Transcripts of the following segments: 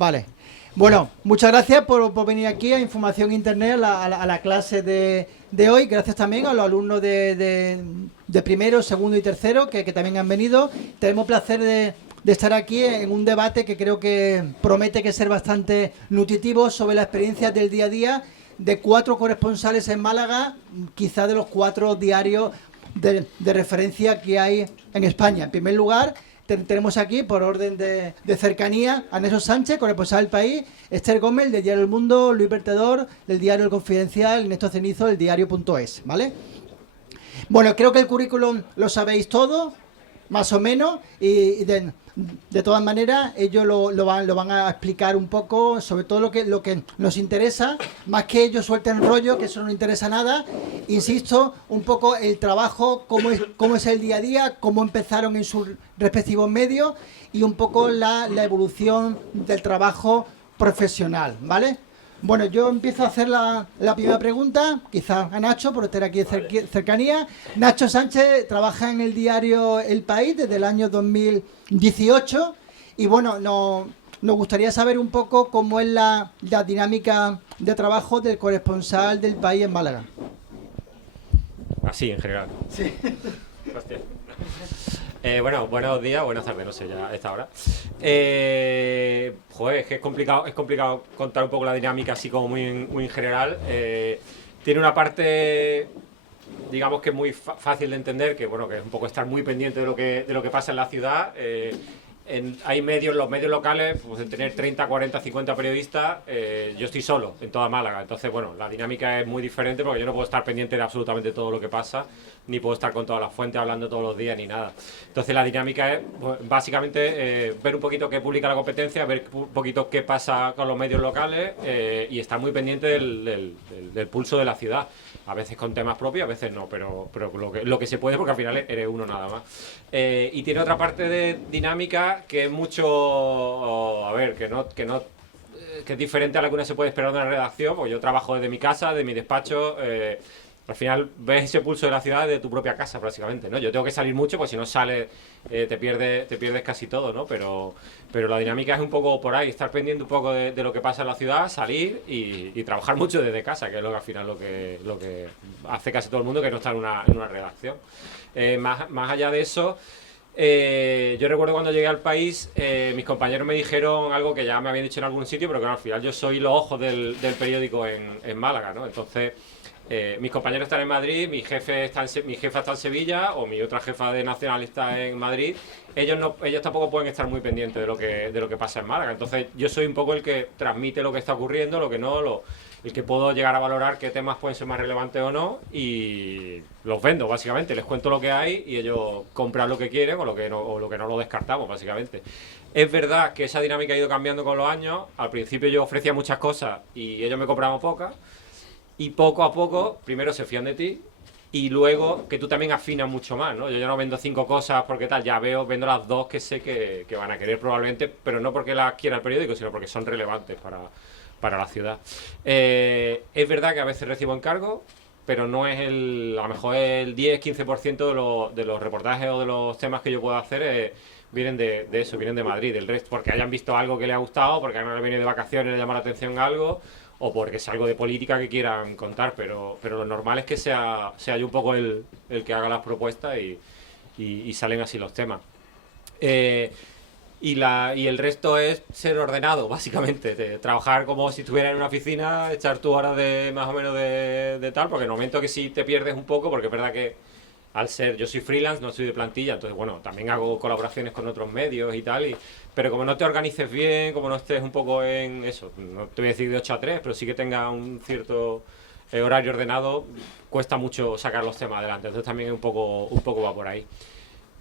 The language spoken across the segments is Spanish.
Vale. Bueno, muchas gracias por venir aquí a Información Internet, a la clase de hoy. Gracias también a los alumnos de primero, segundo y tercero que también han venido. Tenemos placer de estar aquí en un debate que creo que promete que ser bastante nutritivo sobre las experiencias del día a día de 4 corresponsales en Málaga, quizá de los 4 diarios de referencia que hay en España. En primer lugar, tenemos aquí, por orden de cercanía, a Néstor Sánchez, corresponsal del País, Esther Gómez, del diario El Mundo, Luis Vertedor, del diario El Confidencial, y Néstor Cenizo, del diario.es, ¿vale? Bueno, creo que el currículum lo sabéis todo, más o menos, y de todas maneras ellos lo van a explicar un poco, sobre todo lo que nos interesa, más que ellos suelten rollo, que eso no interesa nada. Insisto, un poco el trabajo, cómo es el día a día, cómo empezaron en sus respectivos medios y un poco la evolución del trabajo profesional, ¿vale? Bueno, yo empiezo a hacer la primera pregunta, quizás a Nacho, por estar aquí de cercanía. Nacho Sánchez trabaja en el diario El País desde el año 2018 y bueno, nos gustaría saber un poco cómo es la dinámica de trabajo del corresponsal del País en Málaga. Así, en general. Sí. Hostia. Bueno, buenos días, buenas tardes, no sé, ya a esta hora. Joder, es que es complicado contar un poco la dinámica así como muy en general. Tiene una parte, digamos que es muy fácil de entender, que bueno, que es un poco estar muy pendiente de lo que pasa en la ciudad. Hay los medios locales, pues en tener 30, 40, 50 periodistas, yo estoy solo en toda Málaga. Entonces, bueno, la dinámica es muy diferente porque yo no puedo estar pendiente de absolutamente todo lo que pasa, ni puedo estar con todas las fuentes hablando todos los días, ni nada. Entonces, la dinámica es, pues, básicamente, ver un poquito qué publica la competencia, ver un poquito qué pasa con los medios locales y estar muy pendiente del pulso de la ciudad. A veces con temas propios, a veces no, pero lo que se puede, porque al final eres uno nada más. Y tiene otra parte de dinámica que es mucho, a ver, que es diferente a la que uno se puede esperar de una redacción, porque yo trabajo desde mi casa, de mi despacho. Al final ves ese pulso de la ciudad de tu propia casa, prácticamente, ¿no? Yo tengo que salir mucho, pues si no sales te pierdes casi todo, ¿no? Pero la dinámica es un poco por ahí, estar pendiente un poco de lo que pasa en la ciudad, salir y trabajar mucho desde casa, que es lo que al final lo que hace casi todo el mundo que no está en una redacción. Más allá de eso, yo recuerdo cuando llegué al país, mis compañeros me dijeron algo que ya me habían dicho en algún sitio, pero que al final yo soy los ojos del periódico en Málaga, ¿no? Entonces, mis compañeros están en Madrid, mi jefa está en Sevilla, o mi otra jefa de Nacional está en Madrid. Ellos tampoco pueden estar muy pendientes de lo que pasa en Málaga. Entonces, yo soy un poco el que transmite lo que está ocurriendo, lo que no, el que puedo llegar a valorar qué temas pueden ser más relevantes o no, y los vendo, básicamente. Les cuento lo que hay y ellos compran lo que quieren o lo que no lo descartamos, básicamente. Es verdad que esa dinámica ha ido cambiando con los años. Al principio yo ofrecía muchas cosas y ellos me compraban pocas. Y poco a poco, primero se fían de ti y luego que tú también afinas mucho más, ¿no? Yo ya no vendo 5 cosas porque tal, ya vendo las 2 que sé que van a querer probablemente, pero no porque las quiera el periódico, sino porque son relevantes para la ciudad. Es verdad que a veces recibo encargos, pero no es a lo mejor el 10-15% de los reportajes o de los temas que yo puedo hacer vienen de eso, vienen de Madrid, del resto, porque hayan visto algo que les ha gustado, porque han venido de vacaciones y les llama la atención algo, o porque es algo de política que quieran contar, pero lo normal es que sea yo un poco el que haga las propuestas y salen así los temas. Y el resto es ser ordenado, básicamente, trabajar como si estuvieras en una oficina, echar tus horas de más o menos de tal, porque en el momento que sí te pierdes un poco, porque es verdad que yo soy freelance, no soy de plantilla, entonces bueno, también hago colaboraciones con otros medios y tal, pero como no te organices bien, como no estés un poco en eso, no te voy a decir de 8 a 3, pero sí que tenga un cierto horario ordenado, cuesta mucho sacar los temas adelante, entonces también un poco va por ahí.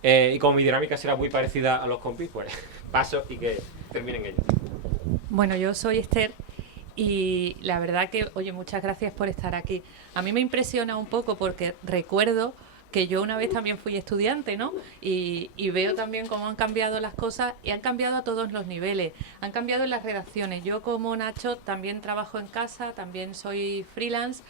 Y como mi dinámica será muy parecida a los compis, pues paso y que terminen ellos. Bueno, yo soy Esther y la verdad que, oye, muchas gracias por estar aquí. A mí me impresiona un poco porque recuerdo que yo una vez también fui estudiante, ¿no? Y veo también cómo han cambiado las cosas y han cambiado a todos los niveles. Han cambiado en las redacciones. Yo como Nacho también trabajo en casa, también soy freelance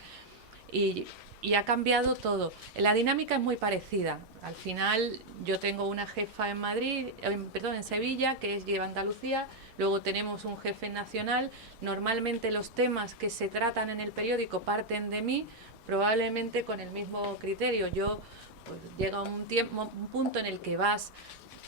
y ha cambiado todo. La dinámica es muy parecida. Al final yo tengo una jefa en Madrid, en Sevilla, que lleva Andalucía, luego tenemos un jefe nacional, normalmente los temas que se tratan en el periódico parten de mí, probablemente con el mismo criterio. Yo, pues, llega un punto en el que vas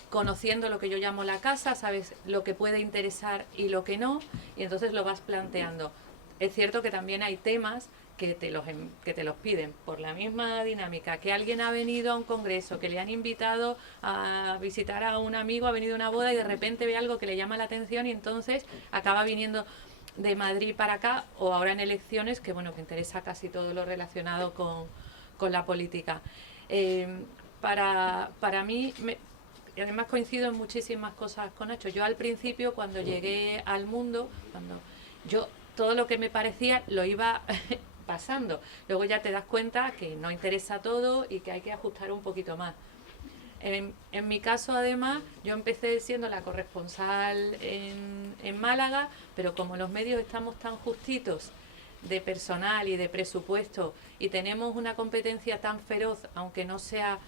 conociendo lo que yo llamo la casa, sabes lo que puede interesar y lo que no, y entonces lo vas planteando. Es cierto que también hay temas que te los piden por la misma dinámica, que alguien ha venido a un congreso, que le han invitado a visitar a un amigo, ha venido a una boda y de repente ve algo que le llama la atención y entonces acaba viniendo de Madrid para acá, o ahora en elecciones, que bueno, que interesa casi todo lo relacionado con la política. Para mí, además coincido en muchísimas cosas con Nacho. Yo al principio, cuando llegué al mundo, yo todo lo que me parecía lo iba pasando. Luego ya te das cuenta que no interesa todo y que hay que ajustar un poquito más. En mi caso, además, yo empecé siendo la corresponsal en Málaga, pero como los medios estamos tan justitos de personal y de presupuesto y tenemos una competencia tan feroz, aunque no sea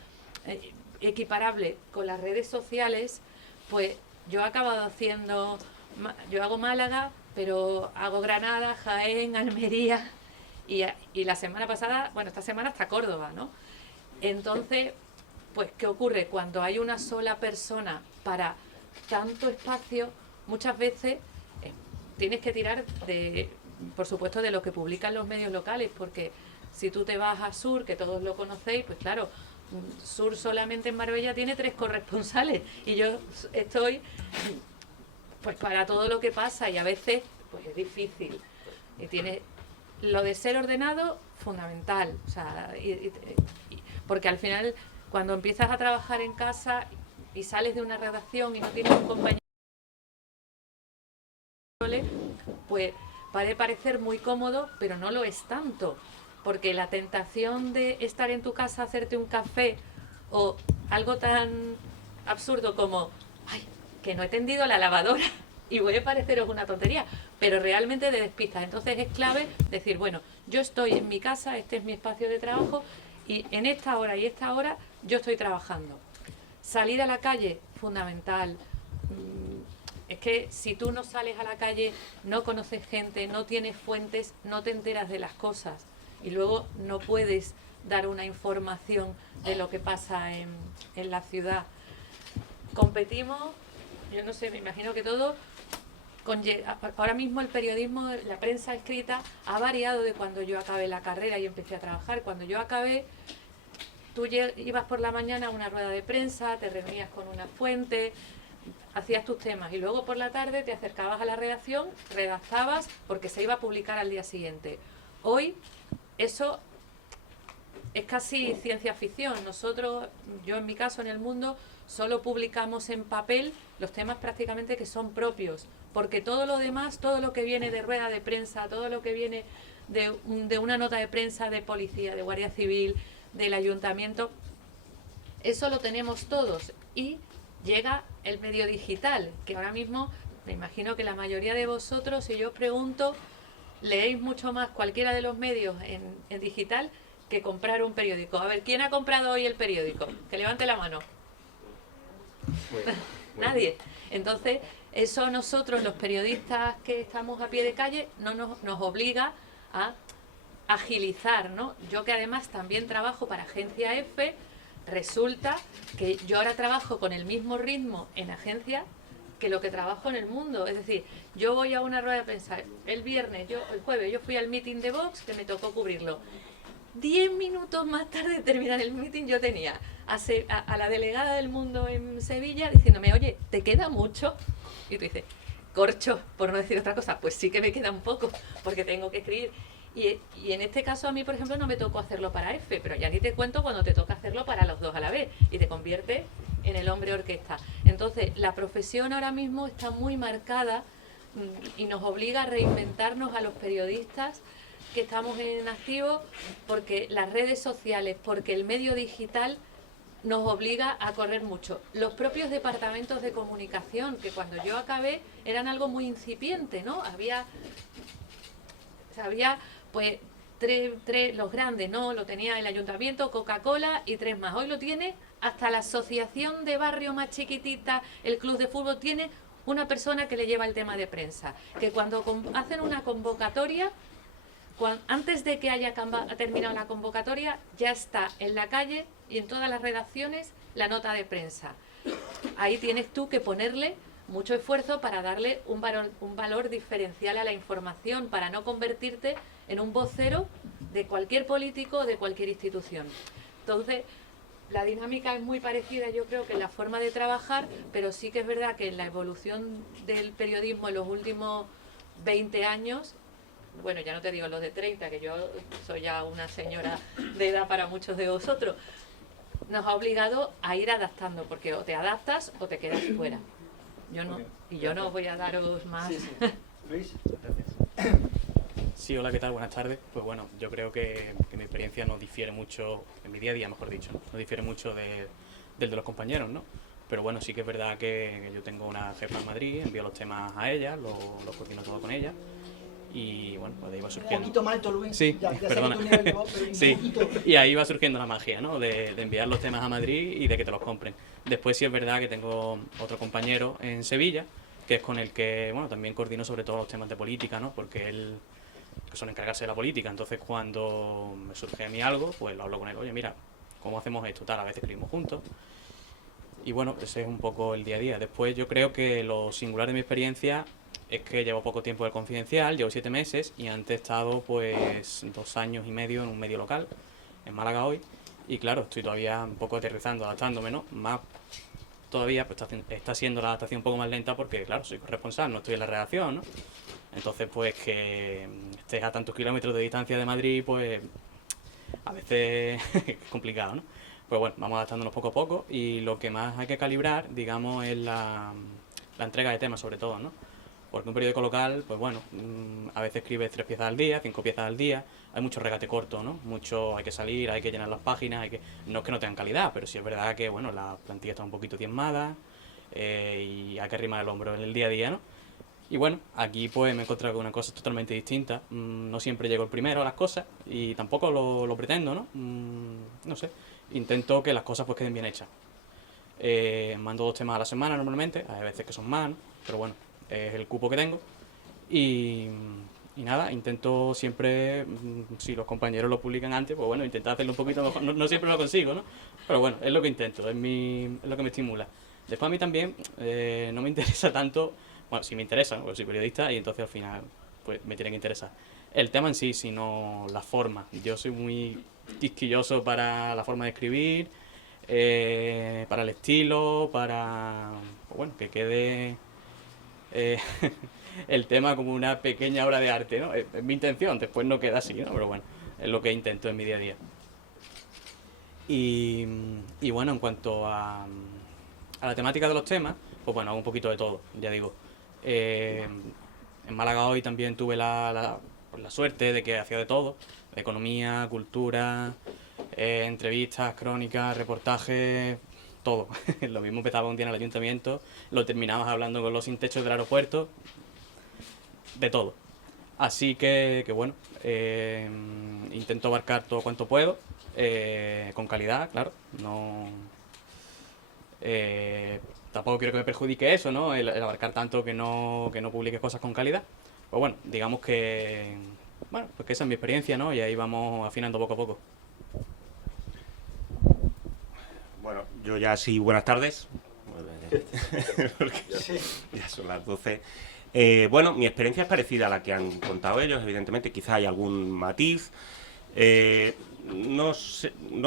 equiparable con las redes sociales, pues yo he acabado haciendo, yo hago Málaga, pero hago Granada, Jaén, Almería y la semana pasada, bueno, esta semana hasta Córdoba, ¿no? Entonces, pues, ¿qué ocurre? Cuando hay una sola persona para tanto espacio, muchas veces tienes que tirar por supuesto, de lo que publican los medios locales, porque si tú te vas a Sur, que todos lo conocéis, pues claro, Sur solamente en Marbella tiene 3 corresponsales y yo estoy pues para todo lo que pasa y a veces pues es difícil. Y tiene lo de ser ordenado, fundamental, o sea, porque al final cuando empiezas a trabajar en casa y sales de una redacción y no tienes un compañero, pues puede parecer muy cómodo, pero no lo es tanto, porque la tentación de estar en tu casa, hacerte un café o algo tan absurdo como, ay, que no he tendido la lavadora, y puede pareceros una tontería, pero realmente te despistas. Entonces es clave decir, bueno, yo estoy en mi casa, este es mi espacio de trabajo y en esta hora y esta hora yo estoy trabajando. Salir a la calle, fundamental. Es que si tú no sales a la calle, no conoces gente, no tienes fuentes, no te enteras de las cosas y luego no puedes dar una información de lo que pasa en la ciudad. Competimos, yo no sé, me imagino que todo, ahora mismo el periodismo, la prensa escrita ha variado de cuando yo acabé la carrera y empecé a trabajar. Cuando yo acabé, tú ibas por la mañana a una rueda de prensa, te reunías con una fuente, hacías tus temas y luego por la tarde te acercabas a la redacción, redactabas porque se iba a publicar al día siguiente. Hoy eso es casi ciencia ficción. Nosotros, yo en mi caso en El Mundo, solo publicamos en papel los temas prácticamente que son propios, porque todo lo demás, todo lo que viene de rueda de prensa, todo lo que viene de una nota de prensa de policía, de Guardia Civil, del ayuntamiento, eso lo tenemos todos y llega el medio digital, que ahora mismo me imagino que la mayoría de vosotros, si yo os pregunto, leéis mucho más cualquiera de los medios en digital que comprar un periódico. A ver, ¿quién ha comprado hoy el periódico? Que levante la mano. Nadie. Entonces, eso nosotros, los periodistas que estamos a pie de calle, no nos obliga a agilizar, ¿no? Yo que además también trabajo para Agencia F, resulta que yo ahora trabajo con el mismo ritmo en agencia que lo que trabajo en El Mundo. Es decir, yo voy a una rueda de prensa el jueves yo fui al meeting de Vox, que me tocó cubrirlo. 10 minutos más tarde de terminar el meeting yo tenía a la delegada del Mundo en Sevilla diciéndome, oye, ¿te queda mucho? Y tú dices, corcho, por no decir otra cosa, pues sí que me queda un poco, porque tengo que escribir. Y en este caso a mí, por ejemplo, no me tocó hacerlo para F, pero ya ni te cuento cuando te toca hacerlo para los dos a la vez y te convierte en el hombre orquesta. Entonces, la profesión ahora mismo está muy marcada y nos obliga a reinventarnos a los periodistas que estamos en activo, porque las redes sociales, porque el medio digital nos obliga a correr mucho. Los propios departamentos de comunicación, que cuando yo acabé eran algo muy incipiente, ¿no? Había pues tres, los grandes, ¿no? Lo tenía el ayuntamiento, Coca-Cola y 3 más. Hoy lo tiene hasta la asociación de barrio más chiquitita, el club de fútbol tiene una persona que le lleva el tema de prensa, que cuando hacen una convocatoria, antes de que haya terminado la convocatoria, ya está en la calle y en todas las redacciones la nota de prensa. Ahí tienes tú que ponerle mucho esfuerzo para darle un valor diferencial a la información, para no convertirte en un vocero de cualquier político o de cualquier institución. Entonces, la dinámica es muy parecida, yo creo, que en la forma de trabajar, pero sí que es verdad que en la evolución del periodismo en los últimos 20 años, bueno, ya no te digo los de 30, que yo soy ya una señora de edad para muchos de vosotros, nos ha obligado a ir adaptando, porque o te adaptas o te quedas fuera. Yo no voy a daros más. Sí. Luis, gracias. Sí, hola, ¿qué tal? Buenas tardes. Pues bueno, yo creo que mi experiencia no difiere mucho, en mi día a día, mejor dicho, no difiere mucho del de los compañeros, ¿no? Pero bueno, sí que es verdad que yo tengo una jefa en Madrid, envío los temas a ella, lo coordino todo con ella. Y bueno, pues de ahí va surgiendo. Un poquito más alto, Luis. Sí, ya perdona. Sí, y ahí va surgiendo la magia, ¿no? De enviar los temas a Madrid y de que te los compren. Después sí es verdad que tengo otro compañero en Sevilla, que es con el que, bueno, también coordino sobre todo los temas de política, ¿no? Porque él suele encargarse de la política, entonces cuando me surge a mí algo, pues lo hablo con él. Oye, mira, ¿cómo hacemos esto? Tal, a veces escribimos juntos. Y bueno, ese es un poco el día a día. Después yo creo que lo singular de mi experiencia es que llevo poco tiempo de Confidencial, llevo 7 meses y antes he estado pues 2 años y medio en un medio local, en Málaga hoy, y claro, estoy todavía un poco aterrizando, adaptándome, ¿no? Más todavía pues está siendo la adaptación un poco más lenta porque claro, soy corresponsal, no estoy en la redacción, ¿no? Entonces pues que estés a tantos kilómetros de distancia de Madrid, pues a veces es complicado, ¿no? Pues bueno, vamos adaptándonos poco a poco y lo que más hay que calibrar, digamos, es la entrega de temas sobre todo, ¿no? Porque un periódico local, pues bueno, a veces escribes 3 piezas al día, 5 piezas al día, hay mucho regate corto, ¿no? Mucho, hay que salir, hay que llenar las páginas, no es que no tengan calidad, pero sí es verdad que, bueno, la plantilla está un poquito diezmada y hay que arrimar el hombro en el día a día, ¿no? Y bueno, aquí pues me he encontrado con una cosa totalmente distinta, no siempre llego el primero a las cosas y tampoco lo pretendo, ¿no? No sé, intento que las cosas pues queden bien hechas. Mando 2 temas a la semana normalmente, hay veces que son más, ¿no? Pero bueno, es el cupo que tengo y nada, intento siempre, si los compañeros lo publican antes, pues bueno, intentar hacerlo un poquito mejor, no siempre lo consigo, ¿no? Pero bueno, es lo que intento, es lo que me estimula. Después a mí también no me interesa tanto, bueno, sí me interesa, ¿no? Porque soy periodista y entonces al final pues me tiene que interesar el tema en sí, sino la forma. Yo soy muy quisquilloso para la forma de escribir, para el estilo, para, pues bueno, que quede el tema como una pequeña obra de arte, ¿no? Es mi intención, después no queda así, ¿no? Pero bueno, es lo que intento en mi día a día. Y bueno, en cuanto a la temática de los temas, pues bueno, hago un poquito de todo, ya digo. En Málaga hoy también tuve la suerte de que hacía de todo, economía, cultura, entrevistas, crónicas, reportajes, todo. Lo mismo empezaba un día en el ayuntamiento, lo terminabas hablando con los sin techos del aeropuerto, de todo. Así que bueno, intento abarcar todo cuanto puedo, con calidad, claro. No, tampoco quiero que me perjudique eso, ¿no? El abarcar tanto que no publique cosas con calidad. Pues bueno, digamos que, bueno, pues que esa es mi experiencia, ¿no? Y ahí vamos afinando poco a poco. Bueno, yo ya sí, buenas tardes. Porque ya son las 12. Bueno, mi experiencia es parecida a la que han contado ellos, evidentemente, quizá hay algún matiz. No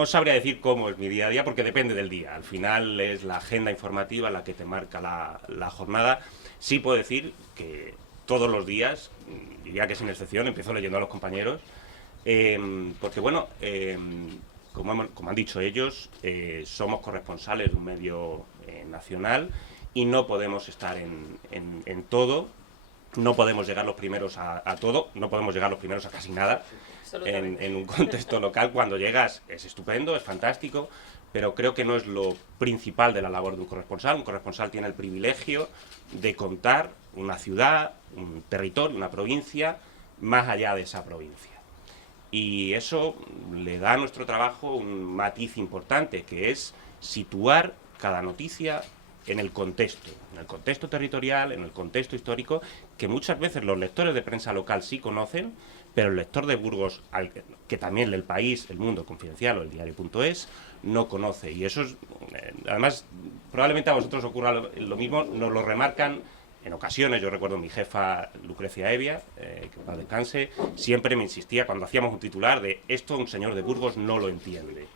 sabría decir cómo es mi día a día, porque depende del día. Al final es la agenda informativa la que te marca la jornada. Sí puedo decir que todos los días, diría que sin excepción, empiezo leyendo a los compañeros, porque bueno, como han dicho ellos, somos corresponsales de un medio nacional y no podemos estar en todo, no podemos llegar los primeros a todo, no podemos llegar los primeros a casi nada en un contexto local. Cuando llegas es estupendo, es fantástico, pero creo que no es lo principal de la labor de un corresponsal. Un corresponsal tiene el privilegio de contar una ciudad, un territorio, una provincia, más allá de esa provincia. Y eso le da a nuestro trabajo un matiz importante, que es situar cada noticia en el contexto territorial, en el contexto histórico, que muchas veces los lectores de prensa local sí conocen, pero el lector de Burgos, que también El País, El Mundo Confidencial o El Diario.es, no conoce. Y eso es, además, probablemente a vosotros ocurra lo mismo, nos lo remarcan en ocasiones. Yo recuerdo mi jefa Lucrecia Evia, que en paz descanse, siempre me insistía cuando hacíamos un titular de esto un señor de Burgos no lo entiende.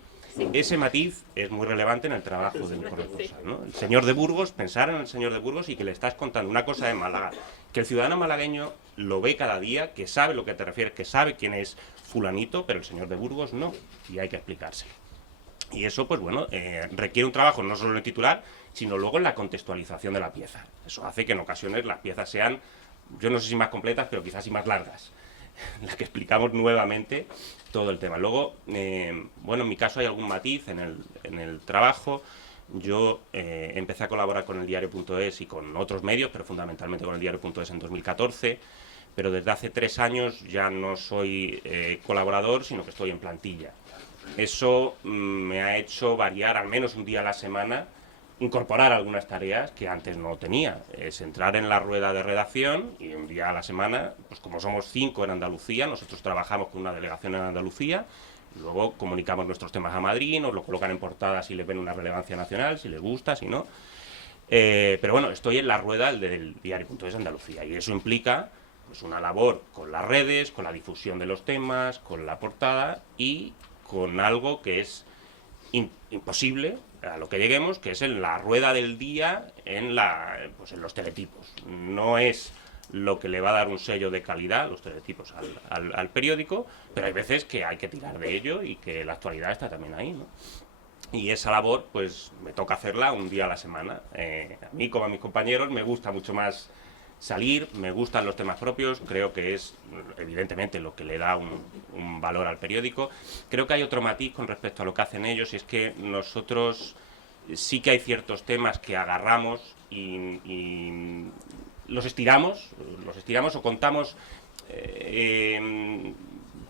Ese matiz es muy relevante en el trabajo del corresponsal, ¿no? El señor de Burgos, pensar en el señor de Burgos y que le estás contando una cosa de Málaga, que el ciudadano malagueño lo ve cada día, que sabe lo que te refieres, que sabe quién es fulanito, pero el señor de Burgos no, y hay que explicárselo. Y eso, pues bueno, requiere un trabajo no solo en el titular, sino luego en la contextualización de la pieza. Eso hace que en ocasiones las piezas sean, yo no sé si más completas, pero quizás sí más largas, en las que explicamos nuevamente todo el tema. Luego, bueno, en mi caso hay algún matiz en el trabajo. Yo empecé a colaborar con el Diario.es y con otros medios, pero fundamentalmente con el Diario.es en 2014, pero desde hace 3 años ya no soy colaborador, sino que estoy en plantilla. Eso me ha hecho variar al menos un día a la semana, incorporar algunas tareas que antes no tenía. Es entrar en la rueda de redacción y un día a la semana, pues como somos 5 en Andalucía, nosotros trabajamos con una delegación en Andalucía, luego comunicamos nuestros temas a Madrid, nos lo colocan en portada si les ven una relevancia nacional, si les gusta, si no. Pero bueno, estoy en la rueda del Diario.es Andalucía y eso implica pues una labor con las redes, con la difusión de los temas, con la portada y con algo que es imposible a lo que lleguemos, que es en la rueda del día pues en los teletipos. No es lo que le va a dar un sello de calidad, los teletipos, al periódico, pero hay veces que hay que tirar de ello y que la actualidad está también ahí, ¿no? Y esa labor, pues, me toca hacerla un día a la semana. A mí, como a mis compañeros, me gusta mucho más salir, me gustan los temas propios, creo que es, evidentemente, lo que le da un valor al periódico. Creo que hay otro matiz con respecto a lo que hacen ellos, y es que nosotros sí que hay ciertos temas que agarramos y los estiramos o contamos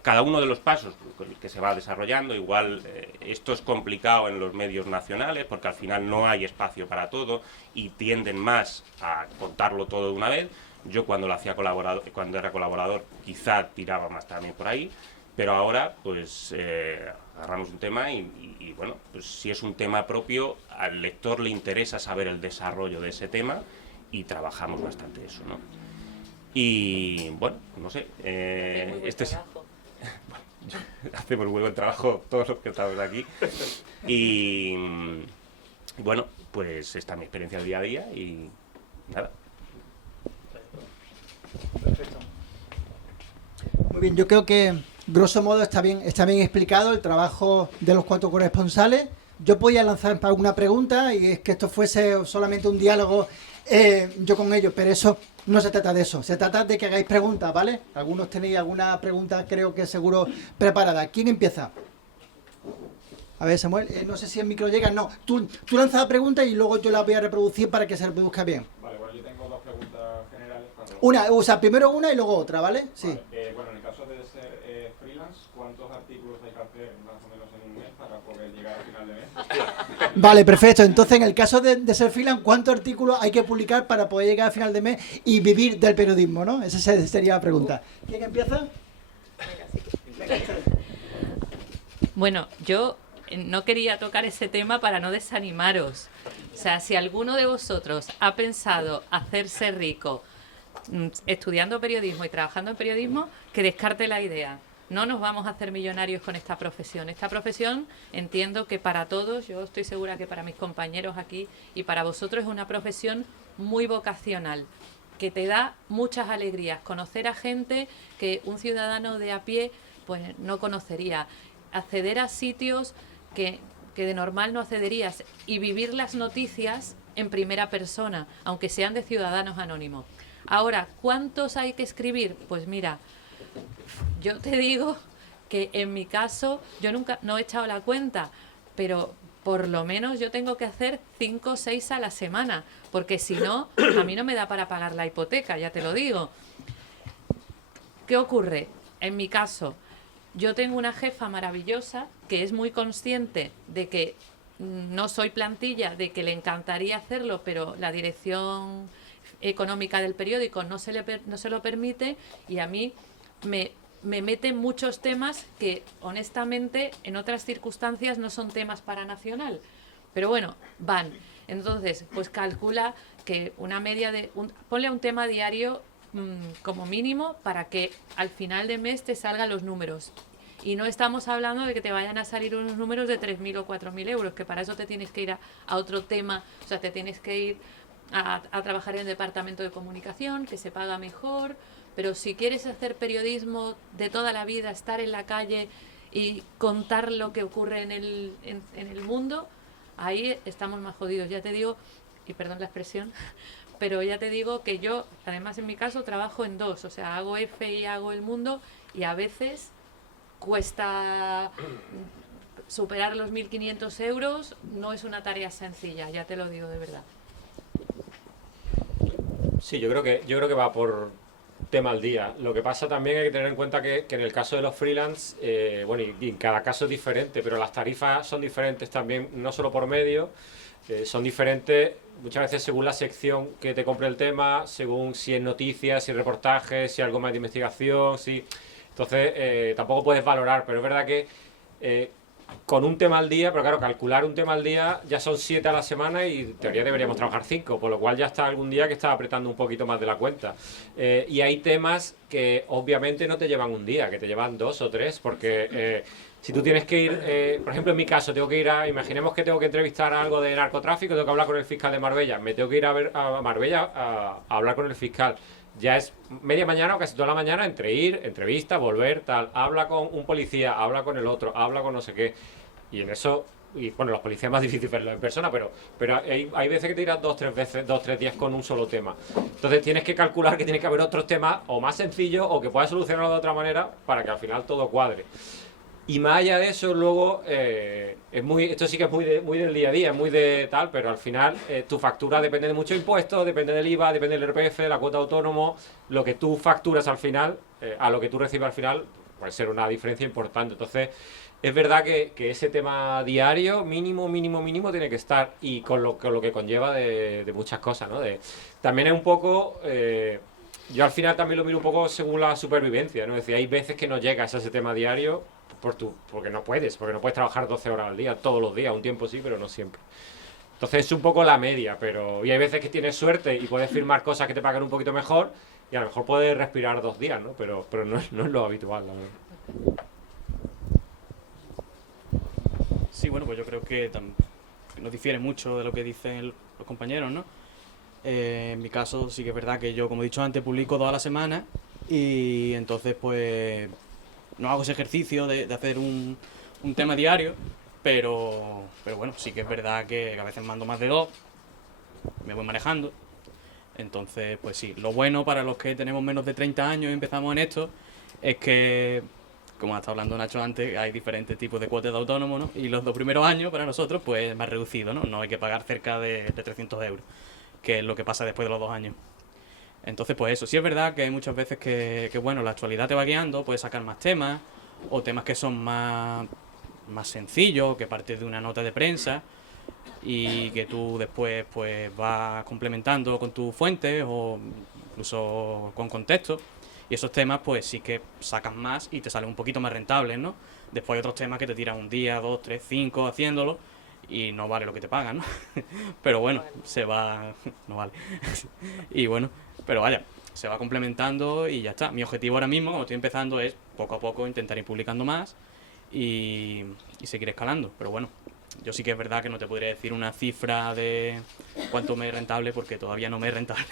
cada uno de los pasos que se va desarrollando. Igual esto es complicado en los medios nacionales porque al final no hay espacio para todo y tienden más a contarlo todo de una vez. Yo cuando era colaborador quizá tiraba más también por ahí, pero ahora pues agarramos un tema y bueno, pues si es un tema propio, al lector le interesa saber el desarrollo de ese tema y trabajamos bastante eso, ¿no? Y bueno, no sé, este es... hacemos muy buen trabajo todos los que estamos aquí y bueno, pues esta es mi experiencia del día a día y nada. Perfecto. Muy bien, yo creo que grosso modo está bien explicado el trabajo de los 4 corresponsales. Yo podía lanzar alguna pregunta y es que esto fuese solamente un diálogo yo con ellos, pero eso no se trata de eso, se trata de que hagáis preguntas, ¿vale? Algunos tenéis alguna pregunta, creo que seguro preparada. ¿Quién empieza? A ver, Samuel, no sé si el micro llega, no, tú lanzas la pregunta y luego yo la voy a reproducir para que se reproduzca bien. Vale, bueno, yo tengo 2 preguntas generales. Primero una y luego otra, ¿vale? Sí. Vale, bueno, en el caso de ser freelance, ¿cuántos artículos hay que hacer más o menos en un mes para poder llegar al final de mes? Vale, perfecto. Entonces, en el caso de ser freelance, ¿cuántos artículos hay que publicar para poder llegar al final de mes y vivir del periodismo, ¿no? Esa sería la pregunta. ¿Quién empieza? Bueno, yo no quería tocar ese tema para no desanimaros. O sea, si alguno de vosotros ha pensado hacerse rico estudiando periodismo y trabajando en periodismo, que descarte la idea. No nos vamos a hacer millonarios con esta profesión. Esta profesión, entiendo que para todos, yo estoy segura que para mis compañeros aquí y para vosotros es una profesión muy vocacional, que te da muchas alegrías. Conocer a gente que un ciudadano de a pie pues no conocería. Acceder a sitios que de normal no accederías y vivir las noticias en primera persona, aunque sean de ciudadanos anónimos. Ahora, ¿cuántos hay que escribir? Pues mira, yo te digo que en mi caso, yo nunca no he echado la cuenta, pero por lo menos yo tengo que hacer 5 o 6 a la semana, porque si no, a mí no me da para pagar la hipoteca, ya te lo digo. ¿Qué ocurre? En mi caso, yo tengo una jefa maravillosa que es muy consciente de que no soy plantilla de que le encantaría hacerlo, pero la dirección económica del periódico no se lo permite, y a mí me meten muchos temas que honestamente en otras circunstancias no son temas para Nacional, pero bueno, van. Entonces, pues calcula que una media ponle un tema diario como mínimo para que al final de mes te salgan los números. Y no estamos hablando de que te vayan a salir unos números de 3.000 o 4.000 euros, que para eso te tienes que ir a otro tema, o sea, te tienes que ir a trabajar en el departamento de comunicación, que se paga mejor, pero si quieres hacer periodismo de toda la vida, estar en la calle y contar lo que ocurre en el mundo, ahí estamos más jodidos. Ya te digo, y perdón la expresión, pero ya te digo que yo, además en mi caso, trabajo en dos, o sea, hago F y hago El Mundo, y a veces cuesta superar los 1.500 euros, no es una tarea sencilla, ya te lo digo de verdad. Sí, yo creo que va por tema al día. Lo que pasa también hay que tener en cuenta que en el caso de los freelance, bueno, y en cada caso es diferente, pero las tarifas son diferentes también, no solo por medio, son diferentes muchas veces según la sección que te compre el tema, según si es noticias, si es reportajes, si es algo más de investigación, si... Entonces, tampoco puedes valorar, pero es verdad que con un tema al día, pero claro, calcular un tema al día ya son 7 a la semana y en teoría deberíamos trabajar 5, por lo cual ya está algún día que está apretando un poquito más de la cuenta. Y hay temas que obviamente no te llevan un día, que te llevan 2 o 3, porque si tú tienes que ir, por ejemplo en mi caso, tengo que ir imaginemos que tengo que entrevistar algo de narcotráfico, tengo que hablar con el fiscal de Marbella, me tengo que ir a Marbella a hablar con el fiscal. Ya es media mañana o casi toda la mañana entre ir, entrevista, volver, tal. Habla con un policía, habla con el otro, habla con no sé qué. Y en eso, y bueno, los policías es más difícil verlo en persona, pero hay veces que te irás 2-3 días con un solo tema. Entonces tienes que calcular que tiene que haber otros temas o más sencillos o que puedas solucionarlo de otra manera para que al final todo cuadre. Y más allá de eso, luego, esto sí que es muy del día a día, muy de tal, pero al final tu factura depende de muchos impuestos, depende del IVA, depende del IRPF, de la cuota de autónomo, lo que tú facturas al final, a lo que tú recibes al final, puede ser una diferencia importante. Entonces, es verdad que ese tema diario, mínimo, tiene que estar, y con lo que conlleva de muchas cosas, ¿no? También es un poco... yo al final también lo miro un poco según la supervivencia, ¿no? Es decir, hay veces que no llegas a ese tema diario porque no puedes trabajar 12 horas al día, todos los días, un tiempo sí, pero no siempre. Entonces es un poco la media, y hay veces que tienes suerte y puedes firmar cosas que te pagan un poquito mejor, y a lo mejor puedes respirar 2 días, ¿no? Pero no es lo habitual, la verdad. Sí, bueno, pues yo creo que no difiere mucho de lo que dicen los compañeros, ¿no? En mi caso sí que es verdad que yo, como he dicho antes, publico 2 a la semana, y entonces pues no hago ese ejercicio de hacer un tema diario, pero bueno, sí que es verdad que a veces mando más de 2, me voy manejando. Entonces, pues sí, lo bueno para los que tenemos menos de 30 años y empezamos en esto es que, como ha estado hablando Nacho antes, hay diferentes tipos de cuotas de autónomo, ¿no? Y los 2 primeros años para nosotros, pues es más reducido, ¿no? No hay que pagar cerca de 300 euros, que es lo que pasa después de los 2 años. Entonces, pues eso, sí es verdad que hay muchas veces que bueno, la actualidad te va guiando, puedes sacar más temas, o temas que son más sencillos, que partes de una nota de prensa, y que tú después pues vas complementando con tus fuentes, o incluso con contexto, y esos temas pues sí que sacas más y te salen un poquito más rentables, ¿no? Después hay otros temas que te tiran 1 día, 2, 3, 5 haciéndolo, y no vale lo que te pagan, ¿no? Pero bueno, no vale. Y bueno, pero vaya, se va complementando y ya está. Mi objetivo ahora mismo, como estoy empezando, es poco a poco intentar ir publicando más y seguir escalando. Pero bueno, yo sí que es verdad que no te podría decir una cifra de cuánto me es rentable, porque todavía no me es rentable.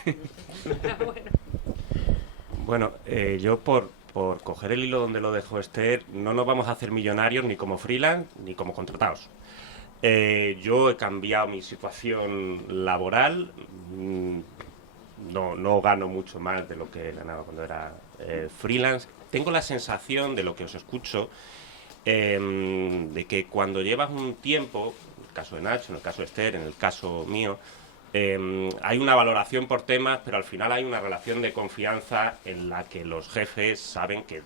Bueno, yo por coger el hilo donde lo dejó Esther, no nos vamos a hacer millonarios ni como freelance ni como contratados. Yo he cambiado mi situación laboral, no gano mucho más de lo que ganaba cuando era freelance. Tengo la sensación, de lo que os escucho, de que cuando llevas un tiempo, en el caso de Nacho, en el caso de Esther, en el caso mío, hay una valoración por temas, pero al final hay una relación de confianza en la que los jefes saben que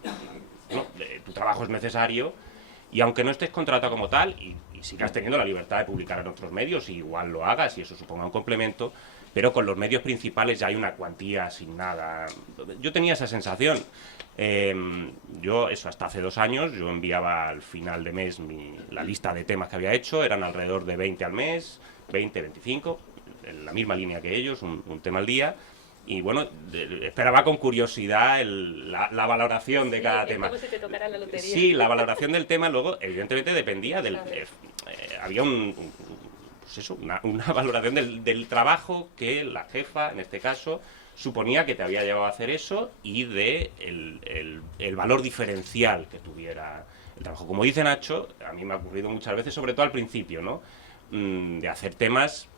tu trabajo es necesario Y aunque no estés contratado como tal, y sigas teniendo la libertad de publicar en otros medios, y igual lo hagas y eso suponga un complemento, pero con los medios principales ya hay una cuantía asignada. Yo tenía esa sensación. Yo, eso, hasta hace 2 años, yo enviaba al final de mes la lista de temas que había hecho, eran alrededor de 20 al mes, 20, 25, en la misma línea que ellos, un tema al día. Y bueno, esperaba con curiosidad la valoración de cada tema. Como si te tocara la lotería. Sí, la valoración del tema luego, evidentemente, dependía del... había pues eso, una valoración del trabajo que la jefa, en este caso, suponía que te había llevado a hacer eso y de el valor diferencial que tuviera el trabajo. Como dice Nacho, a mí me ha ocurrido muchas veces, sobre todo al principio, ¿no? De hacer temas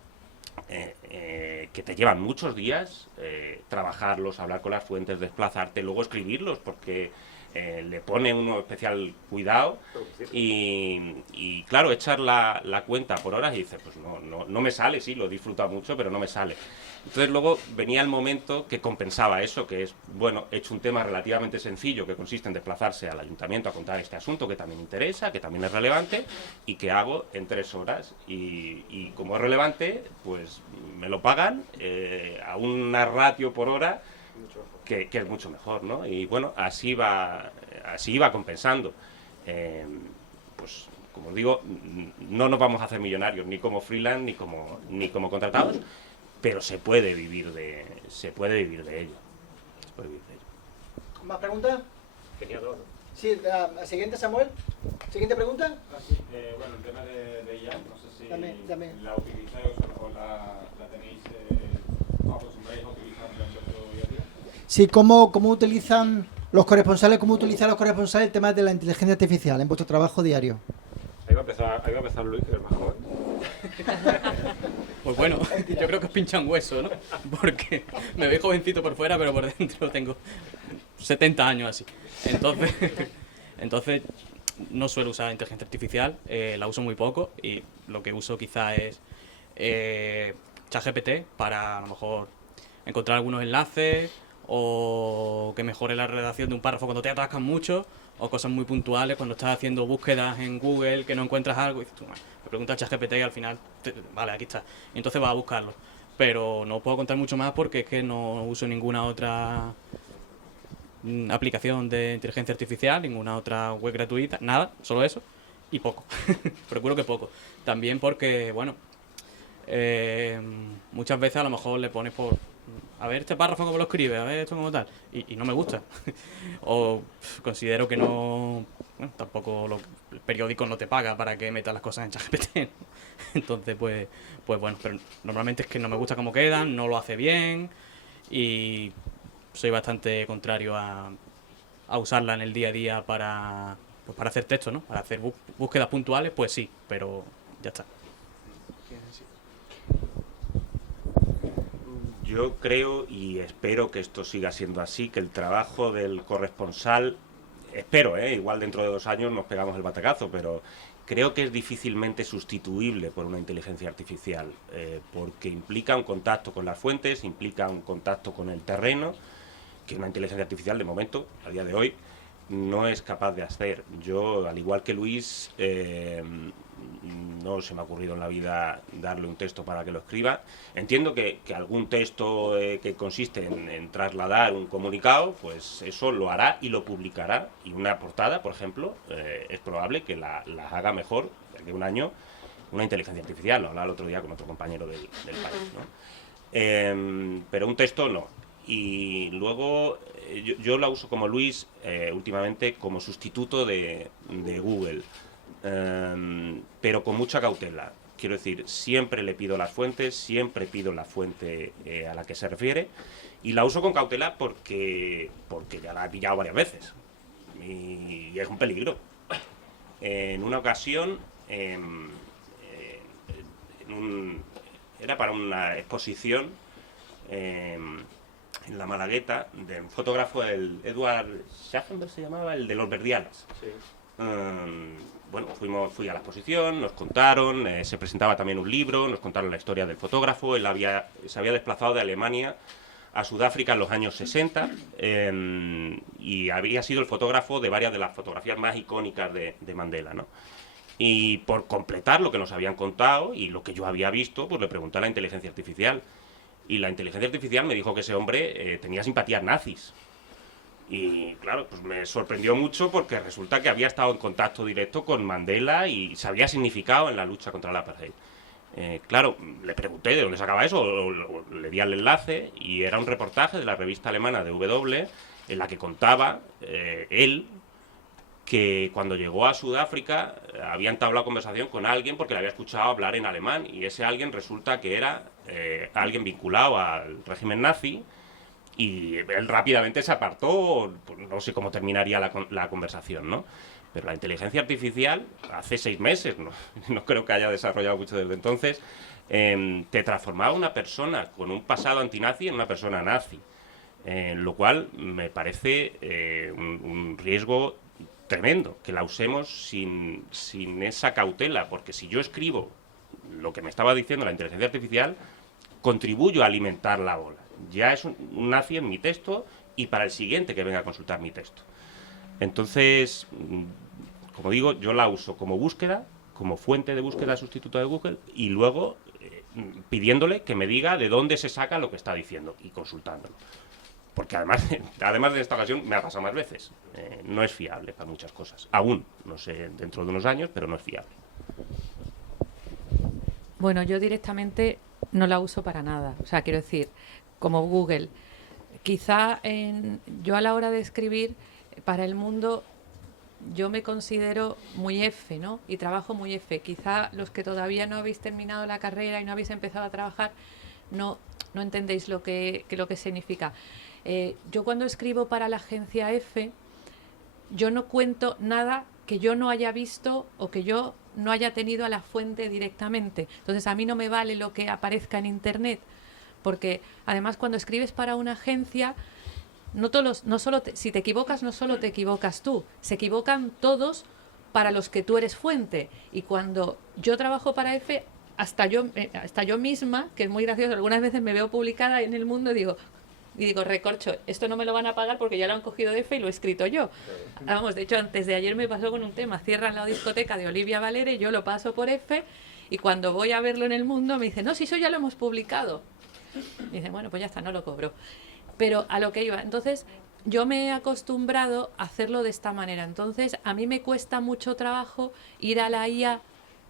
que te llevan muchos días, trabajarlos, hablar con las fuentes, desplazarte, luego escribirlos, porque le pone uno especial cuidado y claro, echar la cuenta por horas y dices, pues no me sale, sí, lo he disfrutado mucho, pero no me sale. Entonces luego venía el momento que compensaba eso, que es, bueno, he hecho un tema relativamente sencillo que consiste en desplazarse al ayuntamiento a contar este asunto que también interesa, que también es relevante y que hago en 3 horas y como es relevante, pues me lo pagan a una ratio por hora que es mucho mejor, ¿no? Y bueno, así iba compensando. Pues como os digo, no nos vamos a hacer millonarios ni como freelance ni como contratados, pero se puede vivir de ello. Se puede vivir de ello. ¿Más preguntas? Tenía 2, ¿no? Sí, la siguiente, Samuel. ¿Siguiente pregunta? Bueno, el tema de IA, no sé si Dame. la utilizáis o la tenéis, acostumbráis a utilizar en vuestro día a día. Sí, ¿cómo utilizan los corresponsales, el tema de la inteligencia artificial en vuestro trabajo diario? Ahí va a empezar Luis, que es el más joven. Pues bueno, yo creo que os pinchan hueso, ¿no? Porque me veis jovencito por fuera, pero por dentro tengo 70 años así. Entonces no suelo usar inteligencia artificial, la uso muy poco y lo que uso quizá es ChatGPT para a lo mejor encontrar algunos enlaces o que mejore la redacción de un párrafo cuando te atascan mucho, o cosas muy puntuales cuando estás haciendo búsquedas en Google que no encuentras algo y dices tú, me preguntas a ChatGPT y al final, vale, aquí está, y entonces vas a buscarlo. Pero no puedo contar mucho más porque es que no uso ninguna otra aplicación de inteligencia artificial, ninguna otra web gratuita, nada, solo eso y poco. Procuro que poco. También porque, bueno, muchas veces a lo mejor le pones por a ver este párrafo cómo lo escribe, a ver esto como tal, y no me gusta. O considero que no, bueno, tampoco el periódico no te paga para que metas las cosas en ChatGPT, ¿no? Entonces pues bueno, pero normalmente es que no me gusta cómo quedan, no lo hace bien y soy bastante contrario a usarla en el día a día para hacer texto, ¿no? Para hacer búsquedas puntuales, pues sí, pero ya está. Yo creo y espero que esto siga siendo así, que el trabajo del corresponsal, espero, igual dentro de 2 años nos pegamos el batacazo, pero creo que es difícilmente sustituible por una inteligencia artificial, porque implica un contacto con las fuentes, implica un contacto con el terreno, que una inteligencia artificial de momento, a día de hoy, no es capaz de hacer. Yo, al igual que Luis, no se me ha ocurrido en la vida darle un texto para que lo escriba. Entiendo que algún texto que consiste en trasladar un comunicado, pues eso lo hará y lo publicará. Y una portada, por ejemplo, es probable que la haga mejor de un año una inteligencia artificial. Lo hablaba el otro día con otro compañero del país, ¿no? Pero un texto no. Y luego yo la uso como Luis últimamente como sustituto de Google. Pero con mucha cautela. Quiero decir, siempre le pido las fuentes, siempre pido la fuente a la que se refiere y la uso con cautela porque ya la he pillado varias veces y es un peligro. En una ocasión era para una exposición en la Malagueta de un fotógrafo, el Edward Schachenberg se llamaba, el de los Verdiales. Sí. Bueno, fui a la exposición, nos contaron, se presentaba también un libro, nos contaron la historia del fotógrafo. Él se había desplazado de Alemania a Sudáfrica en los años 60 y había sido el fotógrafo de varias de las fotografías más icónicas de Mandela, ¿no? Y por completar lo que nos habían contado y lo que yo había visto, pues le pregunté a la inteligencia artificial. Y la inteligencia artificial me dijo que ese hombre tenía simpatías nazis. Y claro, pues me sorprendió mucho porque resulta que había estado en contacto directo con Mandela y se había significado en la lucha contra el apartheid. Claro, le pregunté de dónde sacaba eso, o le di el enlace, y era un reportaje de la revista alemana DW en la que contaba él que cuando llegó a Sudáfrica había entablado conversación con alguien porque le había escuchado hablar en alemán, y ese alguien resulta que era alguien vinculado al régimen nazi. Y él rápidamente se apartó, no sé cómo terminaría la conversación, ¿no? Pero la inteligencia artificial, hace 6 meses, no creo que haya desarrollado mucho desde entonces, te transformaba una persona con un pasado antinazi en una persona nazi. Lo cual me parece un riesgo tremendo, que la usemos sin esa cautela, porque si yo escribo lo que me estaba diciendo la inteligencia artificial, contribuyo a alimentar la ola. Ya es un nazi en mi texto y para el siguiente que venga a consultar mi texto. Entonces, como digo, yo la uso como búsqueda, como fuente de búsqueda sustituto de Google, y luego pidiéndole que me diga de dónde se saca lo que está diciendo y consultándolo. Porque además de esta ocasión me ha pasado más veces. No es fiable para muchas cosas. Aún, no sé, dentro de unos años, pero no es fiable. Bueno, yo directamente no la uso para nada. O sea, quiero decir, como Google. Quizá yo a la hora de escribir para El Mundo, yo me considero muy F, ¿no? Y trabajo muy F. Quizá los que todavía no habéis terminado la carrera y no habéis empezado a trabajar, no entendéis lo que significa. Yo cuando escribo para la agencia F, yo no cuento nada que yo no haya visto o que yo no haya tenido a la fuente directamente. Entonces a mí no me vale lo que aparezca en Internet, porque además cuando escribes para una agencia, si te equivocas, no solo te equivocas tú, se equivocan todos para los que tú eres fuente. Y cuando yo trabajo para F, hasta yo misma, que es muy gracioso, algunas veces me veo publicada en El Mundo y digo, recorcho, esto no me lo van a pagar porque ya lo han cogido de F y lo he escrito yo. Vamos, de hecho, antes de ayer me pasó con un tema, cierran la discoteca de Olivia Valere, yo lo paso por F, y cuando voy a verlo en El Mundo me dice, no, si eso ya lo hemos publicado. Y dice, bueno, pues ya está, no lo cobro. Pero a lo que iba, entonces yo me he acostumbrado a hacerlo de esta manera. Entonces a mí me cuesta mucho trabajo ir a la IA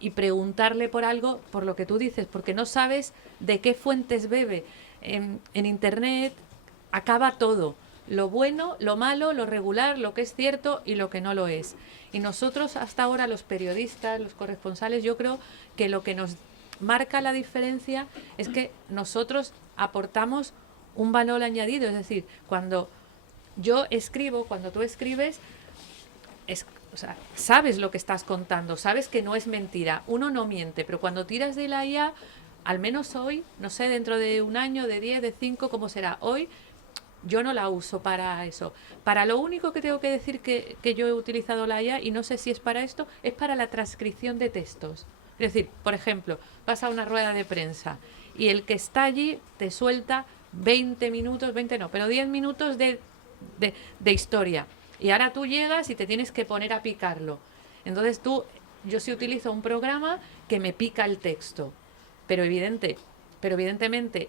y preguntarle por algo, por lo que tú dices, porque no sabes de qué fuentes bebe. En Internet acaba todo, lo bueno, lo malo, lo regular, lo que es cierto y lo que no lo es. Y nosotros hasta ahora, los periodistas, los corresponsales, yo creo que lo que nos marca la diferencia es que nosotros aportamos un valor añadido. Es decir, cuando yo escribo, cuando tú escribes, o sea, sabes lo que estás contando, sabes que no es mentira, uno no miente, pero cuando tiras de la IA, al menos hoy, no sé, dentro de un año, de 10, de 5, ¿cómo será? Hoy yo no la uso para eso. Para lo único que tengo que decir que yo he utilizado la IA, y no sé si es para esto, es para la transcripción de textos. Es decir, por ejemplo, vas a una rueda de prensa y el que está allí te suelta 20 minutos, 20 no, pero 10 minutos de historia. Y ahora tú llegas y te tienes que poner a picarlo. Entonces yo sí utilizo un programa que me pica el texto. Pero evidentemente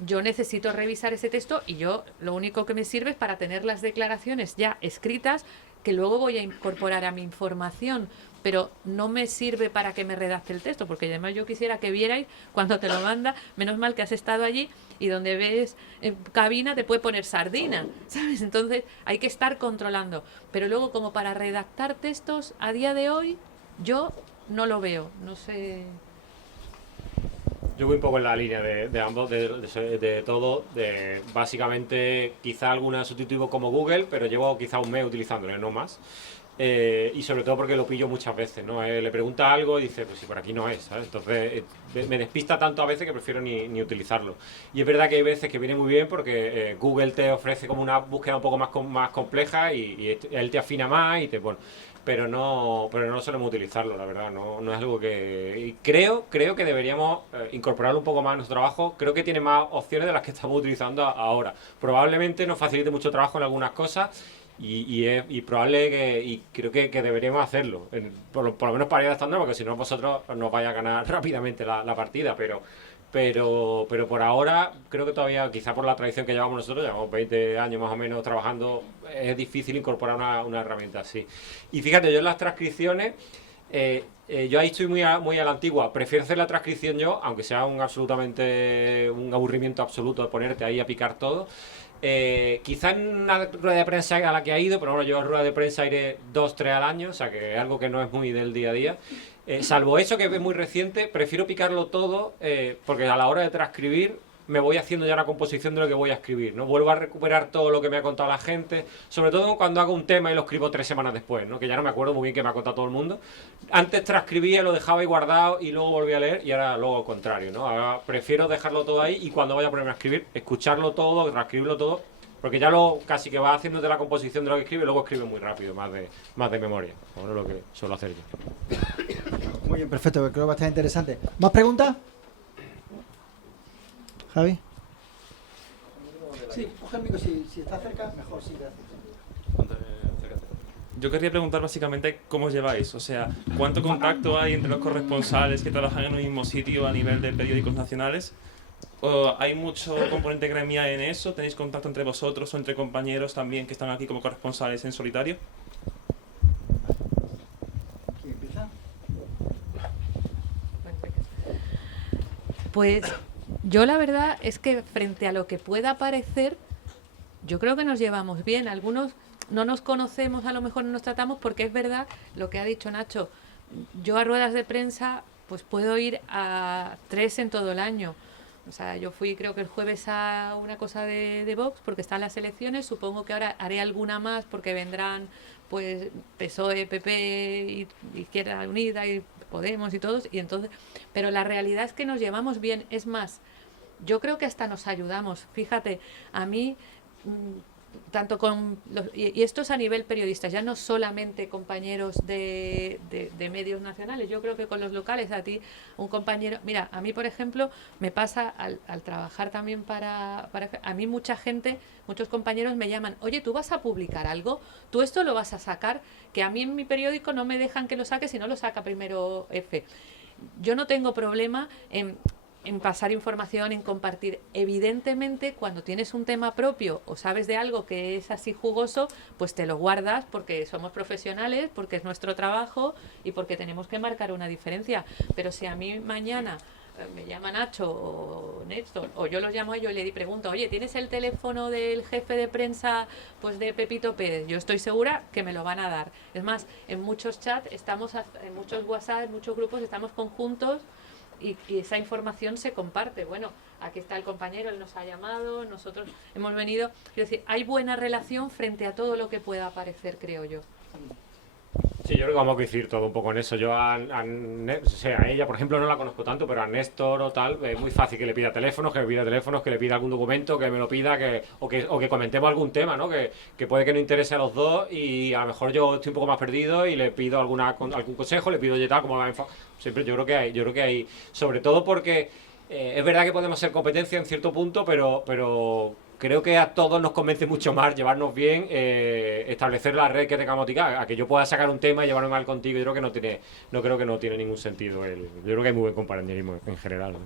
yo necesito revisar ese texto, y yo lo único que me sirve es para tener las declaraciones ya escritas que luego voy a incorporar a mi información, pero no me sirve para que me redacte el texto, porque además yo quisiera que vierais cuando te lo manda, menos mal que has estado allí, y donde ves cabina te puede poner sardina, ¿sabes? Entonces hay que estar controlando, pero luego como para redactar textos a día de hoy yo no lo veo, no sé. Yo voy un poco en la línea de ambos, de todo, básicamente quizá alguna sustituivo como Google, pero llevo quizá un mes utilizándolo, no más. Y sobre todo porque lo pillo muchas veces, ¿no? Le pregunta algo y dice, pues si por aquí no es, ¿sabes? Entonces me despista tanto a veces que prefiero ni utilizarlo. Y es verdad que hay veces que viene muy bien porque Google te ofrece como una búsqueda un poco más compleja y él te afina más y bueno. pero no solemos utilizarlo, la verdad, no es algo que... Y creo que deberíamos incorporarlo un poco más en nuestro trabajo. Creo que tiene más opciones de las que estamos utilizando ahora. Probablemente nos facilite mucho trabajo en algunas cosas y probable que... Y creo que deberíamos hacerlo, por lo menos para ir adaptando, porque si no vosotros nos vais a ganar rápidamente la partida, pero por ahora creo que todavía, quizá por la tradición que llevamos 20 años más o menos trabajando, es difícil incorporar una herramienta así. Y fíjate, yo en las transcripciones, yo ahí estoy muy a la antigua, prefiero hacer la transcripción yo, aunque sea un aburrimiento absoluto de ponerte ahí a picar todo. Quizá en una rueda de prensa a la que ha ido, pero bueno, yo a rueda de prensa iré 2-3 al año, o sea que es algo que no es muy del día a día. Salvo eso, que es muy reciente, prefiero picarlo todo, porque a la hora de transcribir me voy haciendo ya una composición de lo que voy a escribir, ¿no? Vuelvo a recuperar todo lo que me ha contado la gente, sobre todo cuando hago un tema y lo escribo 3 semanas después, ¿no? Que ya no me acuerdo muy bien qué me ha contado todo el mundo. Antes transcribía, lo dejaba ahí guardado y luego volvía a leer, y ahora luego al contrario, ¿no? Ahora prefiero dejarlo todo ahí y cuando vaya a ponerme a escribir, escucharlo todo, transcribirlo todo, porque ya casi que va haciéndote la composición de lo que escribe y luego escribe muy rápido, más de memoria. Bueno, es lo que suelo hacer yo. Muy bien, perfecto, creo bastante interesante. ¿Más preguntas? Javi. Sí, coge el micro, si está cerca, mejor, sí, gracias. Yo quería preguntar básicamente cómo os lleváis, o sea, ¿cuánto contacto hay entre los corresponsales que trabajan en un mismo sitio a nivel de periódicos nacionales? ¿Hay mucho componente gremial en eso? ¿Tenéis contacto entre vosotros o entre compañeros también que están aquí como corresponsales en solitario? ¿Quién empieza? Pues yo la verdad es que frente a lo que pueda parecer, yo creo que nos llevamos bien. Algunos no nos conocemos, a lo mejor no nos tratamos, porque es verdad lo que ha dicho Nacho. Yo a ruedas de prensa pues puedo ir a 3 en todo el año. O sea, yo fui creo que el jueves a una cosa de Vox porque están las elecciones. Supongo que ahora haré alguna más porque vendrán pues PSOE, PP, Izquierda Unida y Podemos y todos. Y entonces, pero la realidad es que nos llevamos bien. Es más, yo creo que hasta nos ayudamos. Fíjate, a mí... tanto con y esto es a nivel periodistas, ya no solamente compañeros de medios nacionales, yo creo que con los locales, a ti, un compañero, mira, a mí por ejemplo, me pasa al trabajar también para a mí mucha gente, muchos compañeros me llaman, oye, ¿tú vas a publicar algo? ¿Tú esto lo vas a sacar? Que a mí en mi periódico no me dejan que lo saque si no lo saca primero F. Yo no tengo problema en pasar información, en compartir. Evidentemente, cuando tienes un tema propio o sabes de algo que es así jugoso, pues te lo guardas porque somos profesionales, porque es nuestro trabajo y porque tenemos que marcar una diferencia. Pero si a mí mañana me llama Nacho o Néstor, o yo los llamo a ellos y le pregunto, oye, ¿tienes el teléfono del jefe de prensa pues de Pepito Pérez? Yo estoy segura que me lo van a dar. Es más, en muchos chats, en muchos WhatsApp, en muchos grupos, estamos conjuntos y esa información se comparte. Bueno, aquí está el compañero, él nos ha llamado, nosotros hemos venido. Quiero decir, hay buena relación frente a todo lo que pueda aparecer, creo yo. Sí, yo creo que vamos a coincidir todo un poco en eso. Yo a ella, por ejemplo, no la conozco tanto, pero a Néstor o tal, es muy fácil que le pida teléfonos, que le pida algún documento, que me lo pida, o que comentemos algún tema, ¿no? Que puede que no interese a los dos y a lo mejor yo estoy un poco más perdido y le pido algún consejo, le pido oye tal, como siempre yo creo que hay, sobre todo porque es verdad que podemos ser competencia en cierto punto, pero creo que a todos nos convence mucho más llevarnos bien, establecer la red que tengamos a que yo pueda sacar un tema y llevarme mal contigo. Yo creo que no tiene ningún sentido. Yo creo que hay muy buen compañerismo en general, ¿no?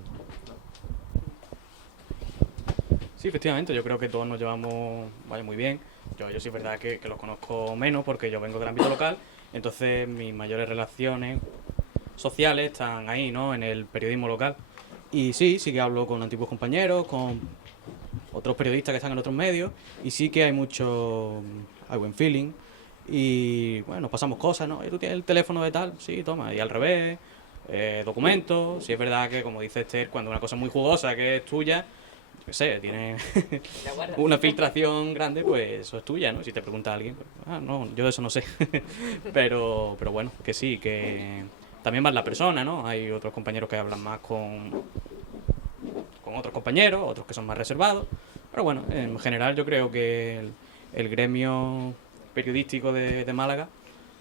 Sí, efectivamente, yo creo que todos nos llevamos muy bien. Yo sí es verdad que los conozco menos porque yo vengo del ámbito local, entonces mis mayores relaciones sociales están ahí, ¿no? En el periodismo local. Y sí que hablo con antiguos compañeros, con otros periodistas que están en otros medios, y sí que hay buen feeling, y bueno, nos pasamos cosas, ¿no? ¿Y tú tienes el teléfono de tal? Sí, toma, y al revés, documentos. Sí es verdad que, como dice Esther, cuando una cosa muy jugosa que es tuya, yo qué sé, tiene una filtración grande, pues eso es tuya, ¿no? Si te pregunta alguien, pues, no, yo de eso no sé. pero bueno, que sí, que también más la persona, ¿no? Hay otros compañeros que hablan más con otros compañeros, otros que son más reservados, pero bueno, en general yo creo que el gremio periodístico de Málaga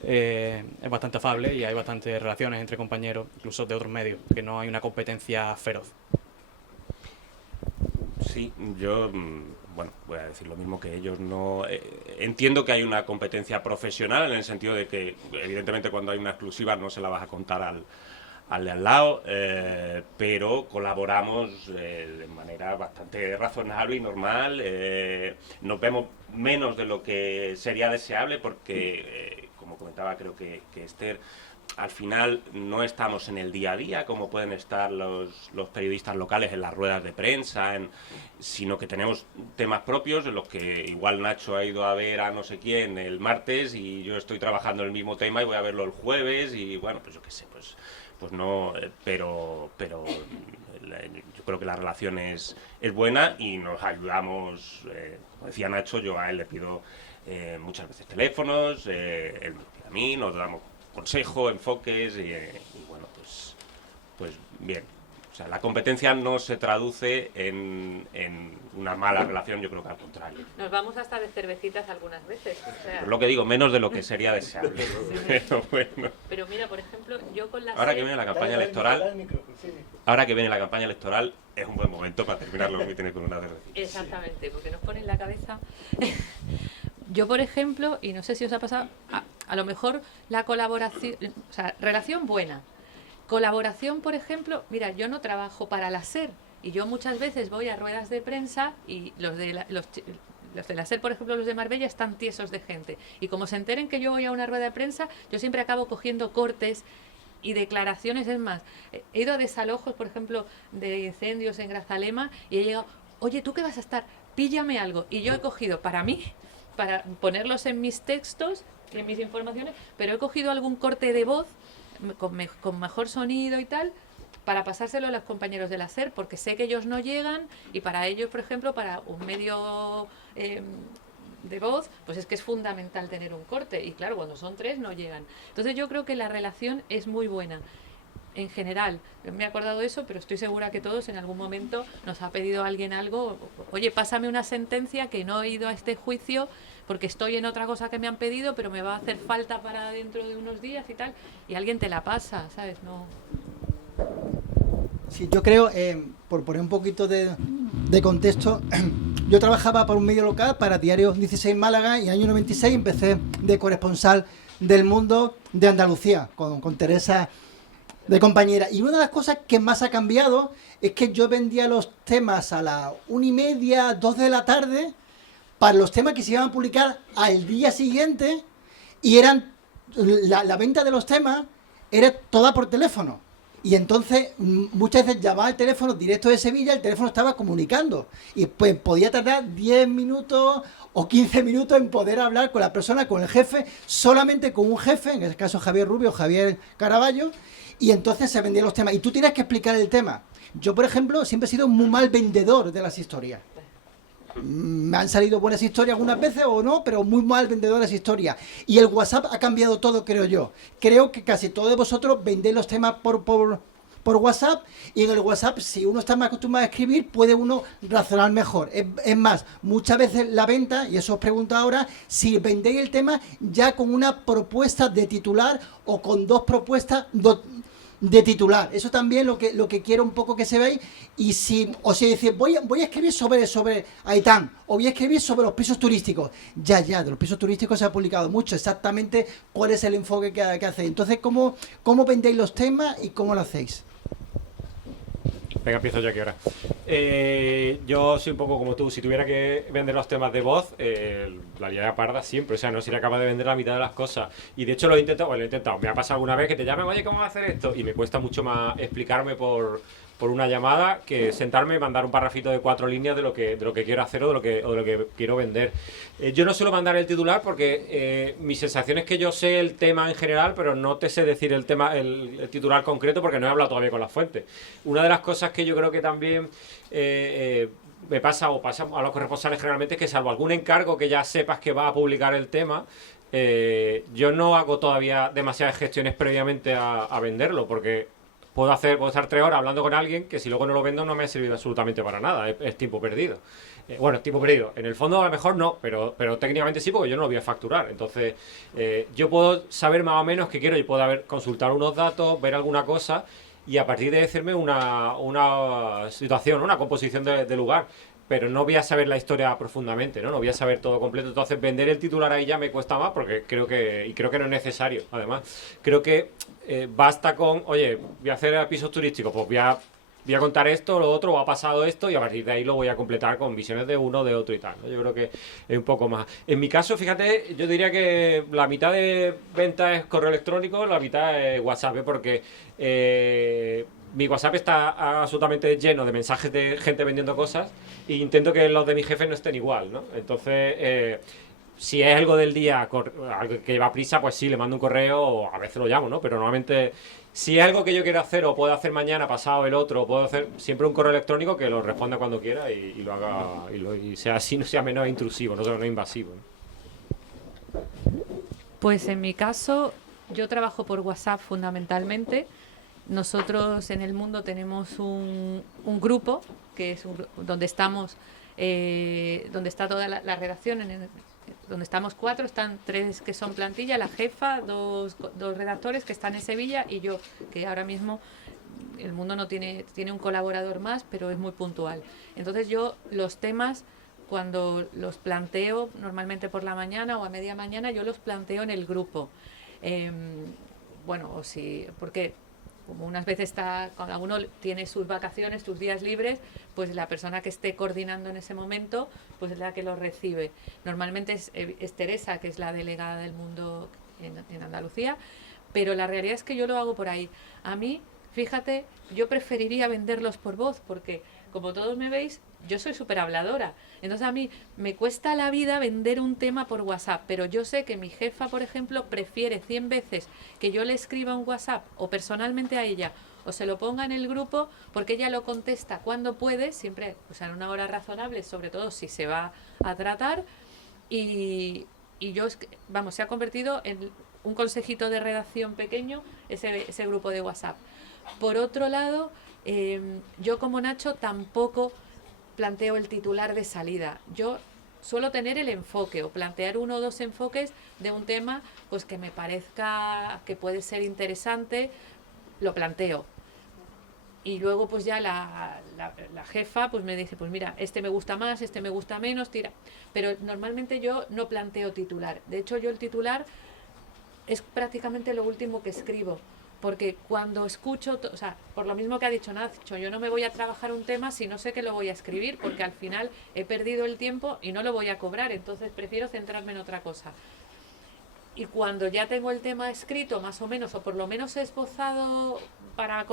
es bastante afable y hay bastantes relaciones entre compañeros, incluso de otros medios, que no hay una competencia feroz. Sí, yo, bueno, voy a decir lo mismo que ellos. No entiendo que hay una competencia profesional en el sentido de que, evidentemente, cuando hay una exclusiva no se la vas a contar al de al lado, pero colaboramos de manera bastante razonable y normal. Nos vemos menos de lo que sería deseable porque, como comentaba, creo que Esther, al final no estamos en el día a día como pueden estar los periodistas locales en las ruedas de prensa, sino que tenemos temas propios en los que igual Nacho ha ido a ver a no sé quién el martes y yo estoy trabajando en el mismo tema y voy a verlo el jueves y bueno, pues yo qué sé, pues no, pero yo creo que la relación es buena y nos ayudamos, como decía Nacho, yo a él le pido muchas veces teléfonos, él me pide a mí, nos damos consejo, enfoques y bueno, pues bien. O sea, la competencia no se traduce en una mala relación, yo creo que al contrario. Nos vamos hasta de cervecitas algunas veces. O sea... Es lo que digo, menos de lo que sería deseable. Pero bueno. Pero mira, por ejemplo, yo con la Ahora que viene la campaña electoral, es un buen momento para terminar los mítines con una cervecita. Exactamente, porque nos pone en la cabeza. Yo, por ejemplo, y no sé si os ha pasado, a lo mejor la colaboración, o sea, relación buena. Colaboración, por ejemplo, mira, yo no trabajo para la SER y yo muchas veces voy a ruedas de prensa y los de la SER, por ejemplo, los de Marbella, están tiesos de gente. Y como se enteren que yo voy a una rueda de prensa, yo siempre acabo cogiendo cortes y declaraciones. Es más, he ido a desalojos, por ejemplo, de incendios en Grazalema y he llegado, oye, ¿tú qué vas a estar? Píllame algo. Y yo he cogido para mí, para ponerlos en mis textos y en mis informaciones, pero he cogido algún corte de voz con mejor sonido y tal, para pasárselo a los compañeros de la SER, porque sé que ellos no llegan y para ellos, por ejemplo, para un medio de voz, pues es que es fundamental tener un corte y claro, cuando son 3 no llegan. Entonces yo creo que la relación es muy buena. En general, me he acordado de eso, pero estoy segura que todos en algún momento nos ha pedido alguien algo, oye, pásame una sentencia que no he ido a este juicio porque estoy en otra cosa que me han pedido, pero me va a hacer falta para dentro de unos días y tal, y alguien te la pasa, ¿sabes? No. Sí, yo creo, por poner un poquito de contexto, yo trabajaba para un medio local, para Diario 16 Málaga, y en el año 96 empecé de corresponsal del Mundo de Andalucía, con Teresa de compañera. Y una de las cosas que más ha cambiado es que yo vendía los temas a las 1:30, 2 de la tarde, para los temas que se iban a publicar al día siguiente, y eran la venta de los temas era toda por teléfono. Y entonces muchas veces llamaba al teléfono directo de Sevilla, el teléfono estaba comunicando. Y pues podía tardar 10 minutos o 15 minutos en poder hablar con la persona, con el jefe, solamente con un jefe, en este caso Javier Rubio, Javier Caraballo, y entonces se vendían los temas. Y tú tienes que explicar el tema. Yo, por ejemplo, siempre he sido muy mal vendedor de las historias. Me han salido buenas historias algunas veces o no, pero muy mal vendedor de las historias. Y el WhatsApp ha cambiado todo, creo yo. Creo que casi todos de vosotros vendéis los temas por WhatsApp, y en el WhatsApp, si uno está más acostumbrado a escribir, puede uno razonar mejor. Es más, muchas veces la venta, y eso os pregunto ahora, si vendéis el tema ya con una propuesta de titular o con 2 propuestas de titular. Eso también lo que quiero un poco que se veáis. Y si decís, voy a escribir sobre Aitán, o voy a escribir sobre los pisos turísticos, ya de los pisos turísticos se ha publicado mucho, exactamente cuál es el enfoque que hacéis. Entonces, ¿cómo vendéis los temas y cómo lo hacéis? Venga, empiezo yo aquí ahora. Yo soy un poco como tú. Si tuviera que vender los temas de voz, la haría parda siempre. O sea, no sería capaz de vender la mitad de las cosas. Y de hecho lo he intentado. Me ha pasado alguna vez que te llamen, oye, ¿cómo hacer esto? Y me cuesta mucho más explicarme por una llamada que sentarme y mandar un parrafito de 4 líneas de lo que quiero hacer o de lo que quiero vender. Yo no suelo mandar el titular porque mi sensación es que yo sé el tema en general, pero no te sé decir el tema, el titular concreto, porque no he hablado todavía con las fuentes. Una de las cosas que yo creo que también me pasa o pasa a los corresponsales generalmente es que, salvo algún encargo que ya sepas que va a publicar el tema, yo no hago todavía demasiadas gestiones previamente a venderlo, porque puedo estar 3 horas hablando con alguien que si luego no lo vendo no me ha servido absolutamente para nada, es tiempo perdido. Bueno, tiempo perdido. En el fondo a lo mejor no, pero técnicamente sí, porque yo no lo voy a facturar. Entonces, yo puedo saber más o menos qué quiero, yo puedo consultar unos datos, ver alguna cosa y a partir de decirme una situación, una composición de lugar. Pero no voy a saber la historia profundamente, ¿no? No voy a saber todo completo. Entonces, vender el titular ahí ya me cuesta más porque creo que no es necesario. Además, creo que basta con, oye, voy a hacer pisos turísticos, pues voy a contar esto, lo otro, o ha pasado esto, y a partir de ahí lo voy a completar con visiones de uno, de otro y tal, ¿no? Yo creo que es un poco más. En mi caso, fíjate, yo diría que la mitad de venta es correo electrónico, la mitad es WhatsApp, porque mi WhatsApp está absolutamente lleno de mensajes de gente vendiendo cosas e intento que los de mi jefe no estén igual, ¿no? Entonces, si es algo del día, algo que lleva prisa, pues sí, le mando un correo o a veces lo llamo, ¿no? Pero normalmente, si es algo que yo quiero hacer o puedo hacer mañana, pasado, el otro, puedo hacer siempre un correo electrónico que lo responda cuando quiera y lo haga y sea así, no sea menos intrusivo, no sea menos invasivo, ¿no? Pues en mi caso, yo trabajo por WhatsApp fundamentalmente. Nosotros en el mundo tenemos un grupo que es donde estamos, donde está toda la redacción, donde estamos 4, están 3 que son plantilla, la jefa, dos redactores que están en Sevilla y yo, que ahora mismo el mundo no tiene un colaborador más, pero es muy puntual. Entonces yo los temas, cuando los planteo normalmente por la mañana o a media mañana, yo los planteo en el grupo. Bueno, o si, porque como unas veces cada uno tiene sus vacaciones, sus días libres, pues la persona que esté coordinando en ese momento, pues es la que lo recibe. Normalmente es Teresa, que es la delegada del mundo en Andalucía, pero la realidad es que yo lo hago por ahí. A mí, fíjate, yo preferiría venderlos por voz, porque como todos me veis, yo soy súper habladora. Entonces a mí me cuesta la vida vender un tema por WhatsApp, pero yo sé que mi jefa, por ejemplo, prefiere 100 veces que yo le escriba un WhatsApp o personalmente a ella o se lo ponga en el grupo, porque ella lo contesta cuando puede, siempre, o sea, en una hora razonable, sobre todo si se va a tratar. Y yo, vamos, se ha convertido en un consejito de redacción pequeño ese grupo de WhatsApp. Por otro lado, yo como Nacho tampoco planteo el titular de salida. Yo suelo tener el enfoque o plantear 1 o 2 enfoques de un tema pues que me parezca que puede ser interesante, lo planteo. Y luego pues ya la jefa pues me dice, pues mira, este me gusta más, este me gusta menos, tira. Pero normalmente yo no planteo titular. De hecho, yo el titular es prácticamente lo último que escribo. Porque cuando escucho, o sea, por lo mismo que ha dicho Nacho, yo no me voy a trabajar un tema si no sé que lo voy a escribir, porque al final he perdido el tiempo y no lo voy a cobrar, entonces prefiero centrarme en otra cosa. Y cuando ya tengo el tema escrito, más o menos, o por lo menos esbozado para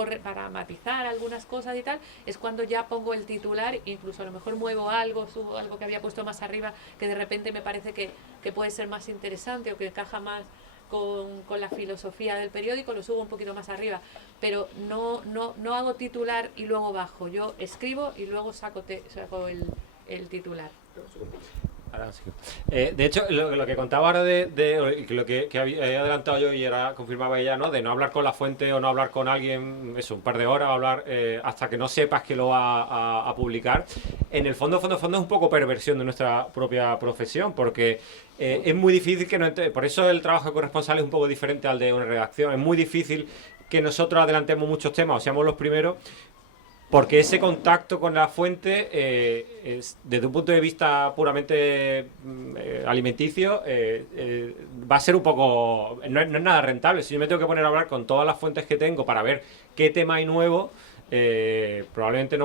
matizar algunas cosas y tal, es cuando ya pongo el titular, incluso a lo mejor muevo algo, subo algo que había puesto más arriba, que de repente me parece que puede ser más interesante o que encaja más con la filosofía del periódico, lo subo un poquito más arriba, pero no hago titular y luego bajo, yo escribo y luego saco el titular. Ahora sí. De hecho, lo que contaba ahora de lo que había adelantado yo y era confirmaba ella, ¿no? De no hablar con la fuente o no hablar con alguien, eso, un par de horas, hablar hasta que no sepas que lo va a publicar. En el fondo es un poco perversión de nuestra propia profesión, porque es muy difícil que por eso el trabajo de corresponsal es un poco diferente al de una redacción. Es muy difícil que nosotros adelantemos muchos temas o seamos los primeros, porque ese contacto con la fuente, desde un punto de vista puramente alimenticio, va a ser un poco... No es nada rentable. Si yo me tengo que poner a hablar con todas las fuentes que tengo para ver qué tema hay nuevo, probablemente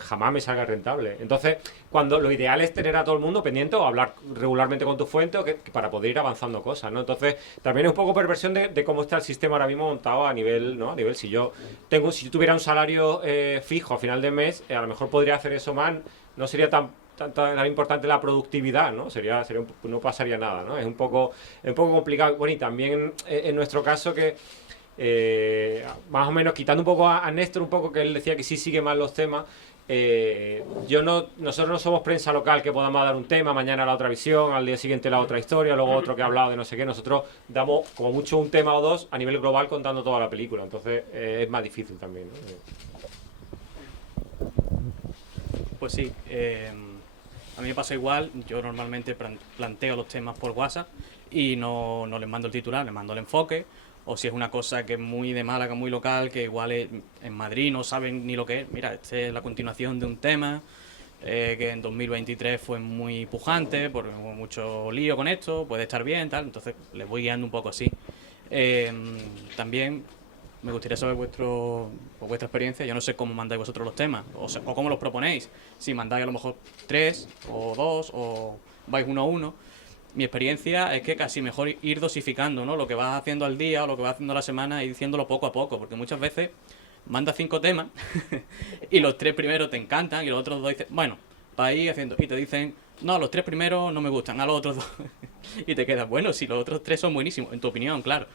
jamás me salga rentable. Entonces, lo ideal es tener a todo el mundo pendiente o hablar regularmente con tu fuente para poder ir avanzando cosas, ¿no? Entonces, también es un poco perversión de cómo está el sistema ahora mismo montado a nivel, ¿no? A nivel, si yo tuviera un salario fijo a final de mes, a lo mejor podría hacer eso más, no sería tan importante la productividad, ¿no? No pasaría nada, ¿no? Es un poco complicado. Bueno, y también en nuestro caso que más o menos quitando un poco a Néstor, un poco que él decía que sí sigue mal los temas, Nosotros no somos prensa local que podamos dar un tema, mañana la otra visión, al día siguiente la otra historia, luego otro que ha hablado de no sé qué. Nosotros damos como mucho un tema o dos a nivel global contando toda la película, entonces es más difícil también, ¿no? Pues sí, a mí me pasa igual. Yo normalmente planteo los temas por WhatsApp y no les mando el titular, les mando el enfoque. O si es una cosa que es muy de Málaga, muy local, que igual en Madrid no saben ni lo que es. Mira, esta es la continuación de un tema que en 2023 fue muy pujante, porque hubo mucho lío con esto, puede estar bien, tal. Entonces les voy guiando un poco así. También me gustaría saber vuestra experiencia. Yo no sé cómo mandáis vosotros los temas, o cómo los proponéis. Si mandáis a lo mejor 3 o 2, o vais uno a uno. Mi experiencia es que casi mejor ir dosificando, ¿no? Lo que vas haciendo al día o lo que vas haciendo a la semana y diciéndolo poco a poco, porque muchas veces mandas 5 temas y los 3 primeros te encantan y los otros 2 dicen, bueno, para ir haciendo, y te dicen, no, los 3 primeros no me gustan, a los otros 2 y te quedas, bueno, si los otros 3 son buenísimos, en tu opinión, claro.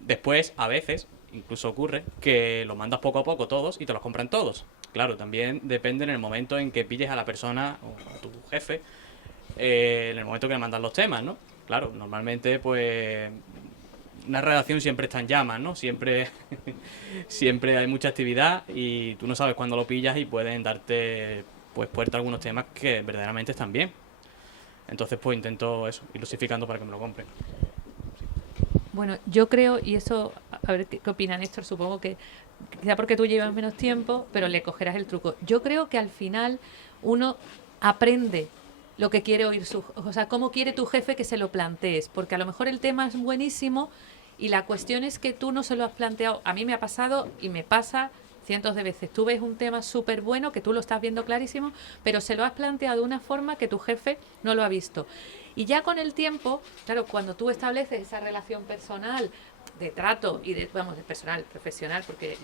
Después, a veces, incluso ocurre que los mandas poco a poco todos y te los compran todos. Claro, también depende en el momento en que pilles a la persona o a tu jefe, en el momento que le mandan los temas, ¿no? Claro, normalmente, pues, una redacción siempre está en llamas, ¿no? Siempre hay mucha actividad y tú no sabes cuándo lo pillas y pueden darte, pues, puerta a algunos temas que verdaderamente están bien. Entonces, pues, intento eso, ir dosificando para que me lo compren. Bueno, yo creo, y eso, a ver qué opina Néstor, supongo que quizá porque tú llevas menos tiempo, pero le cogerás el truco. Yo creo que al final uno aprende lo que quiere oír o sea, cómo quiere tu jefe que se lo plantees, porque a lo mejor el tema es buenísimo y la cuestión es que tú no se lo has planteado. A mí me ha pasado y me pasa cientos de veces. Tú ves un tema súper bueno, que tú lo estás viendo clarísimo, pero se lo has planteado de una forma que tu jefe no lo ha visto. Y ya con el tiempo, claro, cuando tú estableces esa relación personal, de trato y de personal, profesional, porque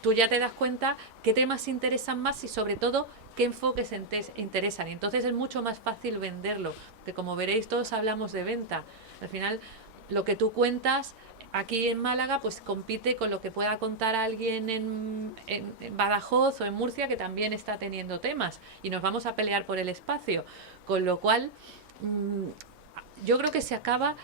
tú ya te das cuenta qué temas interesan más y sobre todo qué enfoques interesan. Y entonces es mucho más fácil venderlo, porque como veréis todos hablamos de venta. Al final lo que tú cuentas aquí en Málaga pues compite con lo que pueda contar alguien en Badajoz o en Murcia, que también está teniendo temas, y nos vamos a pelear por el espacio, con lo cual yo creo que se acaba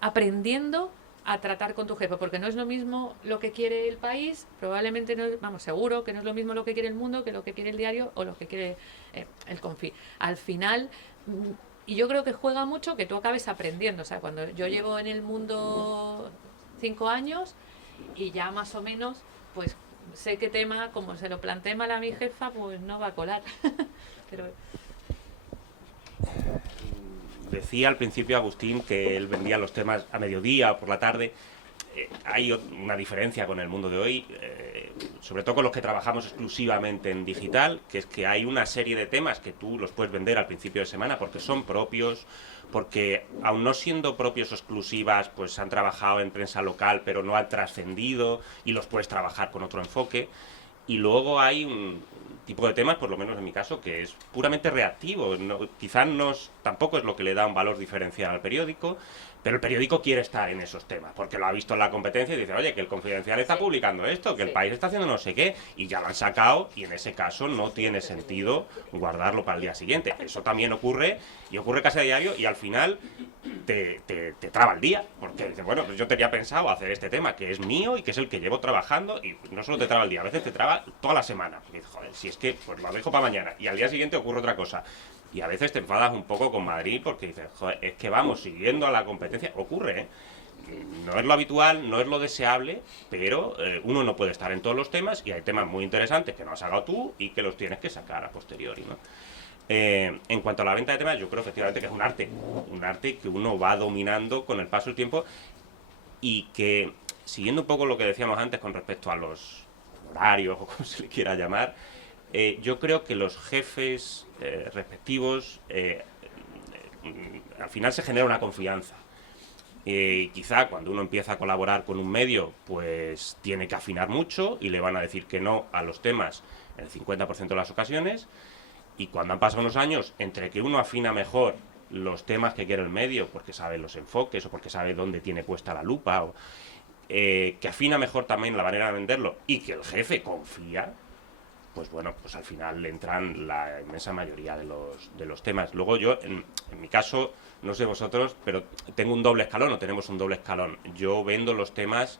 aprendiendo a tratar con tu jefe, porque no es lo mismo lo que quiere el país, probablemente no, vamos, seguro que no es lo mismo lo que quiere el mundo que lo que quiere el diario o lo que quiere el Confi. Al final, y yo creo que juega mucho que tú acabes aprendiendo. O sea, cuando yo llevo en el mundo 5 años y ya más o menos, pues sé qué tema, como se lo planteé mal a mi jefa, pues no va a colar. Pero decía al principio Agustín que él vendía los temas a mediodía o por la tarde. Hay una diferencia con el mundo de hoy, sobre todo con los que trabajamos exclusivamente en digital, que es que hay una serie de temas que tú los puedes vender al principio de semana porque son propios, porque aun no siendo propios o exclusivas, pues han trabajado en prensa local pero no han trascendido y los puedes trabajar con otro enfoque. Y luego hay un tipo de temas, por lo menos en mi caso, que es puramente reactivo. Quizás tampoco es lo que le da un valor diferencial al periódico, pero el periódico quiere estar en esos temas, porque lo ha visto en la competencia y dice, oye, que el Confidencial está publicando esto, que el País está haciendo no sé qué, y ya lo han sacado, y en ese caso no tiene sentido guardarlo para el día siguiente. Eso también ocurre, y ocurre casi a diario, y al final te traba el día, porque dices, bueno, pues yo tenía pensado hacer este tema, que es mío y que es el que llevo trabajando, y no solo te traba el día, a veces te traba toda la semana. Y dices, joder, si es que pues lo dejo para mañana, y al día siguiente ocurre otra cosa. Y a veces te enfadas un poco con Madrid porque dices, joder, es que vamos siguiendo a la competencia. Ocurre, ¿eh? No es lo habitual, no es lo deseable, pero uno no puede estar en todos los temas y hay temas muy interesantes que no has sacado tú y que los tienes que sacar a posteriori, ¿no? En cuanto a la venta de temas, yo creo efectivamente que es un arte que uno va dominando con el paso del tiempo y que, siguiendo un poco lo que decíamos antes con respecto a los horarios o como se le quiera llamar, yo creo que los jefes respectivos al final se genera una confianza. Quizá cuando uno empieza a colaborar con un medio, pues tiene que afinar mucho y le van a decir que no a los temas en el 50% de las ocasiones. Y cuando han pasado unos años, entre que uno afina mejor los temas que quiere el medio, porque sabe los enfoques o porque sabe dónde tiene puesta la lupa, o que afina mejor también la manera de venderlo y que el jefe confía, pues bueno, pues al final entran la inmensa mayoría de los temas. Luego yo, en mi caso, no sé vosotros, pero tengo un doble escalón, o tenemos un doble escalón. Yo vendo los temas,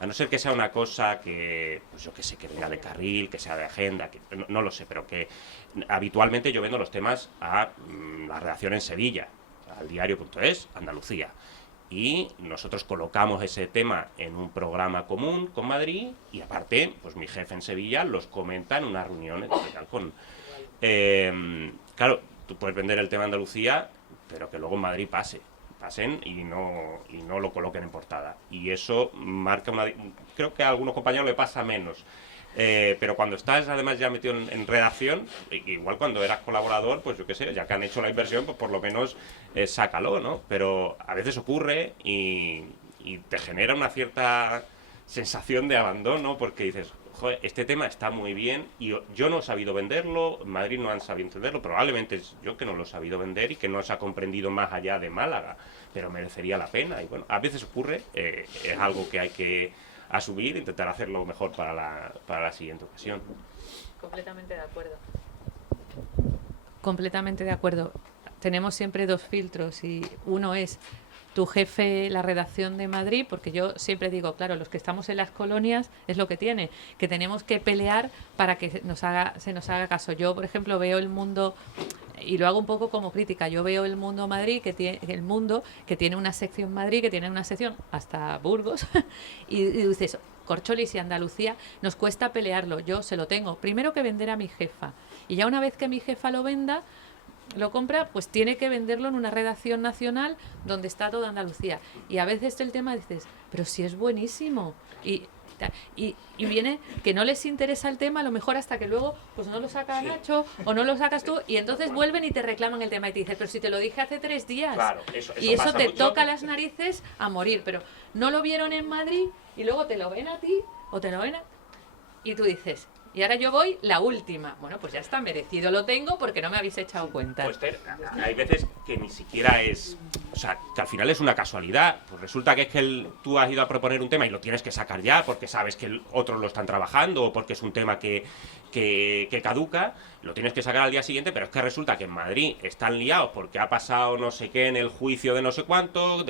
a no ser que sea una cosa que, pues yo que sé, que venga de carril, que sea de agenda, que no lo sé, pero que habitualmente yo vendo los temas a la redacción en Sevilla, al diario.es, Andalucía. Y nosotros colocamos ese tema en un programa común con Madrid y aparte, pues mi jefe en Sevilla los comenta en unas reuniones con... claro, tú puedes vender el tema Andalucía, pero que luego en Madrid pasen y no lo coloquen en portada. Y eso marca una... Creo que a algunos compañeros le pasa menos. Pero cuando estás además ya metido en redacción, igual cuando eras colaborador, pues yo qué sé, ya que han hecho la inversión, pues por lo menos sácalo, ¿no? Pero a veces ocurre y te genera una cierta sensación de abandono porque dices, joder, este tema está muy bien y yo no he sabido venderlo, en Madrid no han sabido entenderlo, probablemente es yo que no lo he sabido vender y que no se ha comprendido más allá de Málaga, pero merecería la pena. Y bueno, a veces ocurre, es algo que hay que asumir e intentar hacerlo mejor para la siguiente ocasión. Completamente de acuerdo. Completamente de acuerdo. Tenemos siempre dos filtros y uno es tu jefe, la redacción de Madrid, porque yo siempre digo, claro, los que estamos en las colonias es lo que tiene, que tenemos que pelear para que se nos haga caso. Yo, por ejemplo, veo El Mundo, y lo hago un poco como crítica, yo veo El Mundo Madrid, que tiene una sección Madrid, que tiene una sección hasta Burgos, y dices, Corcholis y Andalucía, nos cuesta pelearlo, yo se lo tengo, primero que vender a mi jefa, y ya una vez que mi jefa lo venda, lo compra, pues tiene que venderlo en una redacción nacional donde está toda Andalucía. Y a veces el tema dices, pero si es buenísimo. Y viene que no les interesa el tema, a lo mejor hasta que luego pues no lo saca Nacho o no lo sacas tú y entonces vuelven y te reclaman el tema y te dicen, pero si te lo dije hace 3 días. Claro, y eso te mucho. toca las narices a morir, pero no lo vieron en Madrid y luego te lo ven a ti o te lo ven y tú dices, y ahora yo voy la última. Bueno, pues ya está, merecido lo tengo porque no me habéis echado cuenta. Pues hay veces que ni siquiera es... O sea, que al final es una casualidad. Pues resulta que es que tú has ido a proponer un tema y lo tienes que sacar ya porque sabes que otros lo están trabajando o porque es un tema que caduca, lo tienes que sacar al día siguiente, pero es que resulta que en Madrid están liados porque ha pasado no sé qué en el juicio de no sé cuánto,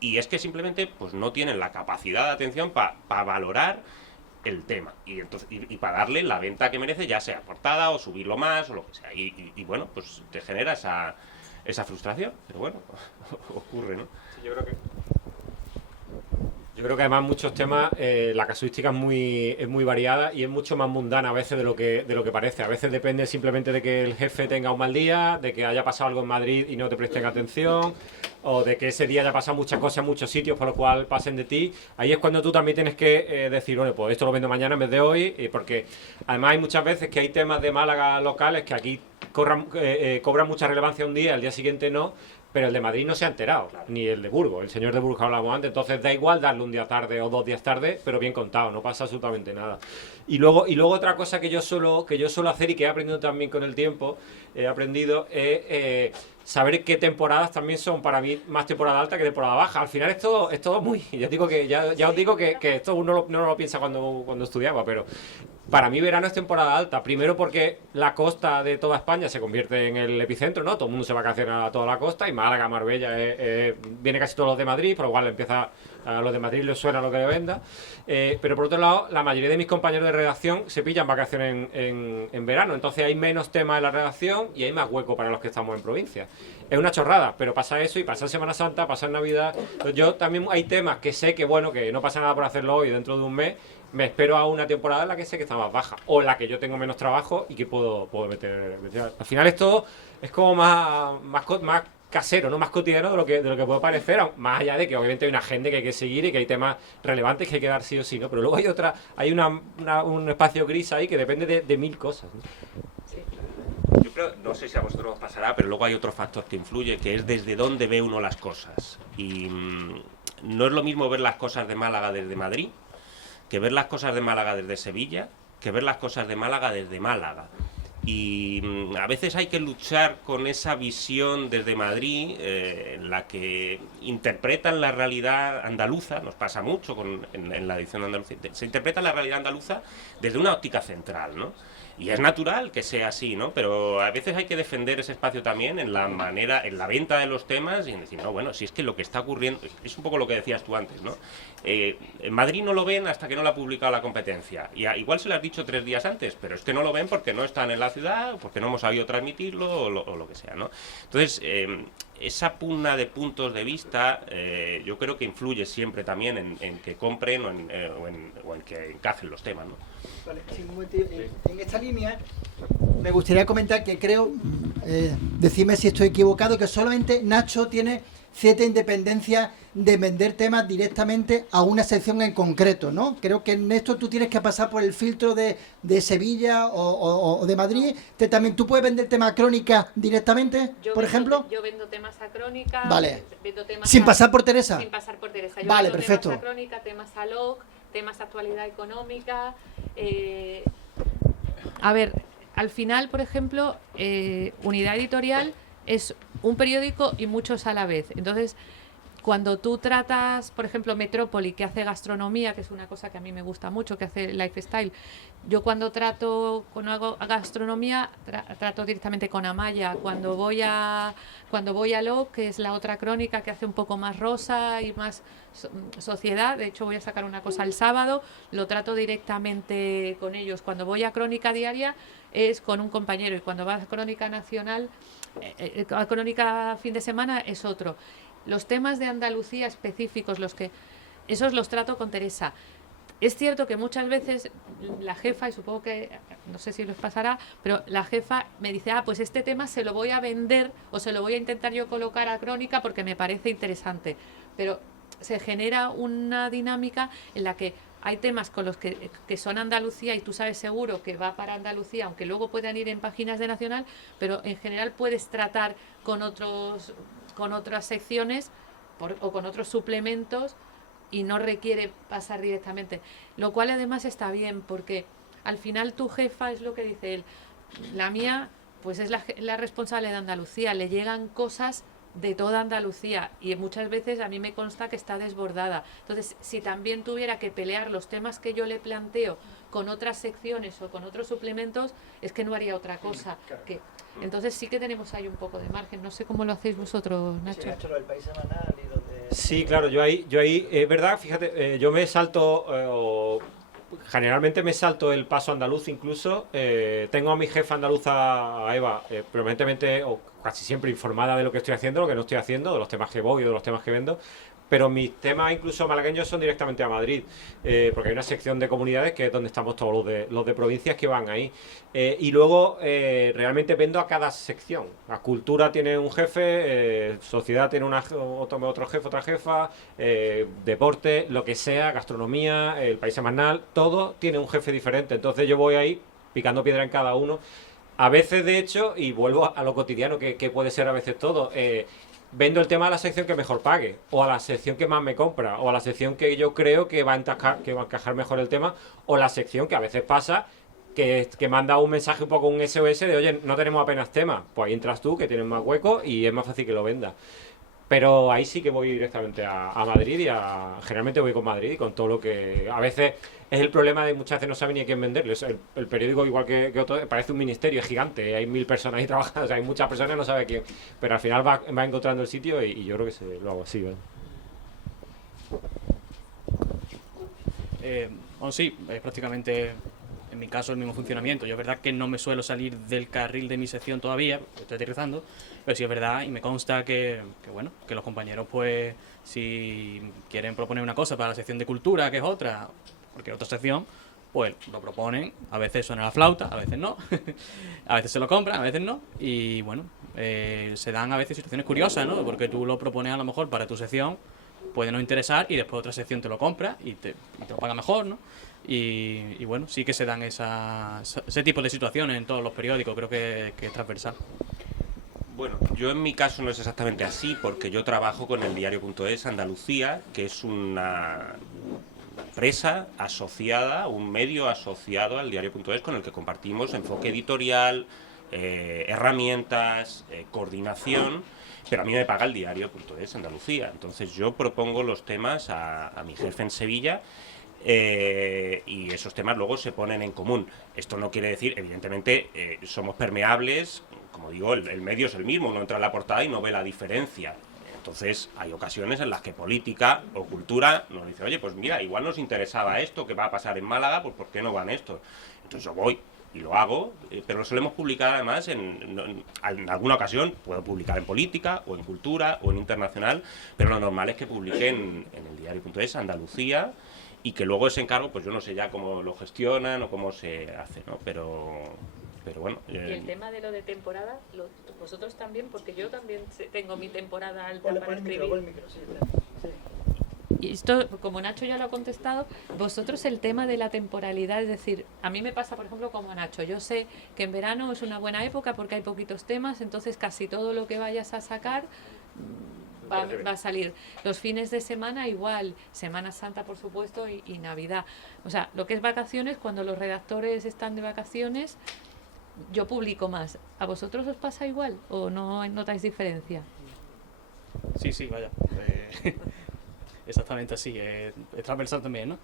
y es que simplemente pues no tienen la capacidad de atención para valorar el tema y para darle la venta que merece, ya sea portada o subirlo más o lo que sea, y bueno, pues te genera esa frustración, pero bueno, ocurre, ¿no? Sí, yo creo que además muchos temas, la casuística es muy variada y es mucho más mundana a veces de lo que parece. A veces depende simplemente de que el jefe tenga un mal día, de que haya pasado algo en Madrid y no te presten atención, o de que ese día haya pasado muchas cosas en muchos sitios por lo cual pasen de ti. Ahí es cuando tú también tienes que decir, bueno, pues esto lo vendo mañana en vez de hoy, porque además hay muchas veces que hay temas de Málaga locales que aquí cobran mucha relevancia un día, al día siguiente no, pero el de Madrid no se ha enterado, claro, ni el de Burgos, el señor de Burgos que hablábamos antes, entonces da igual darle un día tarde o 2 días tarde, pero bien contado, no pasa absolutamente nada. Y luego otra cosa que yo suelo hacer y que he aprendido también con el tiempo, es saber qué temporadas también son para mí más temporada alta que temporada baja. Al final es todo muy... Ya os digo que esto uno no lo piensa cuando estudiaba, pero para mí verano es temporada alta. Primero porque la costa de toda España se convierte en el epicentro, ¿no? Todo el mundo se va a vacacionar a toda la costa y Málaga, Marbella, viene casi todos los de Madrid, por lo cual a los de Madrid les suena lo que le venda. Pero por otro lado, la mayoría de mis compañeros de redacción se pillan vacaciones en verano, entonces hay menos temas en la redacción y hay más hueco para los que estamos en provincia. Es una chorrada, pero pasa eso y pasa Semana Santa, pasa Navidad. Entonces yo también hay temas que sé que bueno, que no pasa nada por hacerlo hoy, dentro de un mes me espero a una temporada en la que sé que está más baja o en la que yo tengo menos trabajo y que puedo meter. Al final esto es como más casero, no más cotidiano de lo que puede parecer, más allá de que obviamente hay una agenda que hay que seguir y que hay temas relevantes que hay que dar sí o sí, ¿no? Pero luego hay un espacio gris ahí que depende de 1000 cosas, ¿no? Yo creo, no sé si a vosotros os pasará, pero luego hay otro factor que influye, que es desde dónde ve uno las cosas. Y no es lo mismo ver las cosas de Málaga desde Madrid, que ver las cosas de Málaga desde Sevilla, que ver las cosas de Málaga desde Málaga. Y a veces hay que luchar con esa visión desde Madrid, en la que interpretan la realidad andaluza, nos pasa mucho en la edición de Andalucía, se interpreta la realidad andaluza desde una óptica central, ¿no? Y es natural que sea así, ¿no? Pero a veces hay que defender ese espacio también en la manera, en la venta de los temas y en decir, no, bueno, si es que lo que está ocurriendo, es un poco lo que decías tú antes, ¿no? En Madrid no lo ven hasta que no lo ha publicado la competencia. Y igual se lo has dicho 3 días antes, pero es que no lo ven porque no están en la ciudad, porque no hemos sabido transmitirlo o lo que sea, ¿no? Entonces, esa pugna de puntos de vista yo creo que influye siempre también en que compren o en que encajen los temas, ¿no? Vale, sí, un momentito. En esta línea me gustaría comentar que creo, decime si estoy equivocado, que solamente Nacho tiene cierta independencia de vender temas directamente a una sección en concreto, ¿no? Creo que en esto tú tienes que pasar por el filtro de Sevilla o de Madrid. También tú puedes vender temas a Crónica directamente, por ejemplo. Yo vendo temas a Crónica. Vale. Vendo temas Sin pasar por Teresa. Sin pasar por Teresa. Yo Vale, vendo perfecto. temas a Crónica, temas a LOC, temas de actualidad económica. A ver, al final, por ejemplo, Unidad Editorial es un periódico y muchos a la vez. Entonces, cuando tú tratas, por ejemplo, Metrópoli, que hace gastronomía, que es una cosa que a mí me gusta mucho, que hace lifestyle, yo cuando trato con algo gastronomía, trato directamente con Amaya. Cuando voy a Lo, que es la otra crónica que hace un poco más rosa y más sociedad, de hecho voy a sacar una cosa el sábado, lo trato directamente con ellos. Cuando voy a Crónica Diaria es con un compañero, y cuando vas a Crónica Nacional, a Crónica Fin de Semana es otro. Los temas de Andalucía específicos, esos los trato con Teresa. Es cierto que muchas veces la jefa, y supongo que, no sé si les pasará, pero la jefa me dice, pues este tema se lo voy a vender o se lo voy a intentar yo colocar a Crónica porque me parece interesante. Pero se genera una dinámica en la que hay temas con los que son Andalucía y tú sabes seguro que va para Andalucía, aunque luego puedan ir en páginas de Nacional, pero en general puedes tratar con otras secciones o con otros suplementos y no requiere pasar directamente. Lo cual además está bien, porque al final tu jefa es lo que dice él. La mía, pues es la responsable de Andalucía. Le llegan cosas de toda Andalucía y muchas veces a mí me consta que está desbordada. Entonces, si también tuviera que pelear los temas que yo le planteo con otras secciones o con otros suplementos, es que no haría otra cosa. Entonces sí que tenemos ahí un poco de margen. No sé cómo lo hacéis vosotros, Nacho. Sí, Nacho, lo del País Semanal y donde... Sí, claro, yo ahí, es verdad, fíjate, yo me salto, generalmente me salto el paso andaluz incluso. Tengo a mi jefa andaluza, a Eva, permanentemente o casi siempre informada de lo que estoy haciendo, lo que no estoy haciendo, de los temas que voy o de los temas que vendo. Pero mis temas incluso malagueños son directamente a Madrid, porque hay una sección de comunidades que es donde estamos todos los de provincias que van ahí. Y luego realmente vendo a cada sección. La cultura tiene un jefe, sociedad tiene otro jefe, otra jefa, deporte, lo que sea, gastronomía, el país semanal, todo tiene un jefe diferente. Entonces yo voy ahí picando piedra en cada uno. A veces, de hecho, y vuelvo a lo cotidiano, que puede ser a veces todo, vendo el tema a la sección que mejor pague, o a la sección que más me compra, o a la sección que yo creo que va a encajar mejor el tema, o la sección que a veces pasa que manda un mensaje un poco, un SOS de, oye, no tenemos apenas tema. Pues ahí entras tú, que tienes más hueco y es más fácil que lo vendas. Pero ahí sí que voy directamente a Madrid y generalmente voy con Madrid y con todo lo que... A veces es el problema de muchas veces no saben ni a quién venderlo. El periódico, igual que otro, parece un ministerio, es gigante. Hay 1000 personas ahí trabajando, o sea, hay muchas personas, no sabe quién. Pero al final va encontrando el sitio y yo creo que lo hago así, ¿vale? Bueno, sí, es prácticamente, en mi caso, el mismo funcionamiento. Yo es verdad que no me suelo salir del carril de mi sección todavía, estoy aterrizando, pero sí es verdad y me consta que los compañeros, pues, si quieren proponer una cosa para la sección de cultura, que es otra, cualquier otra sección, pues lo proponen. A veces suena la flauta, a veces no, a veces se lo compran, a veces no, y bueno, se dan a veces situaciones curiosas, ¿no? Porque tú lo propones a lo mejor para tu sección, puede no interesar y después otra sección te lo compra y te lo paga mejor, ¿no? Y bueno, sí que se dan ese tipo de situaciones en todos los periódicos, creo que es transversal. Bueno, yo en mi caso no es exactamente así, porque yo trabajo con el diario.es Andalucía, que es una empresa asociada, un medio asociado al diario.es con el que compartimos enfoque editorial, herramientas, coordinación, pero a mí me paga el diario.es Andalucía. Entonces yo propongo los temas a mi jefe en Sevilla, y esos temas luego se ponen en común. Esto no quiere decir, evidentemente, somos permeables, como digo, el medio es el mismo, uno entra en la portada y no ve la diferencia. Entonces hay ocasiones en las que política o cultura nos dice, oye, pues mira, igual nos interesaba esto, que va a pasar en Málaga, pues ¿por qué no van estos? Entonces yo voy y lo hago, pero lo solemos publicar además en alguna ocasión, puedo publicar en política, o en cultura, o en internacional, pero lo normal es que publique en el diario.es Andalucía, y que luego ese encargo, pues yo no sé ya cómo lo gestionan o cómo se hace, ¿no? Pero bueno. Y el tema de lo de temporada, vosotros también, porque yo también tengo mi temporada alta para escribir. Y esto, como Nacho ya lo ha contestado, vosotros el tema de la temporalidad, es decir, a mí me pasa, por ejemplo, como a Nacho, yo sé que en verano es una buena época porque hay poquitos temas, entonces casi todo lo que vayas a sacar va a salir. Los fines de semana igual, Semana Santa por supuesto y Navidad. O sea, lo que es vacaciones, cuando los redactores están de vacaciones, yo publico más. ¿A vosotros os pasa igual o no notáis diferencia? Sí, vaya. Exactamente así. Es transversal también, ¿no?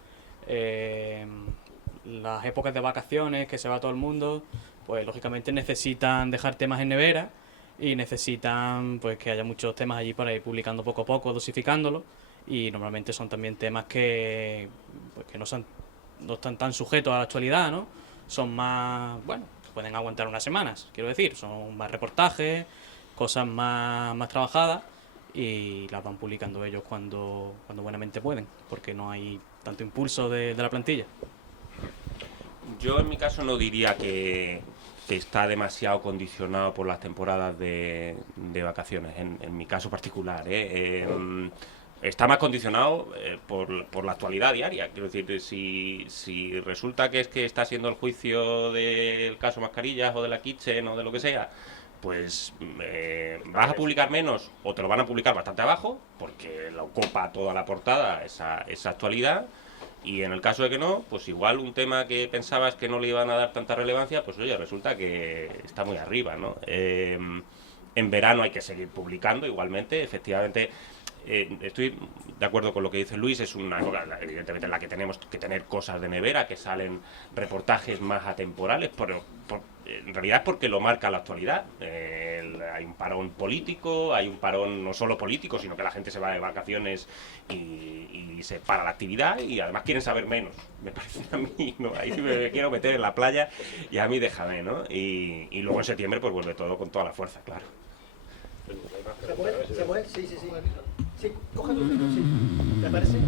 Las épocas de vacaciones, que se va todo el mundo, pues lógicamente necesitan dejar temas en nevera y necesitan pues que haya muchos temas allí para ir publicando poco a poco, dosificándolos, y normalmente son también temas que no están tan sujetos a la actualidad, ¿no? Son más, bueno, pueden aguantar unas semanas, quiero decir, son más reportajes, cosas más trabajadas, y las van publicando ellos cuando buenamente pueden, porque no hay tanto impulso de la plantilla. Yo en mi caso no diría que está demasiado condicionado por las temporadas de vacaciones, en mi caso particular, está más condicionado por la actualidad diaria. Quiero decir, si resulta que es que está siendo el juicio del caso Mascarillas o de la Kitchen o de lo que sea, pues vas a publicar menos o te lo van a publicar bastante abajo porque la ocupa toda la portada esa actualidad. Y en el caso de que no, pues igual un tema que pensabas que no le iban a dar tanta relevancia, pues oye, resulta que está muy arriba, ¿no? En verano hay que seguir publicando igualmente, efectivamente. Estoy de acuerdo con lo que dice Luis, es una época evidentemente en la que tenemos que tener cosas de nevera, que salen reportajes más atemporales, pero en realidad es porque lo marca la actualidad. Hay un parón político, hay un parón no solo político, sino que la gente se va de vacaciones y se para la actividad, y además quieren saber menos, me parece a mí, ¿no? Ahí me quiero meter en la playa y a mí déjame, ¿no? Y luego en septiembre pues vuelve todo con toda la fuerza, claro. ¿Se puede? Sí. Sí, coge tu micro, sí. ¿Te parece?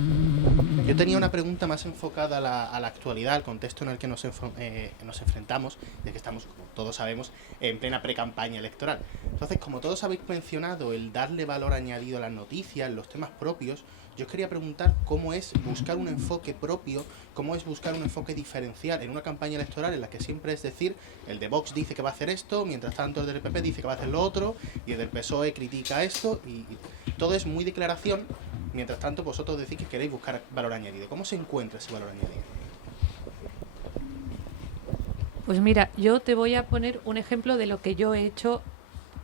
Yo tenía una pregunta más enfocada a la actualidad, al contexto en el que nos enfrentamos, ya que estamos, como todos sabemos, en plena pre-campaña electoral. Entonces, como todos habéis mencionado, el darle valor añadido a las noticias, los temas propios, yo os quería preguntar cómo es buscar un enfoque propio, cómo es buscar un enfoque diferencial en una campaña electoral en la que siempre es decir, el de Vox dice que va a hacer esto, mientras tanto el del PP dice que va a hacer lo otro, y el del PSOE critica esto, y todo es muy declaración, mientras tanto vosotros decís que queréis buscar valor añadido. ¿Cómo se encuentra ese valor añadido? Pues mira, yo te voy a poner un ejemplo de lo que yo he hecho,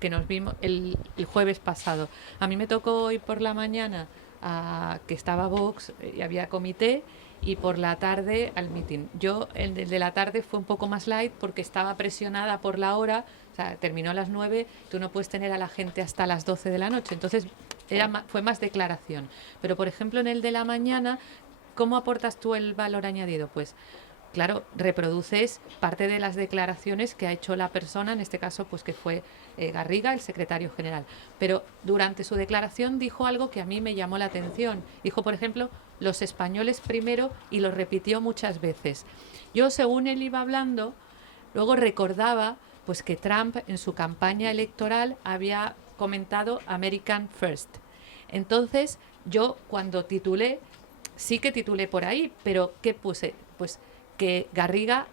que nos vimos el jueves pasado. A mí me tocó hoy por la mañana que estaba Vox y había comité, y por la tarde al meeting. Yo, el de la tarde fue un poco más light porque estaba presionada por la hora, o sea, terminó a las 9, tú no puedes tener a la gente hasta las 12 de la noche, entonces fue más declaración. Pero, por ejemplo, en el de la mañana, ¿cómo aportas tú el valor añadido? Pues, claro, reproduces parte de las declaraciones que ha hecho la persona, en este caso, pues que fue Garriga, el secretario general. Pero durante su declaración dijo algo que a mí me llamó la atención. Dijo, por ejemplo, los españoles primero, y lo repitió muchas veces. Yo, según él iba hablando, luego recordaba pues que Trump en su campaña electoral había comentado American First. Entonces, yo cuando titulé, sí que titulé por ahí, pero ¿qué puse? Pues que Garriga,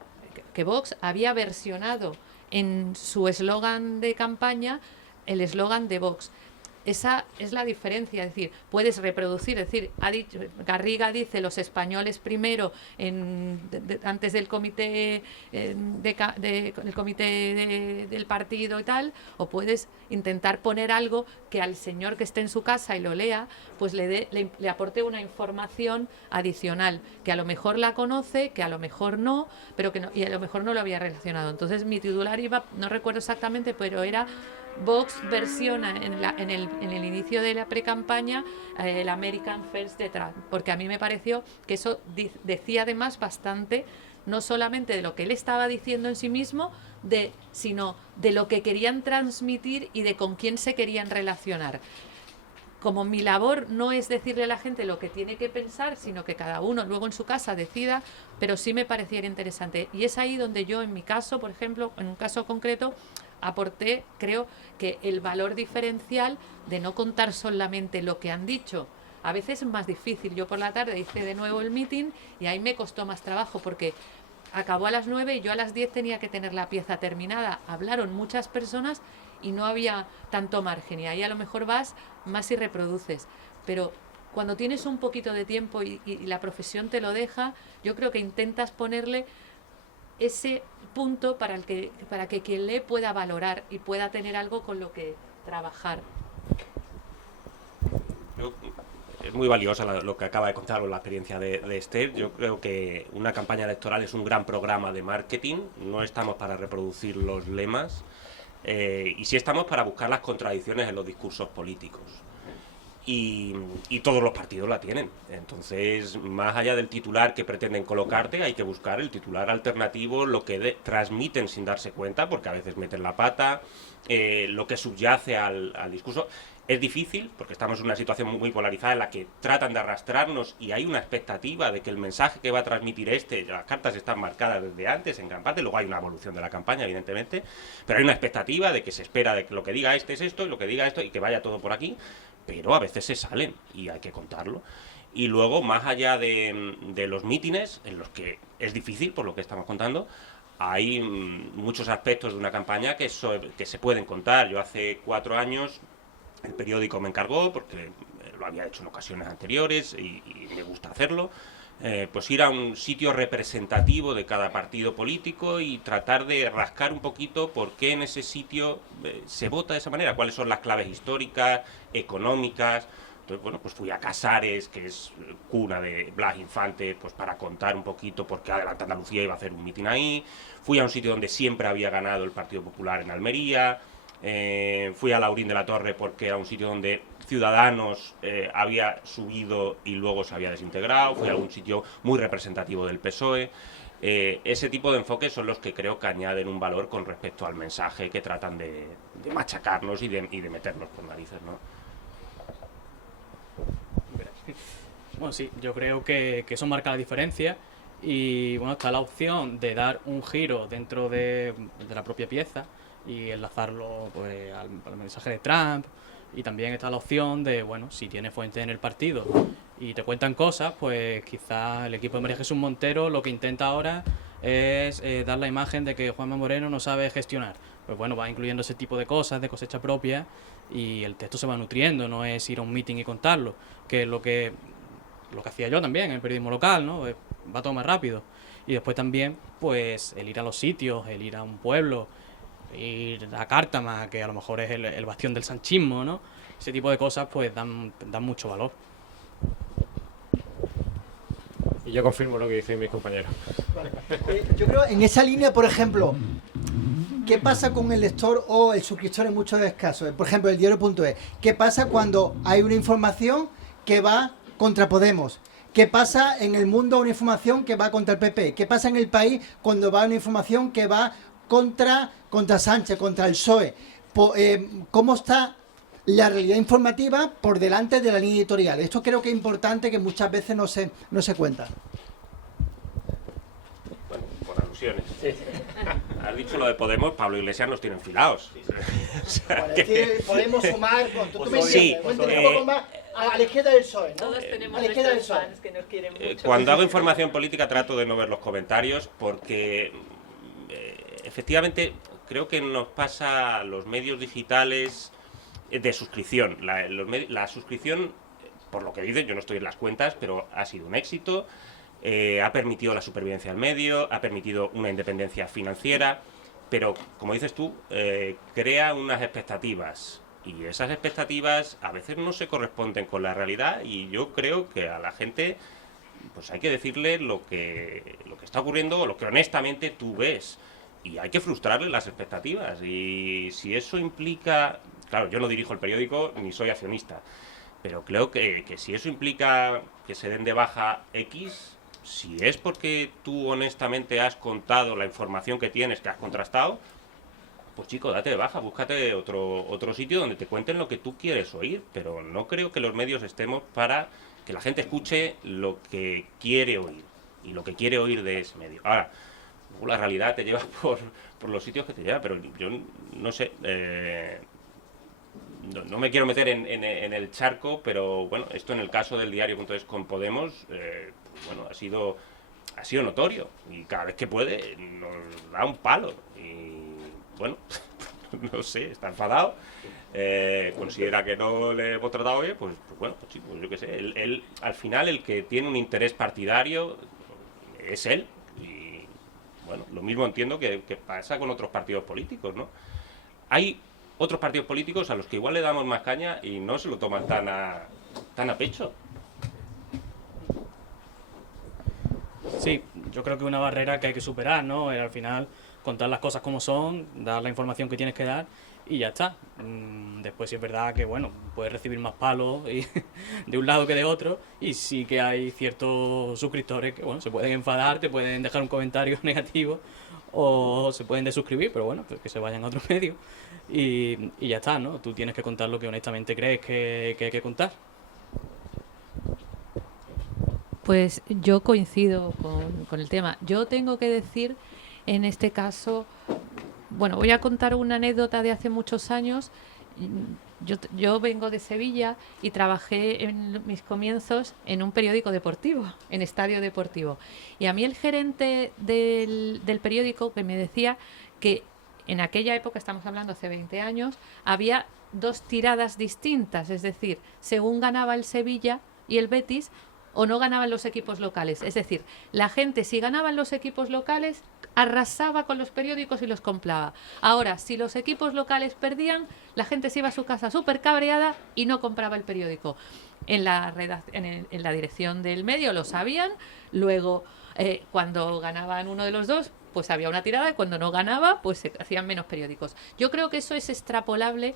que Vox había versionado en su eslogan de campaña el eslogan de Vox. esa es la diferencia, es decir, puedes reproducir, es decir, Garriga dice los españoles primero antes del comité del comité del partido y tal, o puedes intentar poner algo que al señor que esté en su casa y lo lea, pues le aporte una información adicional, que a lo mejor la conoce, que a lo mejor no, pero que no, y a lo mejor no lo había relacionado. Entonces mi titular iba, no recuerdo exactamente, pero era Vox versiona en el inicio de la pre-campaña el American First de Trump, porque a mí me pareció que eso decía además bastante, no solamente de lo que él estaba diciendo en sí mismo, sino de lo que querían transmitir y de con quién se querían relacionar. Como mi labor no es decirle a la gente lo que tiene que pensar, sino que cada uno luego en su casa decida, pero sí me pareciera interesante. Y es ahí donde yo, en mi caso, por ejemplo, en un caso concreto, aporté, creo, que el valor diferencial de no contar solamente lo que han dicho. A veces es más difícil. Yo por la tarde hice de nuevo el meeting y ahí me costó más trabajo porque acabó a las 9 y yo a las 10 tenía que tener la pieza terminada. Hablaron muchas personas y no había tanto margen. Y ahí a lo mejor vas más y reproduces. Pero cuando tienes un poquito de tiempo y la profesión te lo deja, yo creo que intentas ponerle ese punto para que quien lee pueda valorar y pueda tener algo con lo que trabajar. Es muy valiosa lo que acaba de contar, la experiencia de Esther. Yo creo que una campaña electoral es un gran programa de marketing. No estamos para reproducir los lemas y sí estamos para buscar las contradicciones en los discursos políticos. Y todos los partidos la tienen. Entonces, más allá del titular que pretenden colocarte, hay que buscar el titular alternativo, lo que transmiten sin darse cuenta, porque a veces meten la pata, lo que subyace al discurso. Es difícil, porque estamos en una situación muy polarizada en la que tratan de arrastrarnos y hay una expectativa de que el mensaje que va a transmitir las cartas están marcadas desde antes, en gran parte, luego hay una evolución de la campaña, evidentemente, pero hay una expectativa de que se espera de que lo que diga este es esto y lo que diga esto y que vaya todo por aquí, pero a veces se salen y hay que contarlo. Y luego, más allá de los mítines, en los que es difícil, por lo que estamos contando, hay muchos aspectos de una campaña que se pueden contar. Yo hace 4 años el periódico me encargó, porque lo había hecho en ocasiones anteriores y me gusta hacerlo, pues ir a un sitio representativo de cada partido político y tratar de rascar un poquito por qué en ese sitio se vota de esa manera, cuáles son las claves históricas, económicas. Entonces, bueno, pues fui a Casares, que es cuna de Blas Infante, pues para contar un poquito por qué Adelante Andalucía iba a hacer un mitin ahí. Fui a un sitio donde siempre había ganado el Partido Popular en Almería. Fui a Laurín de la Torre porque era un sitio donde Ciudadanos había subido y luego se había desintegrado. Fui a un sitio muy representativo del PSOE. Ese tipo de enfoques son los que creo que añaden un valor con respecto al mensaje que tratan de machacarnos y de meternos por narices, ¿no? Bueno, sí, yo creo que eso marca la diferencia y bueno, está la opción de dar un giro dentro de la propia pieza y enlazarlo pues, al mensaje de Trump, y también está la opción de, bueno, si tiene fuente en el partido y te cuentan cosas, pues quizás el equipo de María Jesús Montero lo que intenta ahora es dar la imagen de que Juanma Moreno no sabe gestionar. Pues bueno, va incluyendo ese tipo de cosas de cosecha propia y el texto se va nutriendo, no es ir a un meeting y contarlo, que es lo que hacía yo también en el periodismo local, ¿no? Va todo más rápido. Y después también, pues, el ir a los sitios, el ir a un pueblo, ir a Cártama, que a lo mejor es el bastión del sanchismo, ¿no? Ese tipo de cosas, pues, dan mucho valor. Y yo confirmo lo que dicen mis compañeros. Yo creo, en esa línea, por ejemplo, ¿qué pasa con el lector o el suscriptor en muchos casos? Por ejemplo, el diario.es. ¿Qué pasa cuando hay una información que va contra Podemos? ¿Qué pasa en el mundo una información que va contra el PP? ¿Qué pasa en el país cuando va una información que va contra Sánchez, contra el PSOE? ¿Cómo está la realidad informativa por delante de la línea editorial? Esto creo que es importante, que muchas veces no se cuenta. Bueno, por alusiones. Has dicho lo de Podemos, Pablo Iglesias nos tiene enfilados. O sea, podemos sumar, tú me sí, entiendes, un poco más a la izquierda del PSOE, ¿no? Todos tenemos a la izquierda del nuestros PSOE. fans que nos quieren mucho. Cuando hago información política trato de no ver los comentarios porque efectivamente creo que nos pasa a los medios digitales de suscripción. La suscripción, por lo que dicen, yo no estoy en las cuentas, pero ha sido un éxito. Ha permitido la supervivencia del medio, ha permitido una independencia financiera, pero, como dices tú, crea unas expectativas. Y esas expectativas a veces no se corresponden con la realidad, y yo creo que a la gente pues hay que decirle lo que está ocurriendo, o lo que honestamente tú ves. Y hay que frustrarle las expectativas. Y si eso implica... Claro, yo no dirijo el periódico ni soy accionista, pero creo que si eso implica que se den de baja X, si es porque tú honestamente has contado la información que tienes, que has contrastado, pues chico, date de baja, búscate otro sitio donde te cuenten lo que tú quieres oír. Pero no creo que los medios estemos para que la gente escuche lo que quiere oír, y lo que quiere oír de ese medio. Ahora, la realidad te lleva por los sitios que te lleva, pero yo no sé, no me quiero meter en el charco, pero bueno, esto en el caso del diario.es con Podemos, pues bueno, ha sido notorio, y cada vez que puede nos da un palo, y bueno, no sé, está enfadado, considera que no le hemos tratado bien, pues bueno, pues chicos, yo qué sé, él al final el que tiene un interés partidario es él. Bueno, lo mismo entiendo que pasa con otros partidos políticos, ¿no? Hay otros partidos políticos a los que igual le damos más caña y no se lo toman tan a pecho. Sí, yo creo que es una barrera que hay que superar, ¿no? Al final, contar las cosas como son, dar la información que tienes que dar y ya está. Después sí es verdad que, bueno, puedes recibir más palos de un lado que de otro, y sí que hay ciertos suscriptores que, bueno, se pueden enfadar, te pueden dejar un comentario negativo o se pueden desuscribir, pero bueno, pues que se vayan a otro medio y ya está, ¿no? Tú tienes que contar lo que honestamente crees que hay que contar. Pues yo coincido con el tema. Yo tengo que decir, en este caso, bueno, voy a contar una anécdota de hace muchos años. Yo vengo de Sevilla y trabajé en mis comienzos en un periódico deportivo, en Estadio Deportivo. Y a mí el gerente del periódico que me decía que en aquella época, estamos hablando hace 20 años, había dos tiradas distintas, es decir, según ganaba el Sevilla y el Betis, o no ganaban los equipos locales. Es decir, la gente, si ganaban los equipos locales, arrasaba con los periódicos y los compraba. Ahora, si los equipos locales perdían, la gente se iba a su casa súper cabreada y no compraba el periódico. En la dirección del medio lo sabían. Luego, cuando ganaban uno de los dos, pues había una tirada, y cuando no ganaba, pues se hacían menos periódicos. Yo creo que eso es extrapolable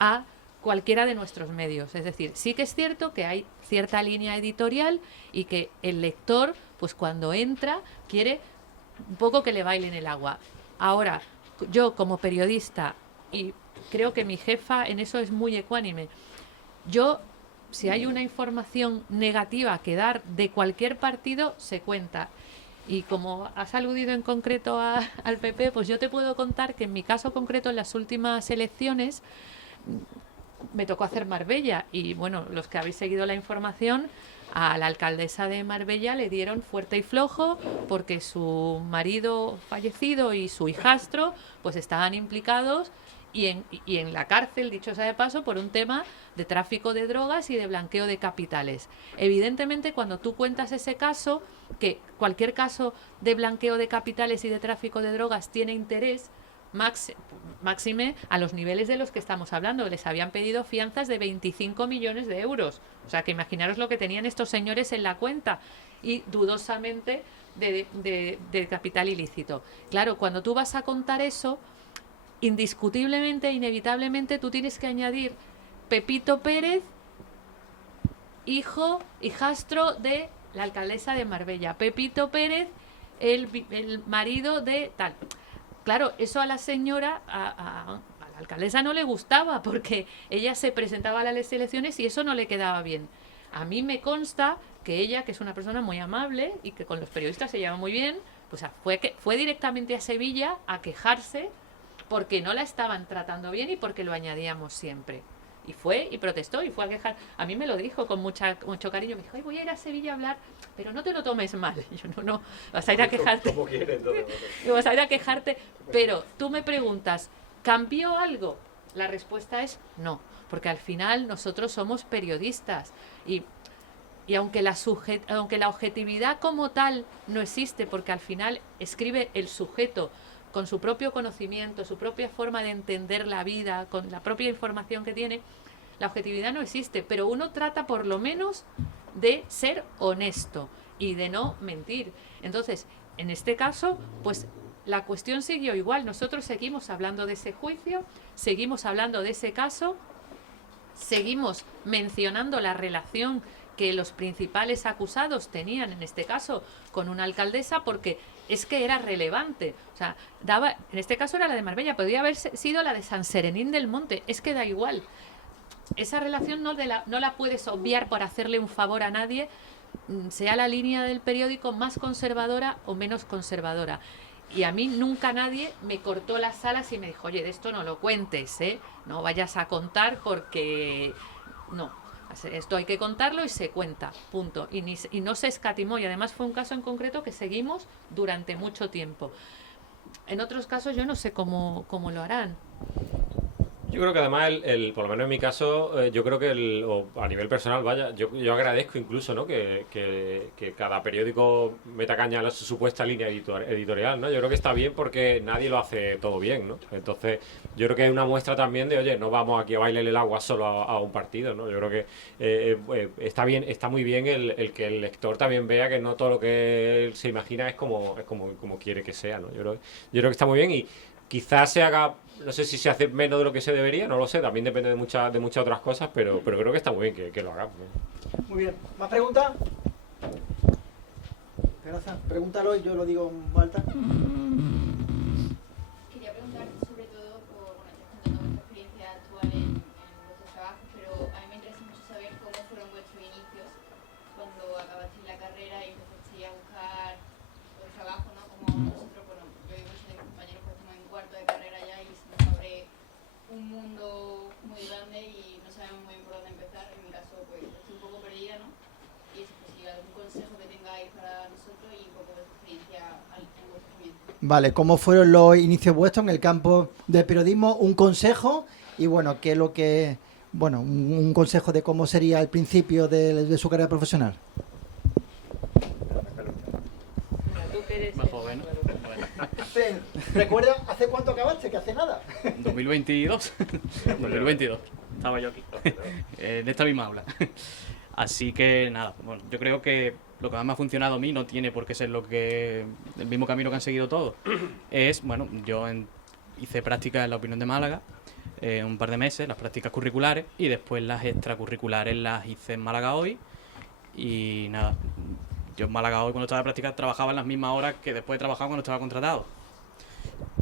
a cualquiera de nuestros medios. Es decir, sí que es cierto que hay cierta línea editorial y que el lector, pues cuando entra, quiere un poco que le bailen el agua. Ahora, yo como periodista, y creo que mi jefa en eso es muy ecuánime, yo, si hay una información negativa que dar de cualquier partido, se cuenta. Y como has aludido en concreto al PP, pues yo te puedo contar que en mi caso concreto, en las últimas elecciones, me tocó hacer Marbella, y bueno, los que habéis seguido la información, a la alcaldesa de Marbella le dieron fuerte y flojo porque su marido fallecido y su hijastro pues estaban implicados y en la cárcel, dicho sea de paso, por un tema de tráfico de drogas y de blanqueo de capitales. Evidentemente, cuando tú cuentas ese caso, que cualquier caso de blanqueo de capitales y de tráfico de drogas tiene interés, máxime a los niveles de los que estamos hablando. Les habían pedido fianzas de 25 millones de euros. O sea, que imaginaros lo que tenían estos señores en la cuenta, y dudosamente de capital ilícito. Claro, cuando tú vas a contar eso, indiscutiblemente, inevitablemente, tú tienes que añadir Pepito Pérez, hijastro de la alcaldesa de Marbella. Pepito Pérez, el marido de tal. Claro, eso a la señora, a la alcaldesa no le gustaba, porque ella se presentaba a las elecciones y eso no le quedaba bien. A mí me consta que ella, que es una persona muy amable y que con los periodistas se lleva muy bien, pues fue directamente a Sevilla a quejarse porque no la estaban tratando bien y porque lo añadíamos siempre. Y fue y protestó y fue a quejar. A mí me lo dijo con mucho cariño. Me dijo, ay, voy a ir a Sevilla a hablar, pero no te lo tomes mal. Y yo, no, vas a ir a quejarte. Como quieres, Vas a ir a quejarte. Pero tú me preguntas, ¿cambió algo? la respuesta es no, porque al final nosotros somos periodistas y aunque la objetividad como tal no existe, porque al final escribe el sujeto con su propio conocimiento, su propia forma de entender la vida, con la propia información que tiene, la objetividad no existe, pero uno trata por lo menos de ser honesto y de no mentir. Entonces, en este caso, pues la cuestión siguió igual. Nosotros seguimos hablando de ese juicio, seguimos hablando de ese caso, seguimos mencionando la relación que los principales acusados tenían, en este caso, con una alcaldesa, porque es que era relevante. O sea, en este caso era la de Marbella, podría haber sido la de San Serenín del Monte, es que da igual. Esa relación no la puedes obviar por hacerle un favor a nadie, sea la línea del periódico más conservadora o menos conservadora. Y a mí nunca nadie me cortó las alas y me dijo, oye, de esto no lo cuentes, no vayas a contar porque no. Esto hay que contarlo y se cuenta, punto. Y no se escatimó. Y además fue un caso en concreto que seguimos durante mucho tiempo. En otros casos yo no sé cómo lo harán. Yo creo que además, por lo menos en mi caso, yo creo que o a nivel personal, vaya, yo agradezco incluso, ¿no? que cada periódico meta caña a su supuesta línea editorial, ¿no? Yo creo que está bien porque nadie lo hace todo bien, ¿no? Entonces, yo creo que es una muestra también de, oye, no vamos aquí a bailar el agua solo a un partido, ¿no? Yo creo que está bien, está muy bien el que el lector también vea que no todo lo que él se imagina es como quiere que sea, ¿no? Yo creo que está muy bien y quizás se haga, no sé si se hace menos de lo que se debería, no lo sé, también depende de muchas otras cosas, pero creo que está muy bien que lo hagamos, ¿no? Muy bien. ¿Más preguntas? Gracias. Pregúntalo y yo lo digo en voz alta. Quería preguntarte sobre todo por, estás contando vuestra experiencia actual en vuestros trabajos, pero a mí me interesa mucho saber cómo fueron vuestros inicios cuando acabasteis la carrera y empezasteis a buscar otro trabajo, ¿no? Como nosotros, bueno, yo y muchos de mis compañeros pues estamos en cuarto de carrera ya y se nos abre un mundo muy grande y no sabemos muy bien por dónde empezar. En mi caso, pues estoy un poco perdida, ¿no? Y eso, pues si algún consejo que tengáis para nosotros y un poco de experiencia en vuestro comienzo. Vale, ¿cómo fueron los inicios vuestros en el campo del periodismo? Un consejo y bueno, ¿qué es lo que... Bueno, un consejo de cómo sería el principio de su carrera profesional. Más joven, ¿no? ¿Recuerda hace cuánto acabaste? Que hace nada. 2022. 2022. Estaba yo aquí. En esta misma aula. Así que nada, bueno, yo creo que lo que más me ha funcionado a mí no tiene por qué ser el mismo camino que han seguido todos. Es, bueno, hice prácticas en la Opinión de Málaga, un par de meses, las prácticas curriculares, y después las extracurriculares las hice en Málaga Hoy. Y nada, yo en Málaga Hoy cuando estaba de práctica trabajaba en las mismas horas que después de trabajar cuando estaba contratado.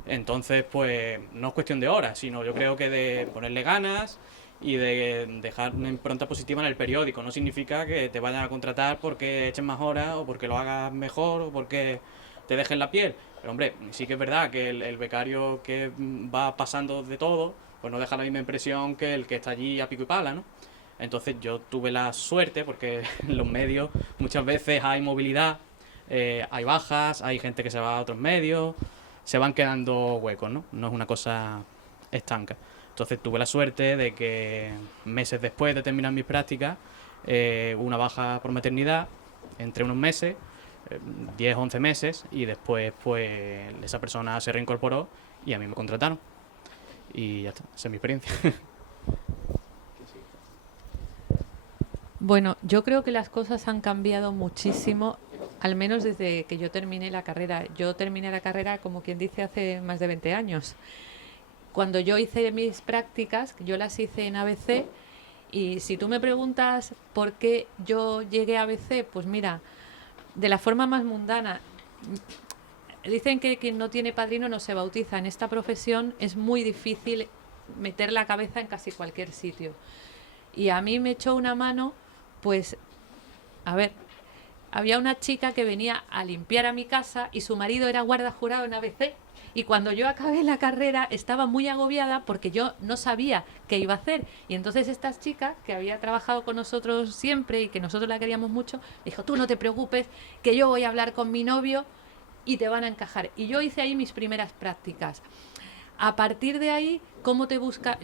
Entonces, pues, no es cuestión de horas, sino yo creo que de ponerle ganas y de dejar una impronta positiva en el periódico. No significa que te vayan a contratar porque echen más horas o porque lo hagas mejor o porque te dejen la piel. Pero, hombre, sí que es verdad que el becario que va pasando de todo, pues no deja la misma impresión que el que está allí a pico y pala, ¿no? Entonces yo tuve la suerte, porque en los medios muchas veces hay movilidad, hay bajas, hay gente que se va a otros medios, se van quedando huecos, ¿no? No es una cosa estanca. Entonces tuve la suerte de que meses después de terminar mis prácticas, hubo una baja por maternidad, entre unos meses, 10, 11 meses, y después pues esa persona se reincorporó y a mí me contrataron. Y ya está, esa es mi experiencia. Bueno, yo creo que las cosas han cambiado muchísimo, al menos desde que yo terminé la carrera. Yo terminé la carrera, como quien dice, hace más de 20 años. Cuando yo hice mis prácticas, yo las hice en ABC, y si tú me preguntas por qué yo llegué a ABC, pues mira, de la forma más mundana. Dicen que quien no tiene padrino no se bautiza. En esta profesión es muy difícil meter la cabeza en casi cualquier sitio. Y a mí me echó una mano, pues, a ver, había una chica que venía a limpiar a mi casa y su marido era guarda jurado en ABC. Y cuando yo acabé la carrera estaba muy agobiada porque yo no sabía qué iba a hacer. Y entonces esta chica, que había trabajado con nosotros siempre y que nosotros la queríamos mucho, dijo, tú no te preocupes, que yo voy a hablar con mi novio y te van a encajar. Y yo hice ahí mis primeras prácticas. A partir de ahí, ¿cómo te busca?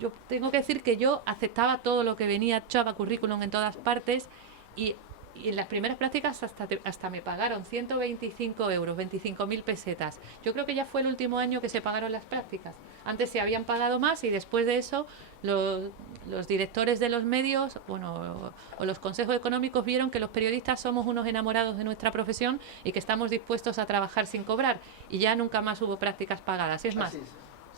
Yo tengo que decir que yo aceptaba todo lo que venía, echaba currículum en todas partes y en las primeras prácticas hasta me pagaron 125 euros, 25.000 pesetas. Yo creo que ya fue el último año que se pagaron las prácticas. Antes se habían pagado más y después de eso los directores de los medios, bueno, o los consejos económicos vieron que los periodistas somos unos enamorados de nuestra profesión y que estamos dispuestos a trabajar sin cobrar. Y ya nunca más hubo prácticas pagadas. Es más...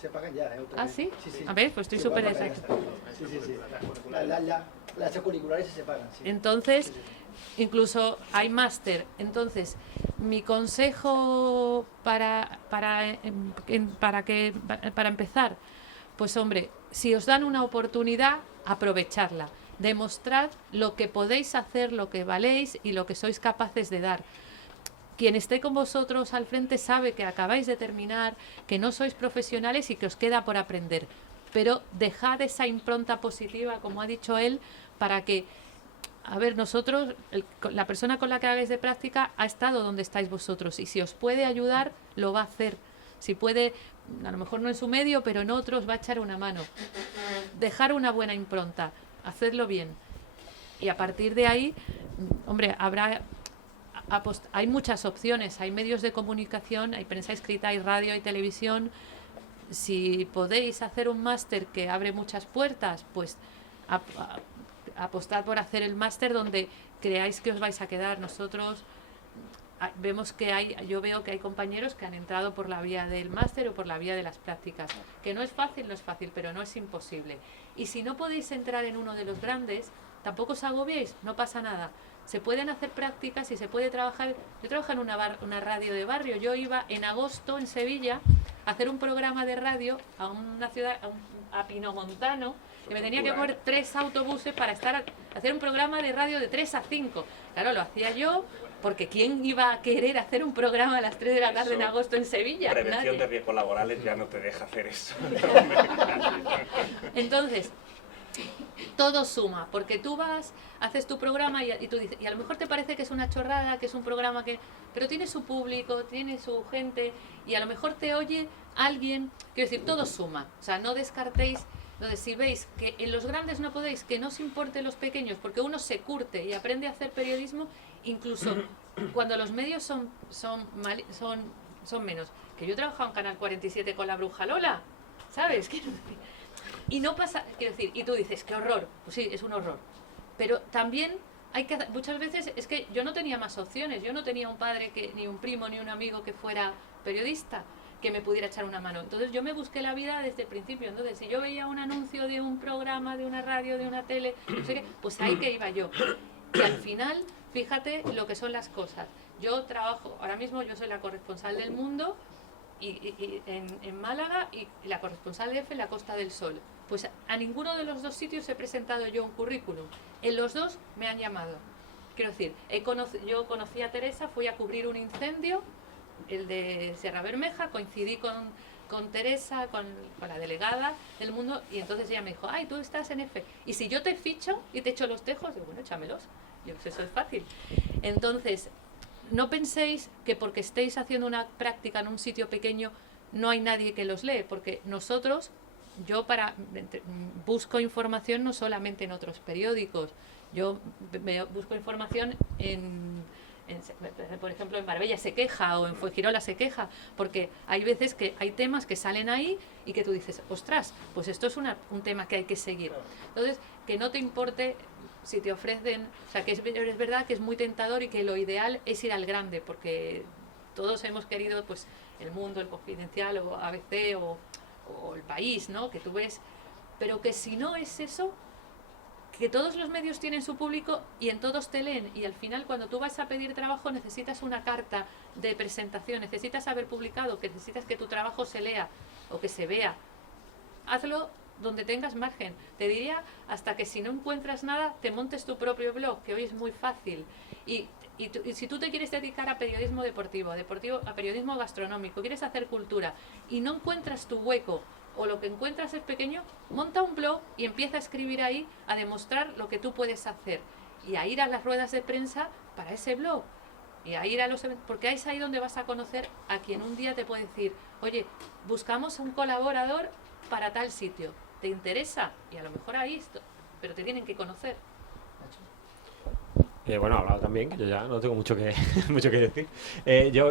Se pagan ya. ¿Ah, sí? Sí, sí. A ver, pues estoy Se súper pagan exacta. ya. Sí. Las curriculares se pagan, sí. Entonces, incluso hay máster. Entonces, mi consejo para empezar, pues hombre, si os dan una oportunidad, aprovecharla. Demostrad lo que podéis hacer, lo que valéis y lo que sois capaces de dar. Quien esté con vosotros al frente sabe que acabáis de terminar, que no sois profesionales y que os queda por aprender. Pero dejad esa impronta positiva, como ha dicho él, para que, a ver, nosotros, la persona con la que hagáis de práctica ha estado donde estáis vosotros y si os puede ayudar, lo va a hacer. Si puede, a lo mejor no en su medio, pero en otros va a echar una mano. Dejar una buena impronta, hacerlo bien. Y a partir de ahí, hombre, hay muchas opciones, hay medios de comunicación, hay prensa escrita, hay radio, hay televisión. Si podéis hacer un máster que abre muchas puertas, pues apostad por hacer el máster donde creáis que os vais a quedar. Nosotros yo veo que hay compañeros que han entrado por la vía del máster o por la vía de las prácticas, que no es fácil, pero no es imposible. Y si no podéis entrar en uno de los grandes, tampoco os agobiéis, no pasa nada. Se pueden hacer prácticas y se puede trabajar. Yo trabajo en una radio de barrio. Yo iba en agosto en Sevilla a hacer un programa de radio a una ciudad, a Pinomontano, que me tenía que coger 3 autobuses para hacer un programa de radio de 3 a 5. Claro, lo hacía yo, porque ¿quién iba a querer hacer un programa a las 3 de la tarde en agosto en Sevilla? Prevención Nadie. de riesgos laborales ya no te deja hacer eso. Entonces, todo suma, porque tú haces tu programa y tú dices, y a lo mejor te parece que es una chorrada, que es un programa pero tiene su público, tiene su gente, y a lo mejor te oye alguien, quiero decir, todo suma, o sea, no descartéis. Entonces, si veis que en los grandes no podéis, que no os importe los pequeños, porque uno se curte y aprende a hacer periodismo, incluso cuando los medios son menos. Que yo he trabajado en Canal 47 con la Bruja Lola, ¿sabes? Y no pasa, quiero decir, y tú dices, qué horror, pues sí, es un horror. Pero también muchas veces es que yo no tenía más opciones, yo no tenía un padre, ni un primo, ni un amigo que fuera periodista, que me pudiera echar una mano. Entonces yo me busqué la vida desde el principio. Entonces si yo veía un anuncio de un programa, de una radio, de una tele, no sé qué, pues ahí que iba yo. Y al final, fíjate lo que son las cosas. Yo trabajo, ahora mismo yo soy la corresponsal del Mundo en Málaga y la corresponsal de EFE en la Costa del Sol. Pues a ninguno de los dos sitios he presentado yo un currículum. En los dos me han llamado. Quiero decir, yo conocí a Teresa, fui a cubrir un incendio, el de Sierra Bermeja, coincidí con Teresa, con la delegada del Mundo, y entonces ella me dijo, ay, tú estás en EFE, y si yo te ficho y te echo los tejos, digo, bueno, échamelos, yo, pues eso es fácil. Entonces, no penséis que porque estéis haciendo una práctica en un sitio pequeño no hay nadie que los lee, porque yo busco información no solamente en otros periódicos, yo busco información por ejemplo, en Marbella se queja o en Fuengirola se queja, porque hay veces que hay temas que salen ahí y que tú dices, ostras, pues esto es un tema que hay que seguir. Entonces, que no te importe si te ofrecen, o sea, que es verdad que es muy tentador y que lo ideal es ir al grande, porque todos hemos querido, pues, El Mundo, El Confidencial o ABC o El País, ¿no? Que tú ves, pero que si no es eso, que todos los medios tienen su público y en todos te leen, y al final cuando tú vas a pedir trabajo necesitas una carta de presentación, necesitas haber publicado, que necesitas que tu trabajo se lea o que se vea. Hazlo donde tengas margen. Te diría hasta que si no encuentras nada te montes tu propio blog, que hoy es muy fácil, y si tú te quieres dedicar a periodismo deportivo, a periodismo gastronómico, quieres hacer cultura y no encuentras tu hueco o lo que encuentras es pequeño, monta un blog y empieza a escribir ahí, a demostrar lo que tú puedes hacer y a ir a las ruedas de prensa para ese blog. Y a ir a los eventos, porque es ahí donde vas a conocer a quien un día te puede decir, oye, buscamos un colaborador para tal sitio, ¿te interesa? Y a lo mejor ahí esto, pero te tienen que conocer. Bueno, he hablado también, que yo ya no tengo mucho que, mucho que decir.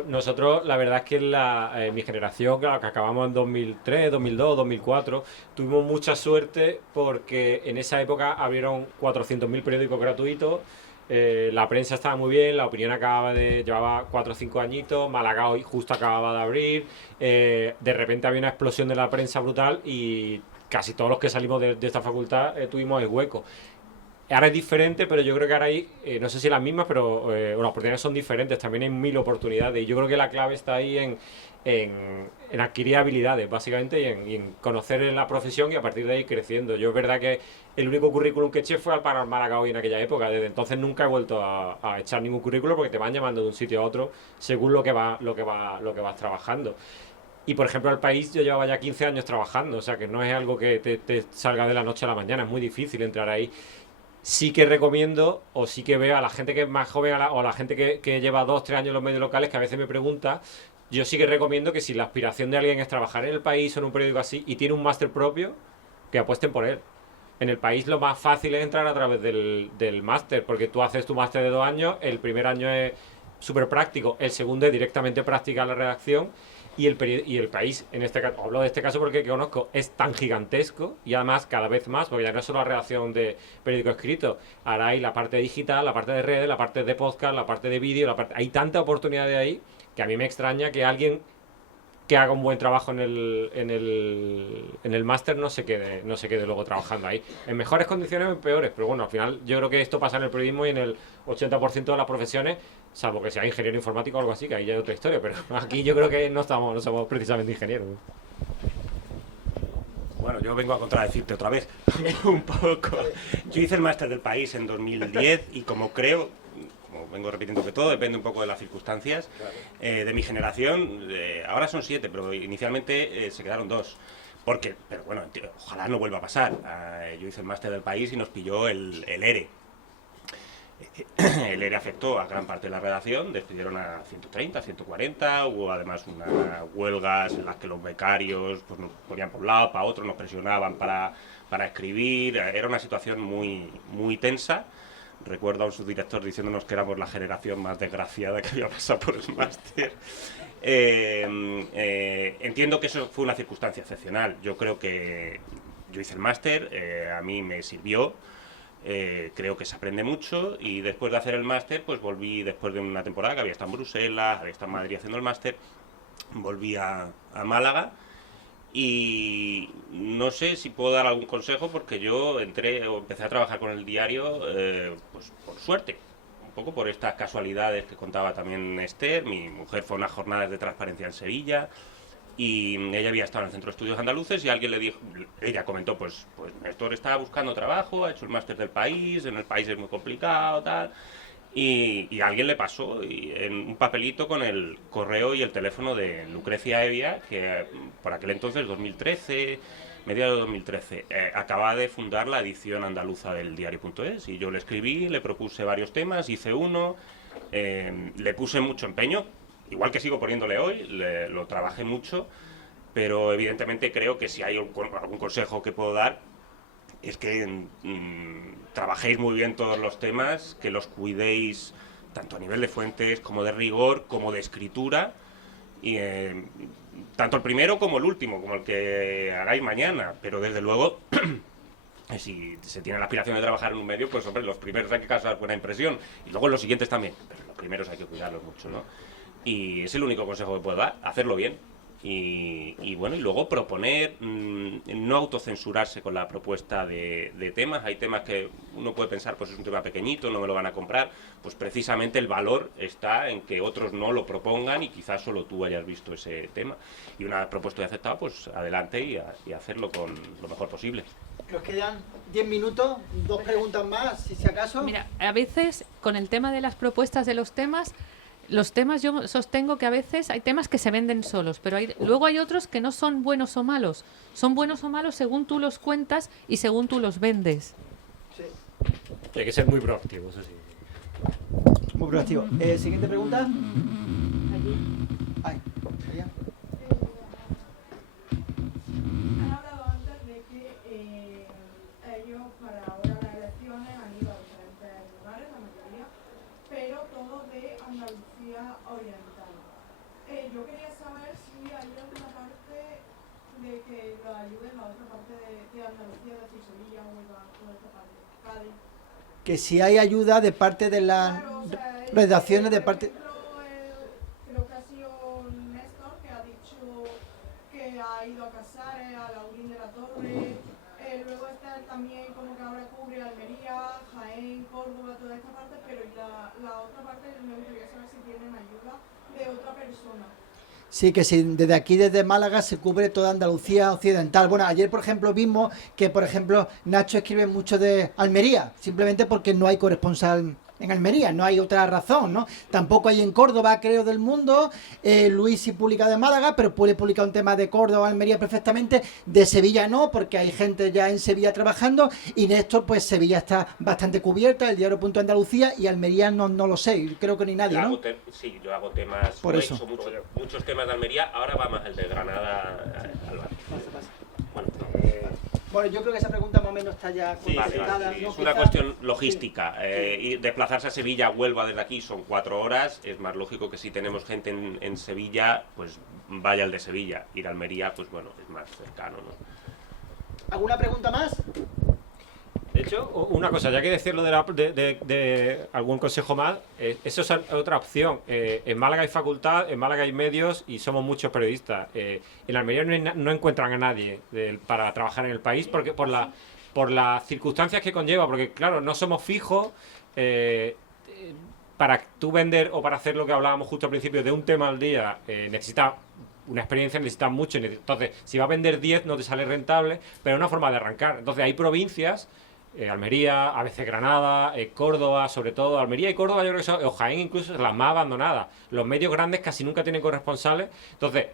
Nosotros, la verdad es que mi generación, claro, que acabamos en 2003, 2002, 2004, tuvimos mucha suerte porque en esa época abrieron 400.000 periódicos gratuitos, la prensa estaba muy bien, La Opinión llevaba 4 o 5 añitos, Málaga hoy justo acababa de abrir, de repente había una explosión de la prensa brutal y casi todos los que salimos de esta facultad tuvimos el hueco. Ahora es diferente, pero yo creo que ahora hay, no sé si las mismas, pero las oportunidades son diferentes, también hay 1000 oportunidades y yo creo que la clave está ahí en adquirir habilidades, básicamente, y en conocer la profesión y a partir de ahí creciendo. Yo es verdad que el único currículum que eché fue al Parar Málaga hoy en aquella época, desde entonces nunca he vuelto a echar ningún currículum porque te van llamando de un sitio a otro según lo que vas trabajando. Y por ejemplo, El País yo llevaba ya 15 años trabajando, o sea que no es algo que te salga de la noche a la mañana, es muy difícil entrar ahí. Sí que recomiendo, o sí que veo a la gente que es más joven o a la gente que lleva 2 o 3 años en los medios locales, que a veces me pregunta, yo sí que recomiendo que si la aspiración de alguien es trabajar en El País o en un periódico así y tiene un máster propio, que apuesten por él. En El País lo más fácil es entrar a través del máster, porque tú haces tu máster de 2 años, el primer año es súper práctico, el segundo es directamente práctica la redacción. Y el País, en este caso, hablo de este caso porque que conozco, es tan gigantesco y además cada vez más, porque ya no es solo la redacción de periódico escrito, ahora hay la parte digital, la parte de redes, la parte de podcast, la parte de vídeo, hay tanta oportunidad de ahí que a mí me extraña que alguien que haga un buen trabajo en el máster no se quede luego trabajando ahí. En mejores condiciones o en peores, pero bueno, al final yo creo que esto pasa en el periodismo y en el 80% de las profesiones, salvo que sea ingeniero informático o algo así, que ahí ya es otra historia, pero aquí yo creo que no somos precisamente ingenieros. Bueno, yo vengo a contradecirte otra vez un poco. Yo hice el máster del País en 2010 y como vengo repitiendo que todo depende un poco de las circunstancias, de mi generación, ahora son 7, pero inicialmente se quedaron 2. Pero bueno, ojalá no vuelva a pasar. Yo hice el máster del País y nos pilló el ERE. El ERE afectó a gran parte de la redacción, despidieron a 130, 140, hubo además unas huelgas en las que los becarios pues, nos ponían por un lado, para otro, nos presionaban para escribir, era una situación muy, muy tensa. Recuerdo a un subdirector diciéndonos que éramos la generación más desgraciada que había pasado por el máster. Entiendo que eso fue una circunstancia excepcional. Yo creo que yo hice el máster, a mí me sirvió, creo que se aprende mucho y después de hacer el máster, pues volví después de una temporada que había estado en Bruselas, había estado en Madrid haciendo el máster, volví a Málaga. Y no sé si puedo dar algún consejo porque yo empecé a trabajar con el diario pues por suerte, un poco por estas casualidades que contaba también Esther. Mi mujer fue a unas jornadas de transparencia en Sevilla y ella había estado en el Centro de Estudios Andaluces y alguien le dijo, ella comentó, pues Néstor estaba buscando trabajo, ha hecho el máster del País, en el País es muy complicado, tal. Y a alguien le pasó en un papelito con el correo y el teléfono de Lucrecia Evia, que por aquel entonces, 2013, mediados de 2013, acababa de fundar la edición andaluza del diario.es y yo le escribí, le propuse varios temas, hice uno, le puse mucho empeño, igual que sigo poniéndole hoy, lo trabajé mucho, pero evidentemente creo que si hay algún consejo que puedo dar es que trabajéis muy bien todos los temas, que los cuidéis tanto a nivel de fuentes como de rigor, como de escritura, y tanto el primero como el último, como el que hagáis mañana, pero desde luego si se tiene la aspiración de trabajar en un medio, pues hombre, los primeros hay que causar buena impresión, y luego los siguientes también, pero los primeros hay que cuidarlos mucho, ¿no? Y es el único consejo que puedo dar, hacerlo bien. Y bueno, y luego proponer, no autocensurarse con la propuesta de temas. Hay temas que uno puede pensar, pues es un tema pequeñito, no me lo van a comprar. Pues precisamente el valor está en que otros no lo propongan y quizás solo tú hayas visto ese tema. Y una vez propuesto y aceptado, pues adelante y hacerlo con lo mejor posible. Nos quedan 10 minutos, 2 preguntas más, si acaso. Mira, a veces con el tema de las propuestas de los temas yo sostengo que a veces hay temas que se venden solos, pero luego hay otros que no son buenos o malos. Son buenos o malos según tú los cuentas y según tú los vendes. Sí. Hay que ser muy proactivo, eso sí. Muy proactivo. Siguiente pregunta. Ay, allá. Han hablado antes de que ellos para ahora las elecciones han ido a diferentes lugares, la mayoría, pero todos de Andalucía Oriental. Yo quería saber si hay alguna parte de que lo ayude la otra parte de Andalucía, de Sevilla, Huelva, toda esta parte, Cádiz. Que si hay ayuda de parte de las Claro, o sea, redacciones, de por parte... ejemplo, creo que ha sido Néstor que ha dicho que ha ido a Casares, a Laurín de la Torre, luego está también como que ahora cubre Almería, Jaén, Córdoba, toda esta parte, pero la otra parte me gustaría saber si tienen ayuda de otra persona. Sí, que si desde aquí, desde Málaga, se cubre toda Andalucía occidental. Bueno, ayer, por ejemplo, vimos que, por ejemplo, Nacho escribe mucho de Almería, simplemente porque no hay corresponsal en Almería, no hay otra razón, ¿no? Tampoco hay en Córdoba, creo, del Mundo. Luis sí publica de Málaga, pero puede publicar un tema de Córdoba, Almería perfectamente. De Sevilla no, porque hay gente ya en Sevilla trabajando. Y Néstor, pues Sevilla está bastante cubierta, el diario.andalucía, y Almería no lo sé, creo que ni nadie, ¿no? Sí, yo hago temas, Por he eso. hecho muchos temas de Almería, ahora va más el de Granada, Álvaro. Bueno, yo creo que esa pregunta más o menos está ya contestada, sí, ¿no? es una cuestión logística. Y desplazarse a Sevilla, Huelva desde aquí son 4 horas. Es más lógico que si tenemos gente en Sevilla, pues vaya al de Sevilla. Ir a Almería, pues bueno, es más cercano, ¿no? ¿Alguna pregunta más? De hecho, una cosa, ya que decirlo de algún consejo más, eso es otra opción. En Málaga hay facultad, en Málaga hay medios y somos muchos periodistas. En Almería no encuentran a nadie para trabajar en el país porque por las circunstancias que conlleva, porque claro, no somos fijos. Para tú vender o para hacer lo que hablábamos justo al principio de un tema al día, necesitas una experiencia, necesitas mucho. Entonces, si va a vender 10 no te sale rentable, pero es una forma de arrancar. Entonces, hay provincias... Almería, a veces Granada, Córdoba, sobre todo Almería y Córdoba, yo creo que son, o Jaén incluso, las más abandonadas. Los medios grandes casi nunca tienen corresponsales. Entonces,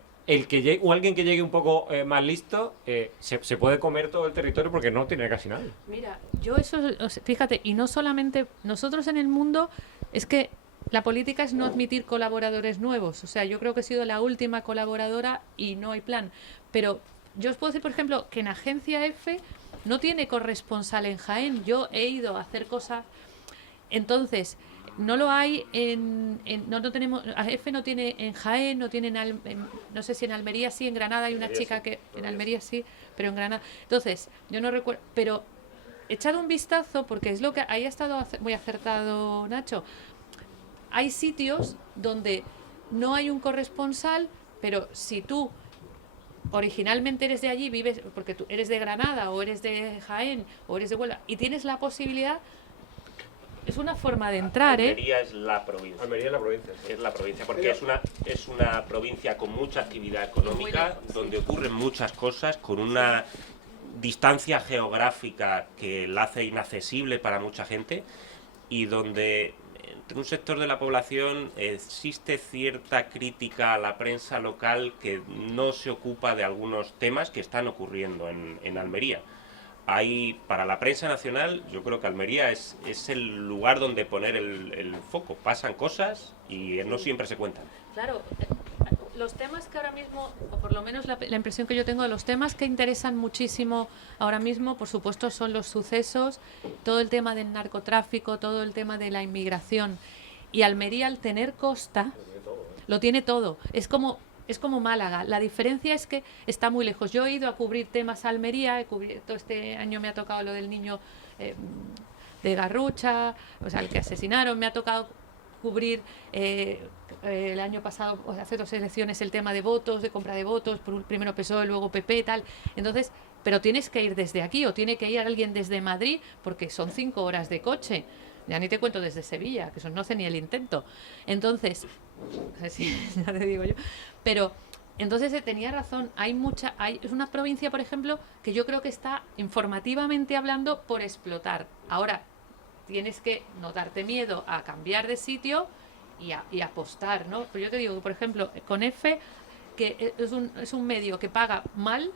o alguien que llegue un poco más listo, se puede comer todo el territorio porque no tiene casi nadie. Mira, yo eso, fíjate, y no solamente nosotros en el mundo, es que la política es no admitir colaboradores nuevos. O sea, yo creo que he sido la última colaboradora y no hay plan. Pero yo os puedo decir, por ejemplo, que en Agencia F no tiene corresponsal en Jaén. Yo he ido a hacer cosas. Entonces, no lo hay no tenemos, AF no tiene en Jaén, no tiene no sé si en Almería sí, en Granada hay una chica que en Almería sí, pero en Granada. Entonces, yo no recuerdo, pero echad un vistazo porque es lo que ahí ha estado muy acertado Nacho. Hay sitios donde no hay un corresponsal, pero si tú originalmente eres de allí, vives porque tú eres de Granada o eres de Jaén o eres de Huelva y tienes la posibilidad, es una forma de entrar, Almería es la provincia. Almería es la provincia. Sí. Es la provincia, porque es una provincia con mucha actividad económica, donde ocurren muchas cosas, con una distancia geográfica que la hace inaccesible para mucha gente y donde entre un sector de la población existe cierta crítica a la prensa local que no se ocupa de algunos temas que están ocurriendo en Almería. Para la prensa nacional, yo creo que Almería es el lugar donde poner el foco. Pasan cosas y no siempre se cuentan. Claro, los temas que ahora mismo, o por lo menos la impresión que yo tengo de los temas que interesan muchísimo ahora mismo, por supuesto, son los sucesos, todo el tema del narcotráfico, todo el tema de la inmigración. Y Almería, al tener costa, lo tiene todo. Es como Málaga. La diferencia es que está muy lejos. Yo he ido a cubrir temas a Almería, he cubierto este año me ha tocado lo del niño de Garrucha, o sea, el que asesinaron, me ha tocado cubrir el año pasado, o sea, hace 2 elecciones, el tema de votos, de compra de votos, primero PSOE, luego PP, tal. Entonces, pero tienes que ir desde aquí o tiene que ir alguien desde Madrid porque son 5 horas de coche. Ya ni te cuento desde Sevilla, que eso no hace ni el intento. Entonces, sí, ya te digo yo. Pero, entonces tenía razón, es una provincia, por ejemplo, que yo creo que está informativamente hablando por explotar. Ahora, tienes que no darte miedo a cambiar de sitio y apostar, ¿no? Pero yo te digo que, por ejemplo, con F, que es un medio que paga mal,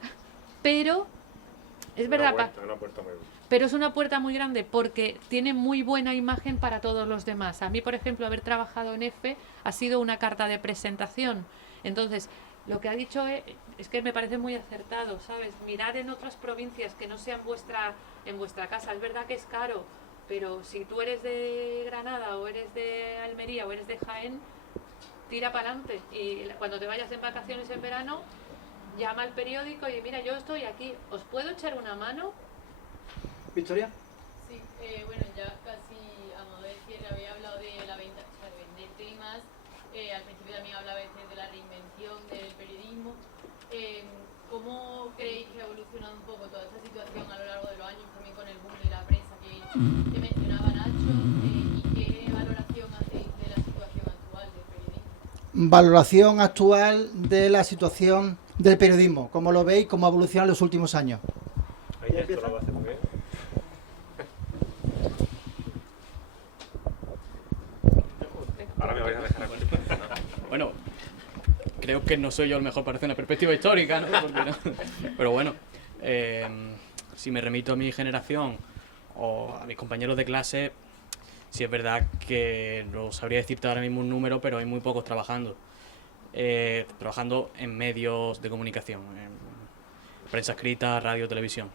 pero es verdad, Una puerta muy buena. pero es una puerta muy grande porque tiene muy buena imagen para todos los demás. A mí, por ejemplo, haber trabajado en EFE ha sido una carta de presentación. Entonces, lo que ha dicho es que me parece muy acertado, ¿sabes? Mirad en otras provincias que no sean en vuestra casa. Es verdad que es caro, pero si tú eres de Granada o eres de Almería o eres de Jaén, tira para adelante. Y cuando te vayas en vacaciones en verano, llama al periódico y mira, yo estoy aquí, ¿os puedo echar una mano? Victoria. Sí, bueno, ya casi a modo de cierre había hablado de la venta, o sea, de vender temas. Al principio también hablaba de la reinvención del periodismo. ¿Cómo creéis que ha evolucionado un poco toda esta situación a lo largo de los años, también con el boom de la prensa que mencionaba Nacho? ¿Y qué valoración hacéis de la situación actual del periodismo? Valoración actual de la situación del periodismo. ¿Cómo lo veis? ¿Cómo ha evolucionado en los últimos años? Ahí esto lo hace muy bien. Ahora me vais a dejar aquí. Bueno, creo que no soy yo el mejor para hacer una perspectiva histórica, ¿no? Porque no- Pero bueno, si me remito a mi generación o a mis compañeros de clase, sí es verdad que no sabría decirte ahora mismo un número, pero hay muy pocos trabajando. Trabajando en medios de comunicación, en prensa escrita, radio, televisión.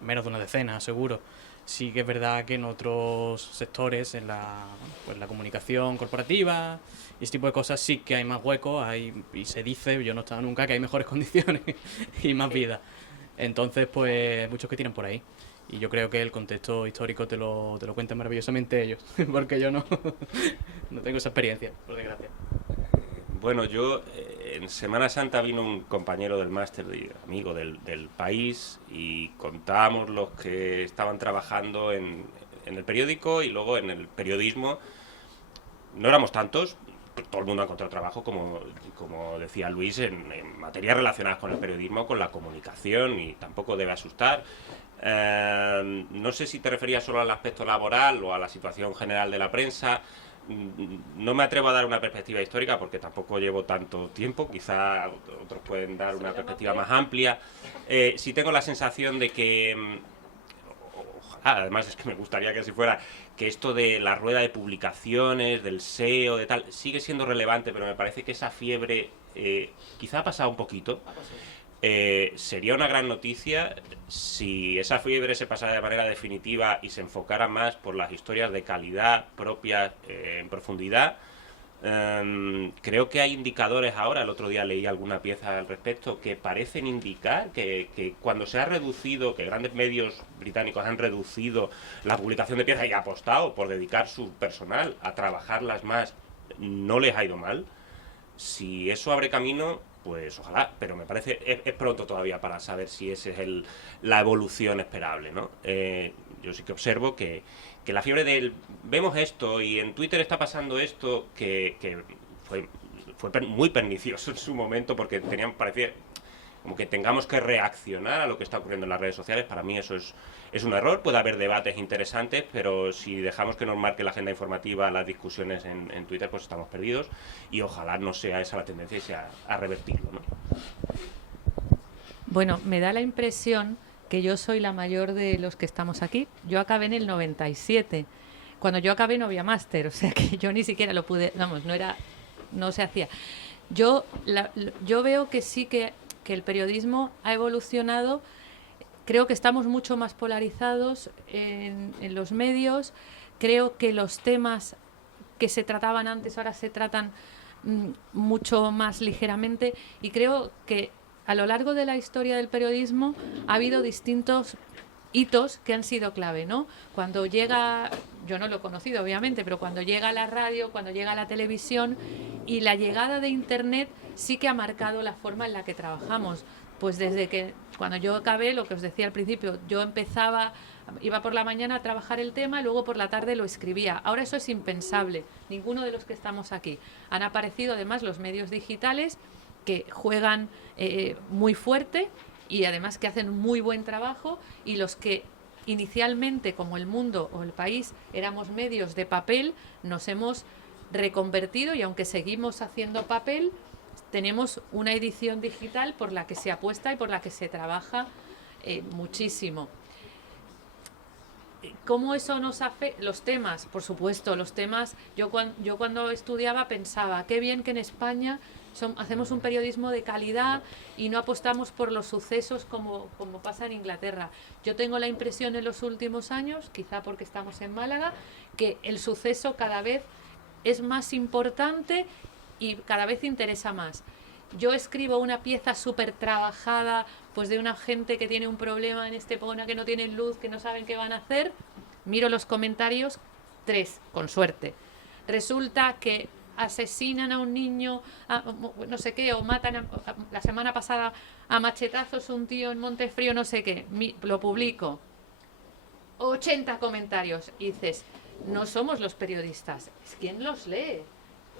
Menos de una decena, seguro. Sí que es verdad que en otros sectores, en la comunicación corporativa y ese tipo de cosas, sí que hay más huecos, y se dice, yo no he estado nunca, que hay mejores condiciones y más vida. Entonces, pues, hay muchos que tiran por ahí. Y yo creo que el contexto histórico te lo cuentan maravillosamente ellos, porque yo no, no tengo esa experiencia, por desgracia. Bueno, yo en Semana Santa vino un compañero del máster, amigo del país, y contábamos los que estaban trabajando en el periódico y luego en el periodismo. No éramos tantos, todo el mundo ha encontrado trabajo, como decía Luis, en materias relacionadas con el periodismo, con la comunicación, y tampoco debe asustar. No sé si te referías solo al aspecto laboral o a la situación general de la prensa. No me atrevo a dar una perspectiva histórica porque tampoco llevo tanto tiempo, quizá otros pueden dar una perspectiva más amplia. Sí tengo la sensación de que, ojalá, además es que me gustaría que así fuera, que esto de la rueda de publicaciones, del SEO, de tal, sigue siendo relevante, pero me parece que esa fiebre quizá ha pasado un poquito. Sería una gran noticia si esa fiebre se pasara de manera definitiva y se enfocara más por las historias de calidad propias en profundidad. Creo que hay indicadores ahora, el otro día leí alguna pieza al respecto, que parecen indicar que cuando se ha reducido, que grandes medios británicos han reducido la publicación de piezas y apostado por dedicar su personal a trabajarlas más, no les ha ido mal. Si eso abre camino, pues ojalá, pero me parece es pronto todavía para saber si esa es la evolución esperable, ¿no? Yo sí que observo que la fiebre del vemos esto y en Twitter está pasando esto, que fue muy pernicioso en su momento, porque parecía como que tengamos que reaccionar a lo que está ocurriendo en las redes sociales. Para mí eso es un error. Puede haber debates interesantes, pero si dejamos que nos marque la agenda informativa las discusiones en Twitter, pues estamos perdidos, y ojalá no sea esa la tendencia y sea a revertirlo, ¿no? Bueno, me da la impresión que yo soy la mayor de los que estamos aquí. Yo acabé en el 97. Cuando yo acabé no había máster, o sea que yo ni siquiera lo pude, vamos, no se hacía. Yo veo que sí que el periodismo ha evolucionado. Creo que estamos mucho más polarizados en los medios. Creo que los temas que se trataban antes ahora se tratan mucho más ligeramente, y creo que a lo largo de la historia del periodismo ha habido distintos hitos que han sido clave, ¿no? Cuando llega, yo no lo he conocido obviamente, pero cuando llega la radio, cuando llega la televisión, y la llegada de Internet sí que ha marcado la forma en la que trabajamos. Pues desde que cuando yo acabé, lo que os decía al principio, yo iba por la mañana a trabajar el tema y luego por la tarde lo escribía. Ahora eso es impensable. Ninguno de los que estamos aquí. Han aparecido además los medios digitales que juegan muy fuerte y además que hacen muy buen trabajo, y los que inicialmente, como El Mundo o El País, éramos medios de papel, nos hemos reconvertido, y aunque seguimos haciendo papel, tenemos una edición digital por la que se apuesta y por la que se trabaja muchísimo. ¿Cómo eso nos afecta? Los temas, por supuesto, los temas. Yo cuando estudiaba pensaba, qué bien que en España hacemos un periodismo de calidad y no apostamos por los sucesos como pasa en Inglaterra. Yo tengo la impresión en los últimos años, quizá porque estamos en Málaga, que el suceso cada vez es más importante y cada vez interesa más. Yo escribo una pieza súper trabajada, pues de una gente que tiene un problema en Estepona, que no tienen luz, que no saben qué van a hacer. Miro los comentarios, 3, con suerte. Resulta que asesinan a un niño, no sé qué, o matan la semana pasada a machetazos un tío en Montefrío, no sé qué. Lo publico. 80 comentarios. Y dices, no somos los periodistas, es quien los lee.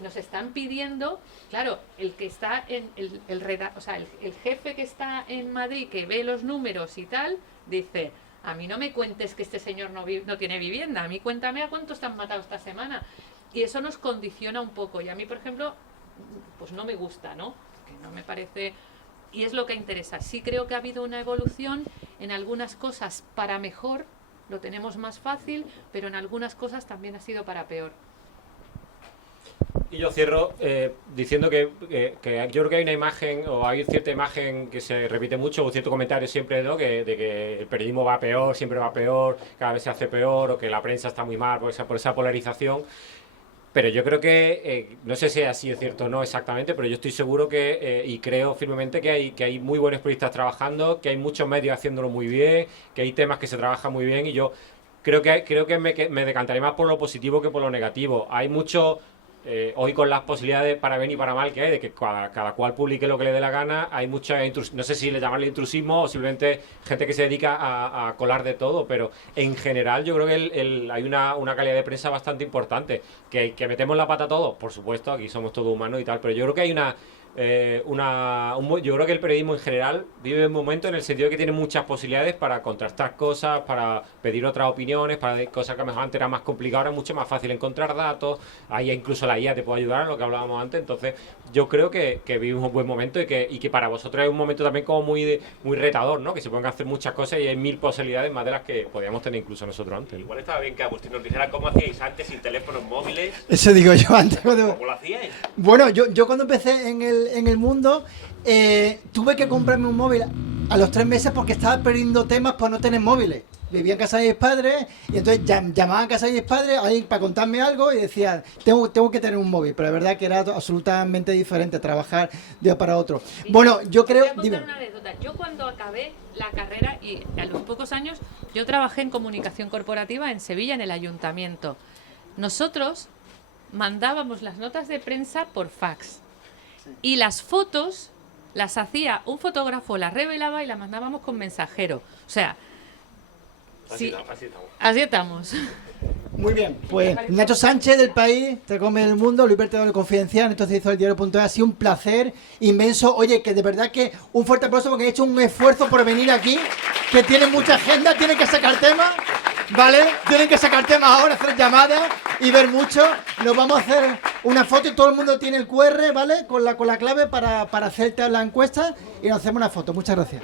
Nos están pidiendo, claro, el que está en el jefe que está en Madrid, que ve los números y tal, dice, a mí no me cuentes que este señor no tiene vivienda, a mí cuéntame a cuántos te han matado esta semana. Y eso nos condiciona un poco. Y a mí, por ejemplo, pues no me gusta, ¿no? Que no me parece... Y es lo que interesa. Sí creo que ha habido una evolución en algunas cosas para mejor, lo tenemos más fácil, pero en algunas cosas también ha sido para peor. Y yo cierro diciendo que yo creo que hay una imagen, o hay cierta imagen que se repite mucho, o cierto comentario siempre, ¿no? De que el periodismo va peor, siempre va peor, cada vez se hace peor, o que la prensa está muy mal por esa polarización. Pero yo creo que, no sé si así es cierto o no exactamente, pero yo estoy seguro que, y creo firmemente que hay muy buenos periodistas trabajando, que hay muchos medios haciéndolo muy bien, que hay temas que se trabajan muy bien, y yo creo que me decantaré más por lo positivo que por lo negativo. Hay mucho... hoy con las posibilidades para bien y para mal que hay, de que cada cual publique lo que le dé la gana, hay mucha no sé si le llamarle intrusismo o simplemente gente que se dedica a colar de todo, pero en general yo creo que hay una calidad de prensa bastante importante, que metemos la pata todos, por supuesto, aquí somos todos humanos y tal, pero yo creo que hay yo creo que el periodismo en general vive un momento en el sentido de que tiene muchas posibilidades para contrastar cosas, para pedir otras opiniones, para cosas que a lo mejor antes era más complicado, ahora es mucho más fácil encontrar datos, ahí incluso la IA te puede ayudar en lo que hablábamos antes. Entonces yo creo que vivimos un buen momento y que para vosotros es un momento también como muy retador, ¿no? Que se pueden hacer muchas cosas y hay 1000 posibilidades más de las que podíamos tener incluso nosotros antes. Igual estaba bien que Agustín nos dijera cómo hacíais antes sin teléfonos móviles. Eso digo yo antes. ¿Cómo lo hacíais? Bueno, yo cuando empecé en el mundo, tuve que comprarme un móvil a los 3 meses porque estaba perdiendo temas por no tener móviles. Vivía en casa de mis padres y entonces llamaban a casa de mis padres ahí para contarme algo y decían, tengo que tener un móvil. Pero la verdad que era absolutamente diferente trabajar de uno para otro. Bueno, yo creo... Voy a contar una anécdota. Yo cuando acabé la carrera y a los pocos años, yo trabajé en comunicación corporativa en Sevilla, en el ayuntamiento. Nosotros mandábamos las notas de prensa por fax. Y las fotos las hacía un fotógrafo, las revelaba y las mandábamos con mensajero. O sea, así estamos. Muy bien, pues Nacho Sánchez del País, Te Come el Mundo, Luis Bertedor del Confidencial, entonces hizo el diario.es, ha sido un placer inmenso. Oye, que de verdad que un fuerte aplauso porque he hecho un esfuerzo por venir aquí, que tienen mucha agenda, tienen que sacar temas, ¿vale? Tienen que sacar temas ahora, hacer llamadas y ver mucho. Nos vamos a hacer una foto y todo el mundo tiene el QR, ¿vale? Con la clave para hacerte la encuesta y nos hacemos una foto. Muchas gracias.